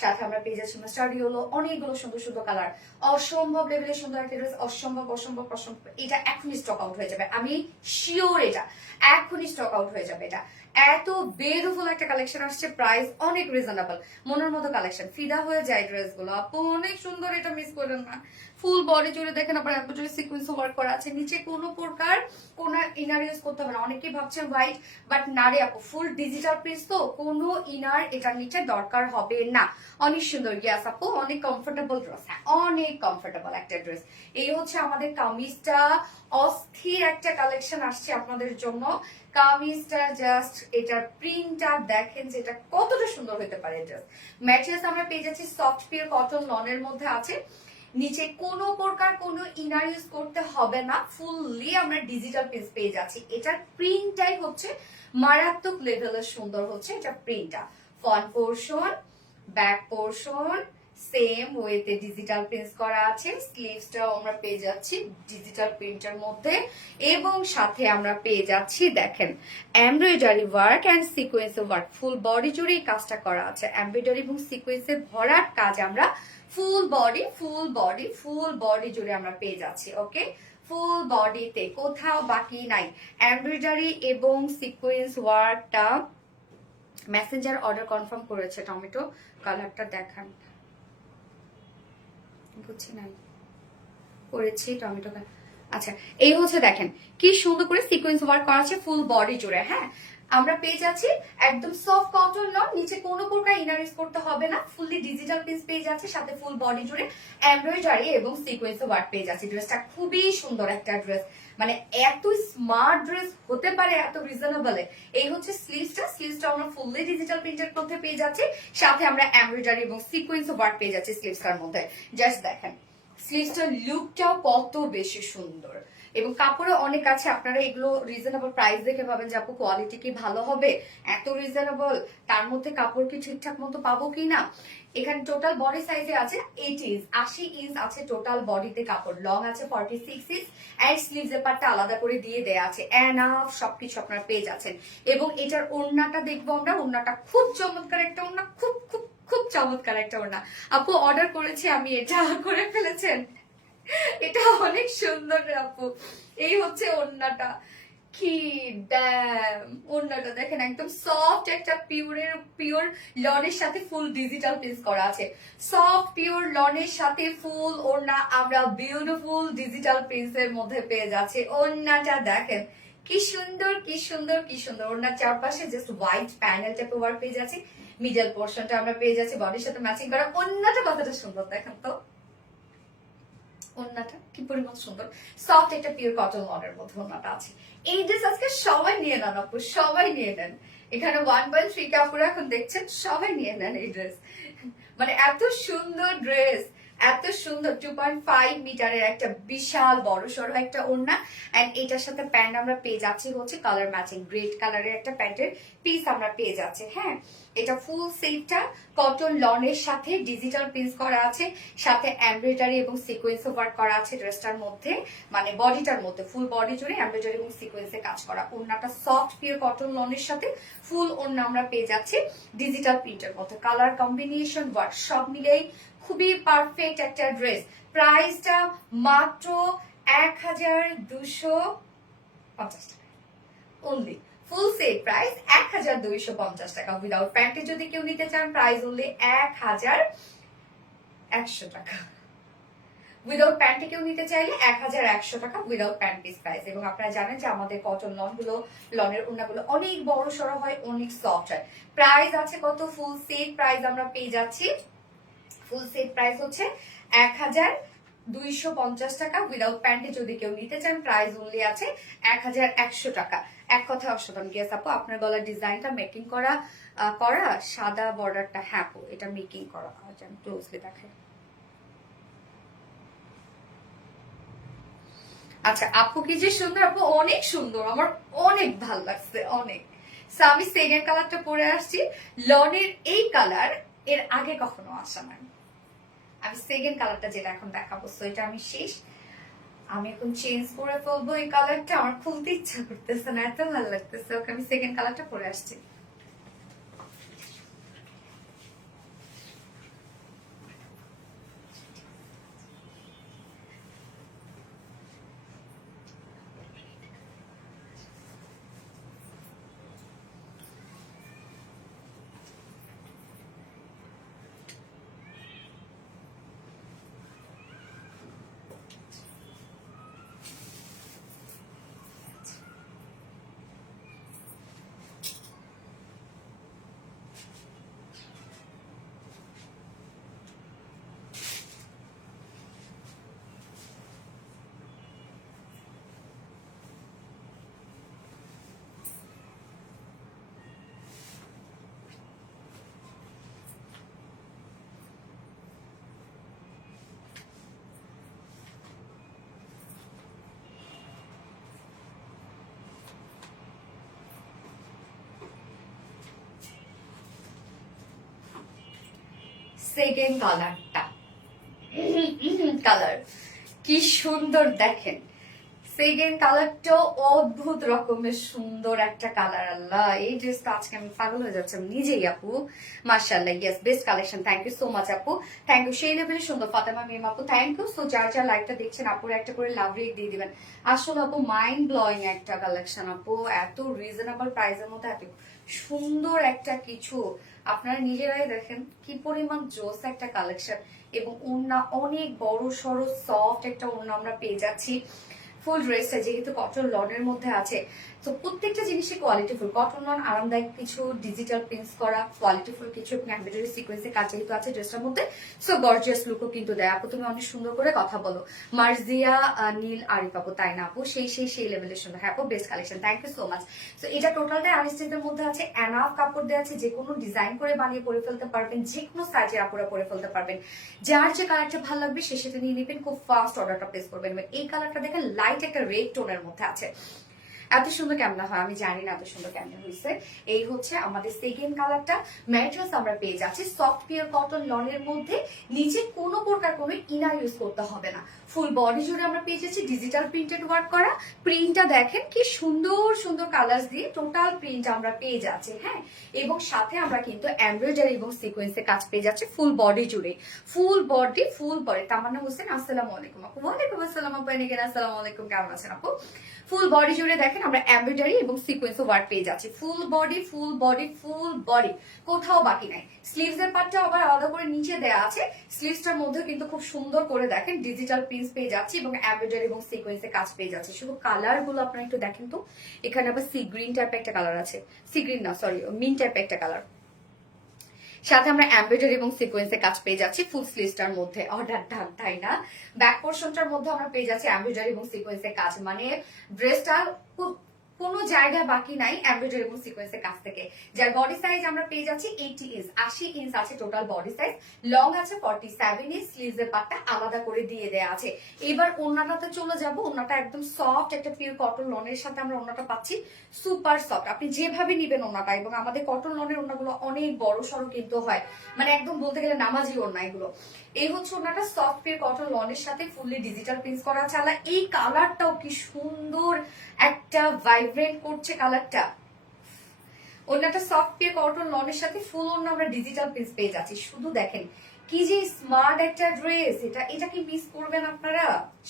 সাথে আমরা পেয়ে যাচ্ছি মাস্টার্ড ইয়েলো, অনেকগুলো সুন্দর সুন্দর কালার। অসম্ভব লেভেলের সুন্দর একটা ড্রেস, অসম্ভব অসম্ভব অসম্ভব। এটা এখনই স্টক আউট হয়ে যাবে, আমি শিওর এটা এখনই স্টক আউট হয়ে যাবে। এটা এত বিউটিফুল একটা কালেকশন আসছে, প্রাইস অনেক রিজনেবল, মনের মতো কালেকশন, ফিদা হয়ে যায় ড্রেসগুলো। আপু অনেক সুন্দর, এটা মিস করেন না। ফুল বডি জুড়ে দেখেন আবার এমব্রয়ডারি সিকোয়েন্স ওয়ার্ক করা আছে, নিচে কোনো প্রকার কোনো ইনার ইউজ করতে হবে না। অনেকেই ভাবছেন হোয়াইট, বাট না রে আপু, ফুল ডিজিটাল প্রিন্ট তো কোনো ইনার এটার নিচে দরকার হবে না। অনেক সুন্দর, ইয়াস আপু, অনেক কমফোর্টেবল ড্রেস, হ্যাঁ অনেক কমফোর্টেবল একটা ড্রেস। এই হচ্ছে আমাদের কামিজটা, অস্থির একটা কালেকশন আসছে আপনাদের জন্য। কামিজটা জাস্ট এটার প্রিন্টটা দেখেন যে এটা কতটা সুন্দর হতে পারে। ড্রেস ম্যাটেরিয়ালস আমরা পেয়ে যাচ্ছি সফট পিওর কটন লনের মধ্যে আছে, নিচে কোনো প্রকার কোনো ইনার ইউজ করতে হবে না, ফুললি আমরা ডিজিটাল পিস পেয়ে যাচ্ছি। এটার প্রিন্টটাই হচ্ছে মারাত্মক লেভেলের সুন্দর হচ্ছে এটা প্রিন্টটা। Front portion, back portion same ওয়েতে ডিজিটাল প্রিন্ট করা আছে, স্লিভসটাও আমরা পেয়ে যাচ্ছি ডিজিটাল প্রিন্টের মধ্যে, এবং সাথে আমরা পেয়ে যাচ্ছি দেখেন embroidery work and sequence work, full body জুড়ে এই কাজটা করা আছে, এমব্রয়ডারি এবং সিকোয়েন্সের ভরাট কাজ আমরা ফুল বডি জুড়ে আমরা পেয়ে যাচ্ছি। ওকে, ফুল বডিতে কোথাও বাকি নাই, এমব্রয়ডারি এবং সিকোয়েন্স ওয়ার্কটা। মেসেঞ্জার অর্ডার কনফার্ম করেছে, টমেটো কালারটা দেখান, বুঝছি নাই করেছি টমেটো। আচ্ছা, এই হচ্ছে দেখেন কি সুন্দর করে সিকোয়েন্স ওয়ার্ক করা আছে ফুল বডি জুড়ে। হ্যাঁ, আমরা পেয়ে যাচ্ছি একদম সফট কটন লন, নিচে কোনো প্রকার ইনার ইউজ করতে হবে না, ফুললি ডিজিটাল পিস পেয়ে যাচ্ছে, সাথে ফুল বডি জুড়ে এমব্রয়ডারি এবং সিকোয়েন্স ওয়ার্ক পেয়ে যাচ্ছে। ড্রেসটা খুবই সুন্দর একটা ড্রেস, মানে এত স্মার্ট ড্রেস হতে পারে এত রিজনেবলে। এই হচ্ছে স্লিভসটা আমরা ফুললি ডিজিটাল প্রিন্টের মধ্যে পেয়ে যাচ্ছি, সাথে আমরা এমব্রয়ডারি এবং সিকোয়েন্স ওয়ার্ক পেয়ে যাচ্ছি স্লিভসটার মধ্যে। জাস্ট দেখেন স্লিভসটার লুকটাও কত বেশি সুন্দর, এবং কাপড়ে অনেক আছে। আপনারা এগুলো রিজনেবল প্রাইস দেখে ভাবেন যে আপু কোয়ালিটি কি ভালো হবে, এত রিজনেবল, তার মধ্যে কাপড় কি ঠিকঠাক মতো পাবো কিনা। এখানে টোটাল বডি সাইজে আছে 80 ইঞ্চ আছে টোটাল বডিতে কাপড়, লং আছে 46 ইঞ্চ, এন্ড স্লিভস এর পার্টটা আলাদা করে দিয়ে দেয়া আছে। এনাফ সবকিছু আপনারা পেয়ে যাচ্ছেন। এবং এটার ওড়নাটা দেখবো আমরা, ওড়নাটা খুব চমৎকার একটা ওড়না, খুব খুব খুব চমৎকার একটা ওড়না। আপু অর্ডার করেছি আমি, এটা করে ফেলেছেন, এটা অনেক সুন্দর আপু। এই হচ্ছে ওড়নাটা, কি ড্যাম, ওড়নাটা দেখেন একদম সফট একটা পিওর লনের সাথে ফুল ডিজিটাল প্রিন্ট করা আছে। সফট পিওর লনের সাথে ফুল ওড়না আমরা বিউটিফুল ডিজিটাল প্রিন্টসের মধ্যে পেয়ে যাচ্ছে। ওড়নাটা দেখেন কি সুন্দর কি সুন্দর কি সুন্দর। ওড়নার চারপাশে জাস্ট হোয়াইট প্যানেল টাইপের ওয়ার্ক পেয়ে যাচ্ছি, মিডল পোর্শনটা আমরা পেয়ে যাচ্ছি বডির সাথে ম্যাচিং করা। ওড়নাটা কতটা সুন্দর দেখেন তো, ওড়নাটা কি পরিমাণ সুন্দর, সফট একটা পিওর কটন লনের মধ্যে ওড়নাটা আছে। এই ড্রেস আজকে সবাই নিয়ে নেন আপু, সবাই নিয়ে নেন। এখানে 1.3 কাপড় এখন দেখছেন, সবাই নিয়ে নেন এই ড্রেস, মানে এত সুন্দর ড্রেস, এত সুন্দর। 2.5 মিটারের একটা বিশাল বড় সড়ো একটা ওড়না, এন্ড এটার সাথে প্যান্ট আমরা পেয়ে যাচ্ছি হচ্ছে কালার ম্যাচিং গ্রেড কালারের একটা প্যান্টের পিস আমরা পেয়ে যাচ্ছি। হ্যাঁ, এটা ফুল সেটটা কটন লনের সাথে ডিজিটাল প্রিন্ট করা আছে, সাথে এমব্রয়ডারি এবং সিকোয়েন্স ওয়ার্ক করা আছে ড্রেসটার মধ্যে, মানে বডিটার মধ্যে ফুল বডি জুড়ে এমব্রয়ডারি এবং সিকোয়েন্সে কাজ করা। ওড়নাটা সফট পিওর কটন লনের সাথে ফুল ওড়না আমরা পেয়ে যাচ্ছি ডিজিটাল প্রিন্টের মধ্যে। কালার কম্বিনেশন ওয়ার্ক সব মিলেই খুবই পারফেক্ট একটা ড্রেস। প্রাইসটা মাত্র 1250 টাকা অনলি। ফুল সেট প্রাইস 1250 টাকা। উইদাউট প্যান্টে যদি কেউ নিতে চান প্রাইস অনলি 1100 টাকা। উইদাউট প্যান্টে কেউ নিতে চাইলে 1100 টাকা উইদাউট প্যান্ট পিস প্রাইস। এবং আপনারা জানেন যে আমাদের কটন লনের ওড়নাগুলো অনেক বড় সড়ো হয়, অনেক সফট হয়। প্রাইস আছে কত, ফুল সেট প্রাইস আমরা পেয়ে যাচ্ছি, ফুল সেট প্রাইস হচ্ছে 1250 টাকা। উইদাউট প্যান্টে যদি কেউ নিতে চান প্রাইস অনলি আছে 1100 টাকা। এক কথা অসাধারণ। গেস আপু আপনার গলার ডিজাইনটা মেকিং করা সাদা বর্ডারটা, হ্যাঁ আপু এটা মেকিং করা, ক্লোজলি দেখেন। আচ্ছা আপু কি যে সুন্দর, আপু অনেক সুন্দর, আমার অনেক ভালো লাগছে অনেক। আমি সেকেন্ড কালারটা পরে আসছি, লনের এই কালার এর আগে কখনো আসা নাই। আমি সেকেন্ড কালারটা যেটা এখন দেখাবো, সো এটা আমি শেষ, আমি এখন চেঞ্জ করে ফেলবো এই কালারটা, আমার খুলতে ইচ্ছা করতেছে না, এত ভালো লাগতেছে। ওকে, আমি সেকেন্ড কালারটা পরে আসছি। সেকেন্ড কালার কি সুন্দর দেখেন। সেকেন্ড কালারটাও অদ্ভুত রকমের সুন্দর একটা কালার। আল্লাহ, এই ড্রেসটা আজকে আমি পাগল হয়ে যাচ্ছি নিজেই আপু। মাশাআল্লাহ, yes, best collection. Thank you so much আপু, থ্যাংক ইউ। সেই লেভেলে সুন্দর ফাতেমা মিম আপু, থ্যাংক ইউ। সো যার যার লাইভটা দেখছেন আপুর একটা করে লাভ রেট দিয়ে দিবেন। আসলে আপু মাইন্ড ব্লোয়িং একটা কালেকশন আপু, এত রিজনেবল প্রাইসের মধ্যে এত সুন্দর একটা কিছু আপনারা নিজেরাই দেখেন কি পরিমাণ জোস একটা কালেকশন। এবং ওড়না অনেক বড় সড়ো সফট একটা ওড়না আমরা পেয়ে যাচ্ছি। ফুল ড্রেসটা যেহেতু কটন লনের মধ্যে আছে, তো প্রত্যেকটা জিনিসই কোয়ালিটিফুল। কটন লন আরামদায়ক কিছু, ডিজিটাল প্রিন্টস করা কোয়ালিটিফুল কিছু, এমব্রয়ডারি সিকোয়েন্সের কাজ যেহেতু আছে ড্রেসটার মধ্যে, সো গর্জিয়াস লুকও কিন্তু দেয়। আপু তুমি অনেক সুন্দর করে কথা বলো। মার্জিয়া নীল আরিফ আপু, তাই না আপু? সেই লেভেলের সুন্দর। হ্যাঁ আপু, best collection, thank you so much. So এটা টোটালটাই আনস্টিচের মধ্যে আছে, এনাফ কাপড় দেওয়া আছে, যে কোনো ডিজাইন করে বানিয়ে পরে ফেলতে পারবেন, যে কোনো সাইজের আপুরা পরে ফেলতে পারবেন। যার যে কালারটা ভালো লাগবে সে সেটা নিয়ে নেবেন, খুব ফাস্ট অর্ডারটা প্লেস করবেন। এই কালারটা দেখেন লাইট একটা রেড টোনের মধ্যে আছে। এত সুন্দর কেমন হয় আমি জানি না, এত সুন্দর কেমন হয়েছে। এই হচ্ছে আমাদের সেকেন্ড কালারটা। ম্যাট্রেস আমরা পেয়ে যাচ্ছি সফট পিওর কটন লনের মধ্যে, নিচে কোনো প্রকার কোনো ইনার ইউজ করতে হবে না। ফুল বডি জুড়ে আমরা পেয়ে যাচ্ছি ডিজিটাল প্রিন্টেড ওয়ার্ক করা। প্রিন্টটা দেখেন কি সুন্দর সুন্দর কালার দিয়ে টোটাল প্রিন্ট আমরা পেয়ে যাচ্ছি। হ্যাঁ, এবং সাথে আমরা কিন্তু এমব্রয়ডারি এবং সিকোয়েন্সের কাজ পেয়ে যাচ্ছি ফুল বডি জুড়ে। ফুল বডি তামান্না হোসেন, আসসালামু আলাইকুম আপু। ওয়ালাইকুম আসসালাম আপু, আসসালামু আলাইকুম, কেমন আছেন আপু? ফুল বডি জুড়ে দেখেন আমরা এমব্রয়ডারি এবং সিকোয়েন্স ওয়ার্ক পেয়ে যাচ্ছি। ফুল বডি কোথাও বাকি নাই। স্লিভস এর পার্টটা আবার আলাদা করে নিচে দেয়া আছে। স্লিভসটার মধ্যে কিন্তু খুব সুন্দর করে দেখেন ডিজিটাল প্রিন্টস পেয়ে যাচ্ছি এবং এমব্রয়ডারি এবং সিকোয়েন্সের কাজ পেয়ে যাচ্ছে। শুধু কালার গুলো আপনারা একটু দেখেন তো, এখানে আবার সি গ্রিন টাইপের একটা কালার আছে, সি গ্রিন না সরি মিন টাইপের একটা কালার। সাথে আমরা এমব্রয়ডারি এবং সিকোয়েন্সের কাজ পেয়ে যাচ্ছি ফুল স্লিভসটার মধ্যে। অর্ডার ডান, তাই না? ব্যাক পোর্শনটার মধ্যে আমরা পেয়ে যাচ্ছি এমব্রয়ডারি এবং সিকোয়েন্সের কাজ, মানে ড্রেসটা কোনো জায়গায় বাকি নাই এমব্রয়ডারি এবং সিকোয়েন্সের কাছ থেকে। যার বডি সাইজ আমরা পেয়ে যাচ্ছি 80 ইঞ্চ, 80 ইঞ্চ আছে টোটাল বডি সাইজ। লং আছে 47 ইঞ্চ, স্লিভস এর পার্টটা আলাদা করে দিয়ে দেয়া আছে। এবার ওড়নাটাতে চলে যাব। ওড়নাটা একদম সফট একটা পিওর কটন লনের সাথে আমরা ওড়নাটা পাচ্ছি, সুপার সফট। আপনি যেভাবে নিবেন ওড়নাটা, এবং আমাদের কটন লনের ওড়নাগুলো অনেক বড় সড়ো কিন্তু হয়, মানে একদম বলতে গেলে নামাজি ওড়না এগুলো। এই হচ্ছে ওড়নাটা সফট পিওর কটন লনের সাথে ফুললি ডিজিটাল প্রিন্টস করা আছে। এই কালারটাও কি সুন্দর একটা ভাইব্রেন্ট করছে কালারটা। ওড়নাটা সফট পিওর কটন লনের সাথে ফুল ওড়না আমরা ডিজিটাল প্রিন্টস পেয়ে যাচ্ছি। শুধু দেখেন কি যে স্মার্ট একটা ড্রেস। এটা কি মিস করবেন আপনারা?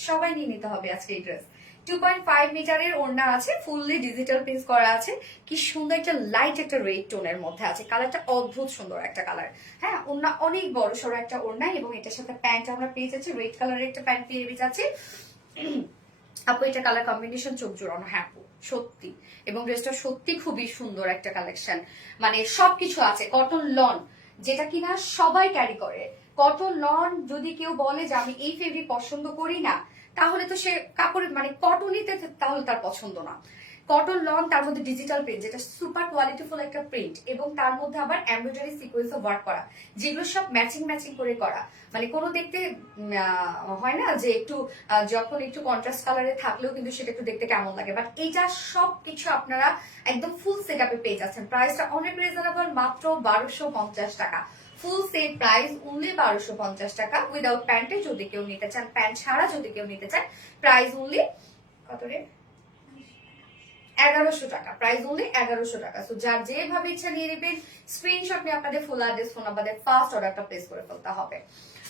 সবাই নিয়ে নিতে হবে আজকে এই ড্রেস। 2.5 মিটারের ওড়না আছে, ফুললি ডিজিটাল প্রিন্টস করা আছে। কি সুন্দর একটা লাইট একটা রেড টোনের মধ্যে আছে। কালারটা অদ্ভুত সুন্দর একটা কালার। হ্যাঁ, ওড়না অনেক বড় সড়ো একটা ওড়না, এবং এটার সাথে প্যান্ট আমরা পেয়ে যাচ্ছি, রেড কালারের একটা প্যান্ট পেয়ে যাচ্ছি। আপু এটা কালার কম্বিনেশন চোখ জোড়ানো। হ্যাঁ আপু সত্যি, এবং ড্রেসটা সত্যি খুবই সুন্দর একটা কালেকশন। মানে সবকিছু আছে কটন লন, যেটা কিনা সবাই ক্যারি করে। কটন লন যদি কেউ বলে যে আমি এই ফেব্রিক পছন্দ করি না, তাহলে তো সে কাপড়ের মানে কটনিতে তাহলে তার পছন্দ না। কটন লন, তার মধ্যে ডিজিটাল প্রিন্ট, যেটা সুপার কোয়ালিটিফুল একটা প্রিন্ট, এবং তার মধ্যে আবার এমব্রয়ডারি সিকোয়েন্স ওয়ার্ক করা, যেগুলো সব ম্যাচিং করে করা। মানে কোনো দেখতে হয় না যে একটু যখন একটু কন্ট্রাস্ট কালারে থাকলেও কিন্তু সেটা একটু দেখতে কেমন লাগে, বাট এটা সবকিছু আপনারা একদম ফুল সেট আপে পেয়ে যাচ্ছেন। প্রাইসটা অনেক রিজনেবল, মাত্র 1250 টাকা। ফুল সেট প্রাইস অনলি 1250 টাকা। উইদাউট প্যান্টে যদি কেউ নিতে চান, প্যান্ট ছাড়া যদি কেউ নিতে চান, প্রাইস অনলি কত রে? 1100 টাকা। প্রাইস অনলি 1100 টাকা। সো যার যেভাবে ইচ্ছা নিয়ে নেবেন, স্ক্রিনশট নিয়ে আপনাদের ফুল অ্যাড্রেস ফোন নাম্বারে ফার্স্ট অর্ডারটা প্লেস করে ফেলতে হবে।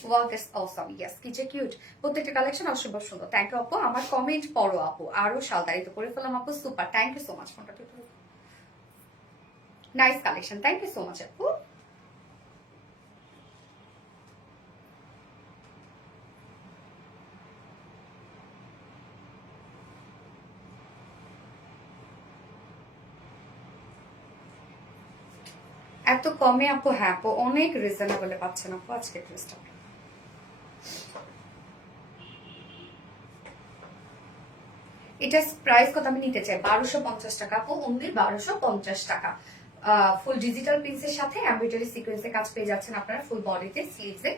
Wow, that's awesome. ইয়েস, কি যে কিউট। প্রত্যেকটা কালেকশন অসম্ভব সুন্দর। থ্যাংক ইউ আপু। আমার কমেন্ট পড়ো আপু, আরো সালদারিত করে ফেলাম আপু। Super, thank you so much. ফোনটা nice collection, thank you so much আপু। এত কমে আপু? হ্যাঁ আপু, অনেক রিজনেবলে পাচ্ছেন আপু আজকে ড্রেসটা। এটা প্রাইস কত আমি নিতে চাই? 1250 টাকা আপু, অনলি 1250 টাকা। ফুল ডিজিটাল প্রিন্টসের সাথে এমব্রয়ডারি সিকোয়েন্সের কাজ পেয়ে যাচ্ছেন আপনারা ফুল বডিতে, স্লিভসে,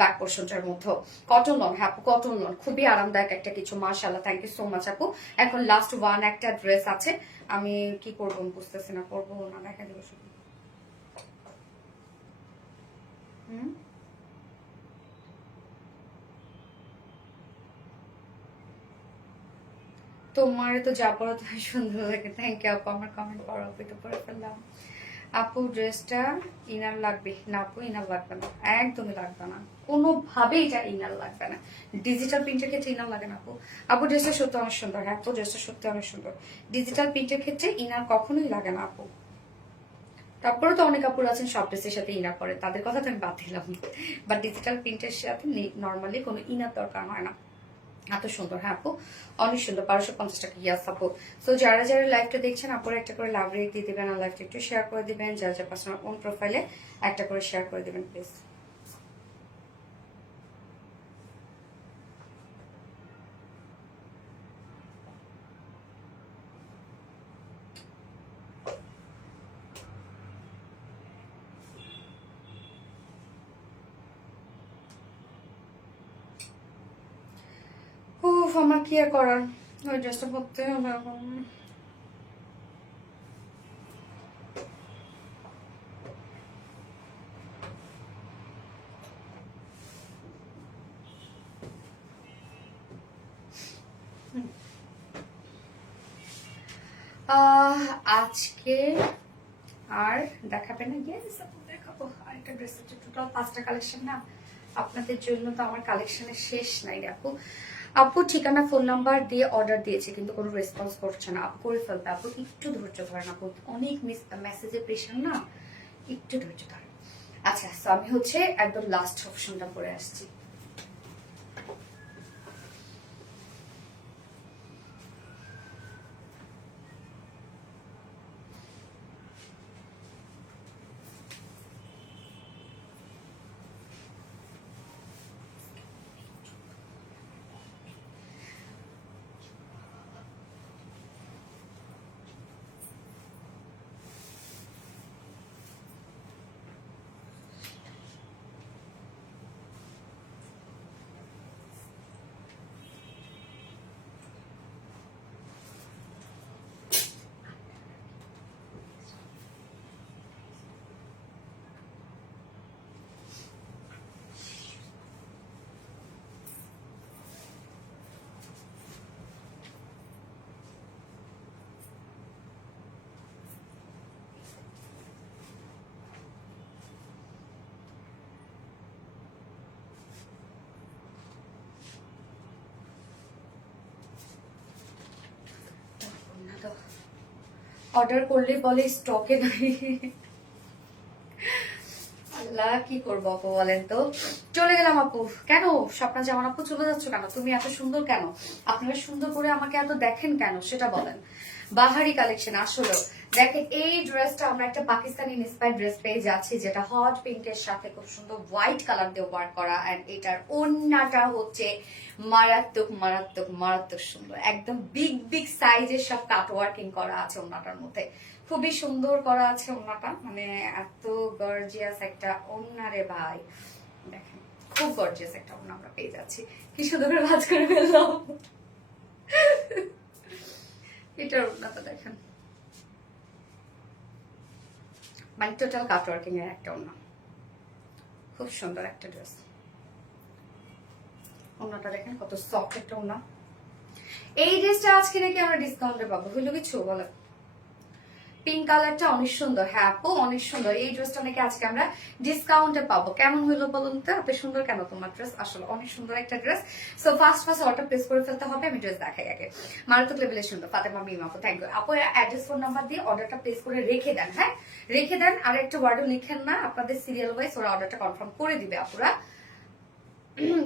ব্যাক পোর্শনটার মধ্যে। কটন লন, হ্যাঁ আপু কটন লন, খুবই আরামদায়ক একটা কিছু। মাশাআল্লাহ, থ্যাংক ইউ সো মাচ আপু। এখন লাস্ট ওয়ান একটা ড্রেস আছে, আমি কি করবো বুঝতেছি না, করবো না দেখা দেবো শুধু। হুম, তোমার তো যা পড়া তাই সুন্দর লাগে। থ্যাংক ইউ আপু, আমার কমেন্ট পড়ো, আপু এটা পড়ে ফেললাম। আপু ড্রেসটা ইনার লাগবে না? আপু ইনার লাগবে না, একদমই লাগবে না, কোনোভাবেই এটা ইনার লাগবে না। ডিজিটাল প্রিন্টের ক্ষেত্রে ইনার লাগে না আপু। আপু ড্রেসটা সত্যি অনেক সুন্দর, হ্যাঁ আপু ড্রেসটা সত্যি অনেক সুন্দর। ডিজিটাল প্রিন্টের ক্ষেত্রে ইনার কখনোই লাগে না আপু। তারপরে তো অনেক কাপড় আছেন সব ড্রেসের সাথে ইনার পরে, তাদের কথা তো আমি বাদ দিলাম, বাট ডিজিটাল প্রিন্টের সাথে নর্মালি কোনো ইনার দরকার হয় না। এত সুন্দর, হ্যাঁ আপু অনেক সুন্দর। 1250 টাকা, ইয়াস আপু। সো যারা যারা লাইভটা দেখছেন আপুরা একটা করে লাভ রেট দিয়ে দিবেন, আর লাইভটা একটু শেয়ার করে দিবেন, যারা যারা পার্সোনাল ওন প্রোফাইলে একটা করে শেয়ার করে দিবেন প্লিজ। উফ, আমার কি আর করার, ওই ড্রেসটা পরতে হবে এখন। আজকে আর দেখাবে না? ইয়েস আপু দেখাবো। আরেকটা ড্রেসের টোটাল 5টা কালেকশন না আপনাদের জন্য, তো আমার কালেকশনের শেষ নাই রে আপু। আপু ঠিকানা ফোন নাম্বার দিয়ে অর্ডার দিয়েছে কিন্তু কোনো রেসপন্স করছে না। আপু করে ফেলবে আপু, একটু ধৈর্য ধরেন আপু, অনেক মেসেজের প্রেশার না, একটু ধৈর্য ধরেন। আচ্ছা, তো আমি হচ্ছে একদম লাস্ট অপশনটা পরে আসছি। অর্ডার করলে বলে স্টকে নাই। আল্লাহ কি করবো আপু বলেন তো। চলে গেলাম আপু। কেন স্বপ্না জামান আপু চলে যাচ্ছ কেন? তুমি এত সুন্দর কেন? আপনারা সুন্দর করে আমাকে এত দেখেন কেন সেটা বলেন। বাহারি কালেকশন আসলে দেখেন, এই ড্রেসটা আমরা একটা পাকিস্তানি ইন্সপায়ার্ড ড্রেস পেয়ে যাচ্ছি, যেটা হট পিঙ্কের সাথে খুব সুন্দর হোয়াইট কালার দিয়ে ওয়ার্ক করা, এন্ড এটার ওন্নাটা হচ্ছে মারাত্মক মারাত্মক মারাত্মক সুন্দর, একদম বিগ বিগ সাইজের সব কাট ওয়ার্কিং করা আছে ওন্নাটার মধ্যে, খুবই সুন্দর করা আছে ওন্নাটা, মানে এত গর্জিয়াস একটা ওন্না রে ভাই। দেখেন খুব গর্জিয়াস একটা ওন্না আমরা পেয়ে যাচ্ছি। কি সুন্দর করে ভাঁজ করে ফেললাম। এটার ওন্নাটা দেখেন, মানে টোটাল কাট ওয়ার্কিং এর একটা ওন্না, খুব সুন্দর একটা ড্রেস। ওন্নাটা দেখেন কত সফট একটা ওন্না। এই ড্রেসটা আজকে নাকি আমরা ডিসকাউন্টে পাবো, হইলো কিছু বলে। পিঙ্ক কালারটা অনেক সুন্দর, হ্যাঁ আপু অনেক সুন্দর। এই ড্রেসটা নাকি আজকে আমরা ডিসকাউন্টে পাবো। কেমন হইলো বলুন তো? এত সুন্দর কেন তোমার ড্রেস? আসলে অনেক সুন্দর একটা dress. So first order place করে ফেলতে হবে। আমি ড্রেস দেখাই আগে। মারাত্মক লেভেলের সুন্দর। ফাতেমা মিম আপু, থ্যাংক ইউ আপু। অ্যাড্রেস ফোন নাম্বার দিয়ে অর্ডারটা প্লেস করে রেখে দেন, হ্যাঁ রেখে দেন। আর একটা ওয়ার্ডও লিখেন না, আপনাদের সিরিয়াল ওয়াইজ ওরা অর্ডারটা কনফার্ম করে দিবে আপুরা।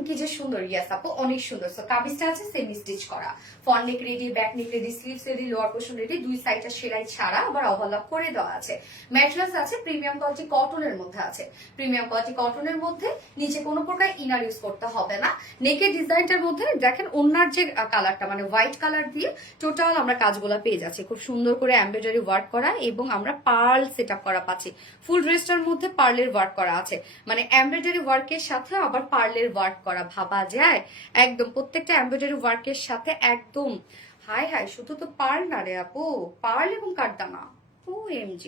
কি যে সুন্দর, ইয়াস আপু অনেক সুন্দর। সো কামিজটা আছে সেমি স্টিচ করা, ফ্রন্ট নেক ready, back neck ready, sleeves ready, lower portion ready, দুই সাইডটা সেলাই ছাড়া আবার ওভারলক করে দেওয়া আছে। ম্যাটেরিয়ালস আছে প্রিমিয়াম কোয়ালিটি কটনের মধ্যে আছে, প্রিমিয়াম কোয়ালিটি কটনের মধ্যে। নিচে কোনো প্রকার ইনার ইউজ করতে হবে না। নেকের ডিজাইনটার মধ্যে দেখেন ওনার যে কালারটা মানে হোয়াইট কালার দিয়ে টোটাল আমরা কাজগুলো পেয়ে যাচ্ছি, খুব সুন্দর করে এমব্রয়ডারি ওয়ার্ক করা, এবং আমরা পার্ল সেট আপ করা পাচ্ছি। ফুল ড্রেসটার মধ্যে পার্লের ওয়ার্ক করা আছে, মানে এমব্রয়ডারি ওয়ার্কের সাথে আবার পার্লের ওয়ার্ক করা, ভাবা যায় একদম প্রত্যেকটা এমব্রয়ডারি ওয়ার্কের সাথে একদম। হাই হাই, শুধু তো পার্ল না রে আপু, পার্ল এবং কাঠদানা। ও OMG,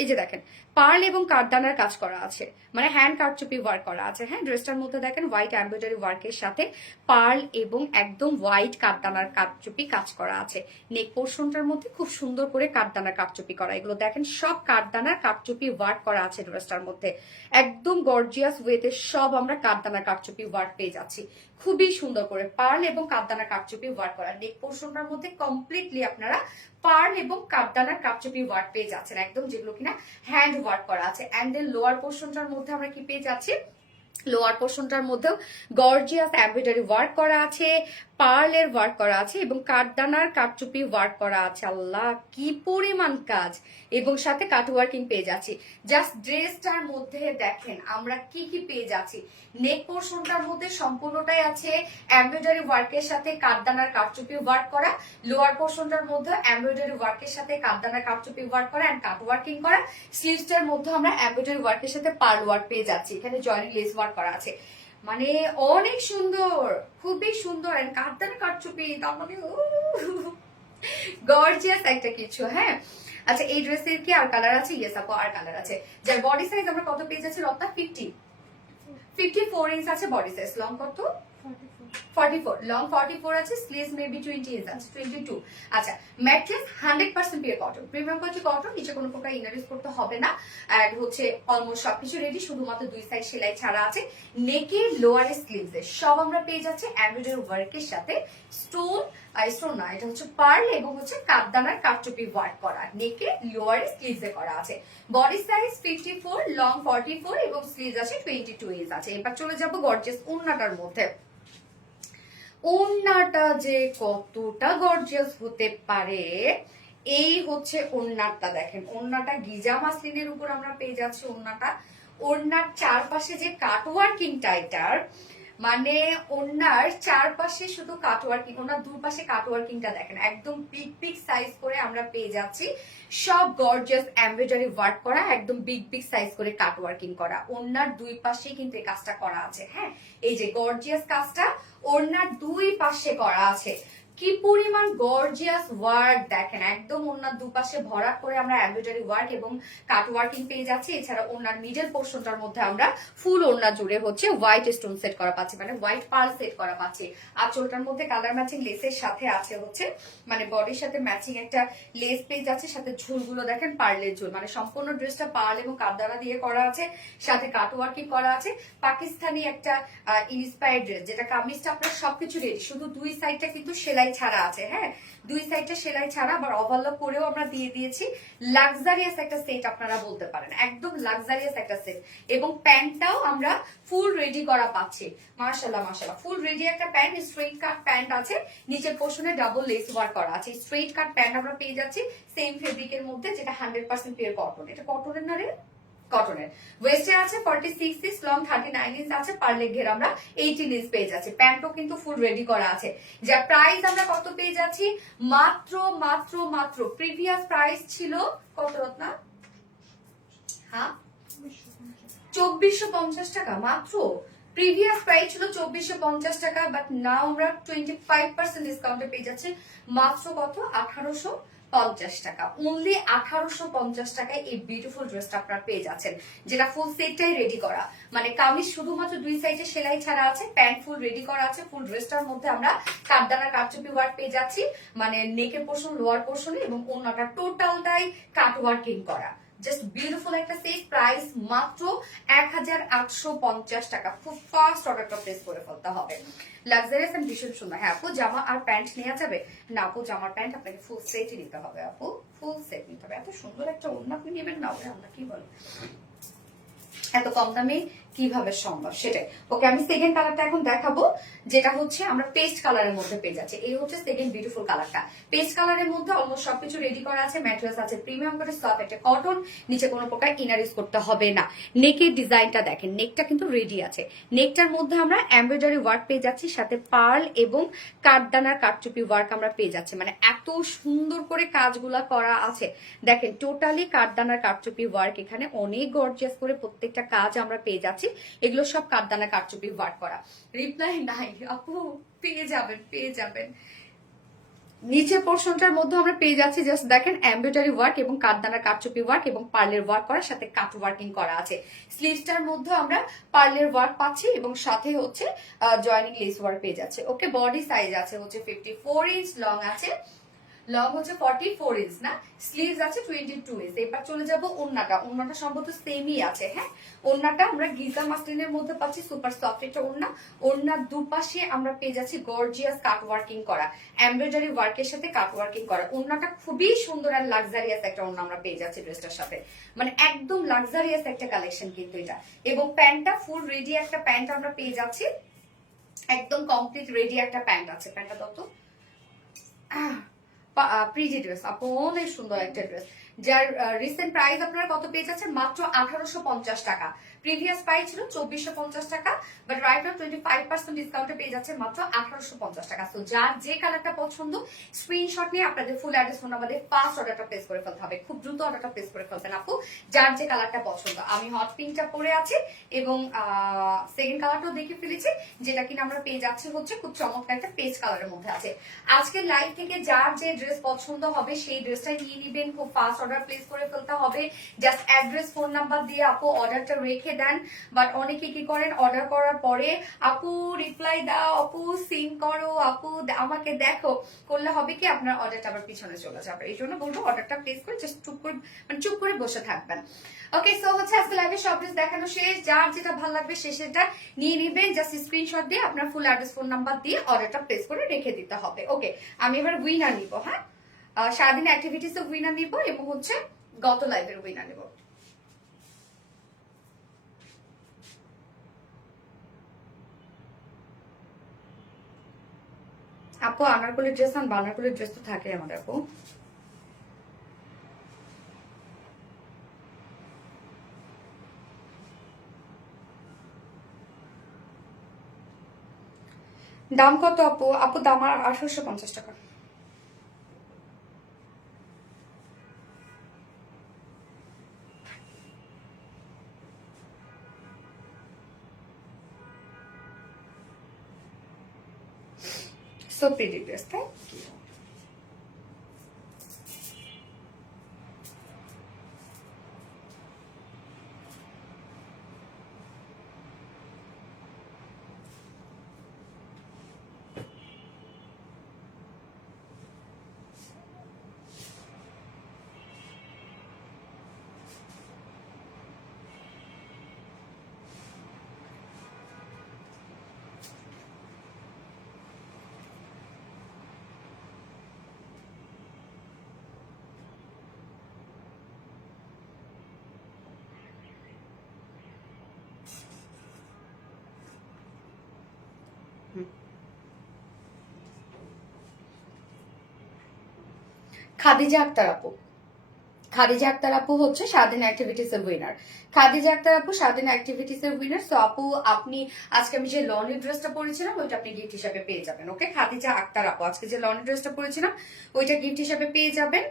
এই যে দেখেন পার্ল এবং কাঠদানার কাজ করা আছে, মানে হ্যান্ড কারচুপি ওয়ার্ক করা আছে। হ্যাঁ, ড্রেসটার মধ্যে দেখেন হোয়াইট এমব্রয়ডারি ওয়ার্কের সাথে পার্ল এবং একদম হোয়াইট কাঠদানার কারচুপি কাজ করা আছে। নেক পোর্শনটার মধ্যে খুব সুন্দর করে কাঠদানার কারচুপি করা, এগুলো দেখেন সব কাঠদানার কারচুপি ওয়ার্ক করা আছে ড্রেসটার মধ্যে। একদম গর্জিয়াস ওয়েতে সব আমরা কাঠদানার কারচুপি ওয়ার্ক পেয়ে যাচ্ছি, খুবই সুন্দর করে পার্ল এবং কাঠদানার কারচুপি ওয়ার্ক করা। নেক পোর্শনটার মধ্যে কমপ্লিটলি আপনারা পার্ল এবং কাঠদানার কারচুপি ওয়ার্ক পেয়ে যাচ্ছেন একদম, যেগুলো কিনা হ্যান্ড ওয়ার্ক করা আছে। অ্যান্ড দেন লোয়ার পোর্শনটার মধ্যে আমরা কি পেয়ে যাচ্ছি, লোয়ার পোর্শনটার মধ্যেও গর্জিয়াস এমব্রয়ডারি ওয়ার্ক করা আছে, পার্লের ওয়ার্ক করা আছে এবং কাঠদানার কাঠচুপি ওয়ার্ক করা আছে। আল্লাহ কি পরিমাণ কাজ, এবং সাথে কাট ওয়ার্কিং পেয়ে যাচ্ছি। জাস্ট ড্রেসটার মধ্যে দেখেন আমরা কি কি পেয়ে যাচ্ছি। নেক পোর্শনটার মধ্যে সম্পূর্ণটাই আছে এমব্রয়ডারি ওয়ার্কের সাথে কাঠদানার কাঠচুপি ওয়ার্ক করা, লোয়ার পোর্শনটার মধ্যে এমব্রয়ডারি ওয়ার্কের সাথে কাঠদানার কাঠচুপি ওয়ার্ক করা এন্ড কাট ওয়ার্কিং করা। স্লিভসটার মধ্যে আমরা এমব্রয়ডারি ওয়ার্কের সাথে পার্ল ওয়ার্ক পেয়ে যাচ্ছি, এখানে জয়েনিং লেস ওয়ার্ক করা আছে। মানে অনেক সুন্দর, খুবই সুন্দর। এন্ড কাঠদানার কাঠচুপি, তার মানে গর্জিয়াস একটা কিছু। হ্যাঁ, আচ্ছা এই ড্রেসের কি আর কালার আছে? ইয়েস আপু, আর কালার আছে। যার বডি সাইজ আমরা কত পেয়ে যাচ্ছি রত্না? 54 ইঞ্চ আছে বডি সাইজ। লং কত? 44, লং 44 আছে, স্লিভস মেবি 20 ইঞ্চ আছে, 22। আচ্ছা, mattress 100% pure cotton, premium quality cotton, নিচে কোনো প্রকার ইনার ইউজ করতে হবে না। এন্ড হচ্ছে অলমোস্ট সবকিছু রেডি, শুধুমাত্র দুই সাইড সেলাই ছাড়া আছে। নেকের লোয়ারে স্লিভস সব আমরা পেয়ে যাচ্ছি এমব্রয়ডারি ওয়ার্কের সাথে স্টোন, স্টোন না, এটা হচ্ছে পার্ল এবং হচ্ছে কাঠদানার কাঠচুপি ওয়ার্ক করা, নেকে লোয়ারে স্লিভস এ করা আছে। বডি সাইজ 54, লং 44 এবং স্লিভস আছে 22 ইঞ্চ আছে। এবার চলে যাব গর্জিয়াস ওড়নাটার মধ্যে। ওড়নাটা যে কতটা গর্জিয়াস হতে পারে, এই হচ্ছে ওড়নাটা দেখেন। ওড়নাটা গিজা মাসলিনের উপর আমরা পেয়ে যাচ্ছি ওড়নাটা। ওড়নার চারপাশে যে কাটওয়ার্কিংটা, এটার মানে ওড়নার চারপাশে শুধু কাটওয়ার্কিং, ওনার দুপাশে কাটওয়ার্কিংটা দেখেন একদম বিগ বিগ সাইজ করে আমরা পেয়ে যাচ্ছি। সব গর্জিয়াস এমব্রয়ডারি ওয়ার্ক করা, একদম বিগ বিগ সাইজ করে কাটওয়ার্কিং করা। ওড়নার দুই পাশেই কিন্তু এই কাজটা করা আছে। হ্যাঁ, এই যে গর্জিয়াস কাজটা ওড়নার দুই পাশে করা আছে। কি পরিমাণ গর্জিয়াস ওয়ার্ক দেখেন, একদম ওড়নার দুপাশে ভরাট করে আমরা এমব্রয়ডারি ওয়ার্ক এবং কাট ওয়ার্কিং পেয়ে যাচ্ছি। এছাড়া ওড়নার মিডল পোর্শনটার মধ্যে আমরা ফুল ওড়না জুড়ে হচ্ছে হোয়াইট স্টোন সেট করা পাচ্ছি, মানে হোয়াইট পার্ল সেট করা পাচ্ছি। আঁচলটার মধ্যে কালার ম্যাচিং লেসের সাথে আছে হচ্ছে, মানে বডির সাথে ম্যাচিং একটা লেস পেয়ে যাচ্ছে। সাথে ঝুলগুলো দেখেন পার্লের ঝুল, মানে সম্পূর্ণ ড্রেসটা পার্ল এবং কাঠদানা দিয়ে করা আছে, সাথে কাট ওয়ার্কিং করা আছে। পাকিস্তানি একটা ইন্সপায়ার্ড ড্রেস, যেটা কামিজটা আপনার সবকিছু রেডি, শুধু দুই সাইডটা কিন্তু সেলাই ছাড়া আছে। হ্যাঁ, দুই সাইডটা সেলাই ছাড়া, আবার ওভারলক করেও আমরা দিয়ে দিয়েছি। লাক্সারিয়াস একটা সেট আপনারা বলতে পারেন, একদম লাক্সারিয়াস একটা সেট। এবং প্যান্টটাও আমরা ফুল রেডি করা পাচ্ছি। মাশাআল্লাহ মাশাআল্লাহ, ফুল রেডি একটা প্যান্ট, স্ট্রেইট কাট প্যান্ট আছে, নিচের পোর্শনে ডাবল লেস ওয়ার্ক করা আছে। স্ট্রেইট কাট প্যান্ট আমরা পেয়ে যাচ্ছি সেম ফেব্রিকের মধ্যে, যেটা 100% পিওর কটন। এটা কটনের না রে? কটনের। ওয়েস্টে আছে 46 ইঞ্চ, লং 39 ইঞ্চ আছে, পার্লের ঘের আমরা 18 ইঞ্চ পেয়ে যাচ্ছি। প্যান্টও কিন্তু ফুল রেডি করা আছে। যার প্রাইস আমরা কত পেয়ে যাচ্ছি? মাত্র মাত্র মাত্র প্রিভিয়াস প্রাইস ছিল কত রত্না? হ্যাঁ, 2450 টাকা মাত্র। প্রিভিয়াস প্রাইস ছিল 2450 টাকা, বাট নাও আমরা 25% ডিসকাউন্টে পেয়ে যাচ্ছি মাত্র কত? 1850 টাকা। অনলি 1850 টাকায় এই বিউটিফুল ড্রেসটা আপনারা পেয়ে যাচ্ছেন, যেটা ফুল সেটটাই রেডি করা। মানে কামিজ শুধুমাত্র দুই সাইডে সেলাই ছাড়া আছে, প্যান্ট ফুল রেডি করা আছে। ফুল ড্রেসটার মধ্যে আমরা কাঠদানার কারচুপি ওয়ার্ক পেয়ে যাচ্ছি, মানে নেকের পোর্শন, লোয়ার পোর্শনে, এবং ওড়নাটা টোটালটাই কাট ওয়ার্কিং করা। জাস্ট বিউটিফুল একটা সেট। প্রাইস মাত্র 1850 টাকা। খুব ফাস্ট অর্ডারটা প্লেস করে ফেলতে হবে। লাক্সারিয়াস এন্ড ভীষণ সুন্দর। হ্যাঁ আপু, জামা আর প্যান্ট নেওয়া যাবে না? আপু জামার প্যান্ট আপনাকে ফুল সেটই নিতে হবে। আপু ফুল সেট নিতে হবে। এত সুন্দর একটা ওড়না আপনি নেবেন না? আমরা কি বল, এত কম দামে কিভাবে সম্ভব সেটাই। ওকে, আমি সেকেন্ড কালারটা এখন দেখাবো, যেটা হচ্ছে আমরা পেস্ট কালারের মধ্যে পেয়ে যাচ্ছি। এই হচ্ছে সেকেন্ড বিউটিফুল কালারটা। পেস্ট কালারের মধ্যে অলমোস্ট সবকিছু রেডি করা আছে। ম্যাটেরিয়ালস আছে প্রিমিয়াম করে, সফট একটা কটন, নিচে কোনো প্রকার ইনার ইউজ করতে হবে না। নেকের ডিজাইনটা দেখেন, নেকটা কিন্তু রেডি আছে। নেকটার মধ্যে আমরা এমব্রয়ডারি ওয়ার্ক পেয়ে যাচ্ছি, সাথে পার্ল এবং কাঠদানার কাঠচুপি ওয়ার্ক আমরা পেয়ে যাচ্ছি। মানে এত সুন্দর করে কাজগুলা করা আছে দেখেন, টোটালি কাঠদানার কাঠচুপি ওয়ার্ক। এখানে অনেক গর্জিয়াস করে প্রত্যেকটা কাজ আমরা পেয়ে যাচ্ছি। এগুলো সব কাঠদানা কারচুপি ওয়ার্ক করা। রিপ্লাই নাই আপু, পেয়ে যাবেন পেয়ে যাবেন। নিচের পোর্শনটার মধ্যে আমরা পেয়ে যাচ্ছি জাস্ট দেখেন এমব্রয়ডারি ওয়ার্ক এবং কাঠদানার কাঠচুপি ওয়ার্ক এবং পার্লের ওয়ার্ক করার সাথে কাট ওয়ার্কিং করা আছে। স্লিভসটার মধ্যে আমরা পার্লের ওয়ার্ক পাচ্ছি এবং সাথে হচ্ছে জয়েনিং লেস ওয়ার্ক পেয়ে যাচ্ছে। ওকে, বডি সাইজ আছে হচ্ছে 54 ইঞ্চ, লং আছে লং হচ্ছে 44 ইঞ্চ না, স্লিভস আছে 22 ইঞ্চ। এবার চলে যাব ওন্নাটা, ওন্নাটা সম্ভবত সেমই আছে। হ্যাঁ, ওন্নাটা আমরা গিজা মাসলিনের মধ্যে পাচ্ছি, সুপার সফট একটা ওন্না। ওন্নার দুপাশে আমরা পেয়ে যাচ্ছি গর্জিয়াস কাট ওয়ার্কিং করা, এমব্রয়ডারি ওয়ার্কের সাথে কাট ওয়ার্কিং করা। ওন্নাটা খুবই সুন্দর আর লাক্সারিয়াস একটা ওন্না আমরা পেয়ে যাচ্ছি ড্রেসটার সাথে, মানে একদম লাক্সারিয়াস একটা কালেকশন কিন্তু এটা। এবং প্যান্টটা ফুল রেডি একটা প্যান্ট আমরা পেয়ে যাচ্ছি, একদম কমপ্লিট রেডি একটা প্যান্ট আছে। প্যান্টটা তত প্রিটি ড্রেস, আপু অনেক সুন্দর একটা ড্রেস, যার রিসেন্ট প্রাইস আপনারা কত পেয়ে যাচ্ছেন? মাত্র 1850 টাকা। প্রিভিয়াস প্রাইস ছিল 2450 টাকা, বাট রাইট নাও 25% ডিসকাউন্টে পেয়ে যাচ্ছে মাত্র 1850 টাকা। তো যার যে কালারটা পছন্দ স্ক্রিনশট নিয়ে আপনাদের ফুল অ্যাড্রেস ফোন নাম্বারে ফার্স্ট অর্ডারটা প্লেস করে ফেলতে হবে, খুব দ্রুত অর্ডারটা প্লেস করে ফেলবেন আপু, যার যে কালারটা পছন্দ। আমি হট পিঙ্কটা পরে আছি এবং সেকেন্ড কালারটাও দেখে ফেলেছি, যেটা কিনা আমরা পেয়ে যাচ্ছি হচ্ছে খুব চমৎকার একটা পেজ কালারের মধ্যে আছে। আজকের লাইভ থেকে যার যে ড্রেস পছন্দ হবে সেই ড্রেসটাই নিয়ে নিবেন, খুব ফাস্ট অর্ডার প্লেস করে ফেলতে হবে। জাস্ট অ্যাড্রেস ফোন নাম্বার দিয়ে আপু অর্ডারটা রেখে দেন। বাট অনেকে কি করেন, অর্ডার করার পরে আপু রিপ্লাই দাও, আপু সিন করো, আপু আমাকে দেখো, করলে হবে কি আপনার অর্ডারটা আবার পিছনে চলে যাবে। এই জন্য বলবো অর্ডারটা প্লেস করে জাস্ট চুপ করে, মানে চুপ করে বসে থাকবেন। ওকে, সো হচ্ছে আজকে লাইভে সব ড্রেস দেখানো শেষ, যার যেটা ভালো লাগবে সে সেটা নিয়ে নিবেন। জাস্ট স্ক্রিনশট দিয়ে আপনার ফুল অ্যাড্রেস ফোন নাম্বার দিয়ে অর্ডারটা প্লেস করে রেখে দিতে হবে। ওকে, আমি এবার উইনার নিব। হ্যাঁ, সারাদিন অ্যাক্টিভিটিস এর উইনার নিব এবং হচ্ছে গত লাইভের উইনার নিব। আপু আনারকলি ড্রেস আন, বানারকলি ড্রেস তো থাকে আমাদের আপু। দাম কত আপু? আপু দাম 1850 টাকা। সো প্রিটি ড্রেস, তাই খাদিজা আক্তার আপু। খাদিজা আক্তার আপু হচ্ছে স্বাধীন অ্যাক্টিভিটিস এর উইনার। খাদিজা আক্তার আপু স্বাধীন অ্যাক্টিভিটিস এর উইনার। সো আপু আপনি আজকে আমি যে লনি ড্রেসটা পরেছিলাম ওইটা আপনি গিফট হিসাবে পেয়ে যাবেন। ওকে, খাদিজা আক্তার আপু আজকে যে লনি ড্রেসটা পরেছিলাম ওইটা গিফট হিসাবে পেয়ে যাবেন।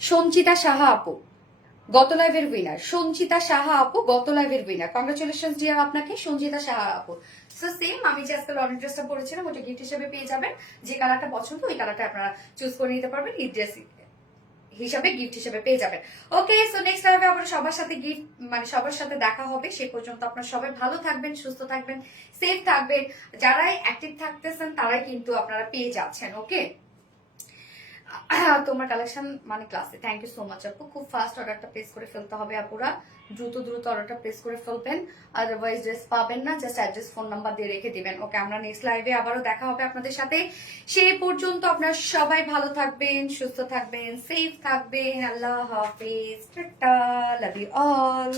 সঞ্চিতা সাহা আপু গত লাইভের উইনার, সঞ্চিতা সাহা আপু গত লাইভের উইনার। কংগ্রাচুলেশন ডিয়ার আপনাকে সঞ্চিতা সাহা আপু। সো সেম আমি যে আজকে লনি ড্রেসটা পরেছিলাম ওটা গিফট হিসেবে পেয়ে যাবেন। যে কালারটা পছন্দ ওই কালারটা আপনারা চুজ করে নিতে পারবেন, এই ড্রেস হিসাবে গিফট হিসেবে পেয়ে যাবেন। ওকে, সো নেক্সট লাইভে আমরা সবার সাথে গিফট মানে সবার সাথে দেখা হবে। সেই পর্যন্ত আপনারা সবাই ভালো থাকবেন, সুস্থ থাকবেন, সেফ থাকবেন। যারাই অ্যাক্টিভ থাকতেছেন তারাই কিন্তু আপনারা পেয়ে যাচ্ছেন। ওকে, তোমার কালেকশন মানে ক্লাসে। থ্যাংক ইউ সো মাচ আপু, খুব ফাস্ট অর্ডারটা প্লেস করে ফেলতে হবে আপুরা, দ্রুত দ্রুত অর্ডারটা প্লেস করে ফেলবেন, আদারওয়াইজ ড্রেস পাবেন না। জাস্ট অ্যাড্রেস ফোন নাম্বার দিয়ে রেখে দিবেন। ওকে, আমরা নেক্সট লাইভে আবারও দেখা হবে আপনাদের সাথে। সেই পর্যন্ত আপনারা সবাই ভালো থাকবেন, সুস্থ থাকবেন, সেফ থাকবেন। আল্লাহ হাফিজ, টাটা, লাভ ইউ অল।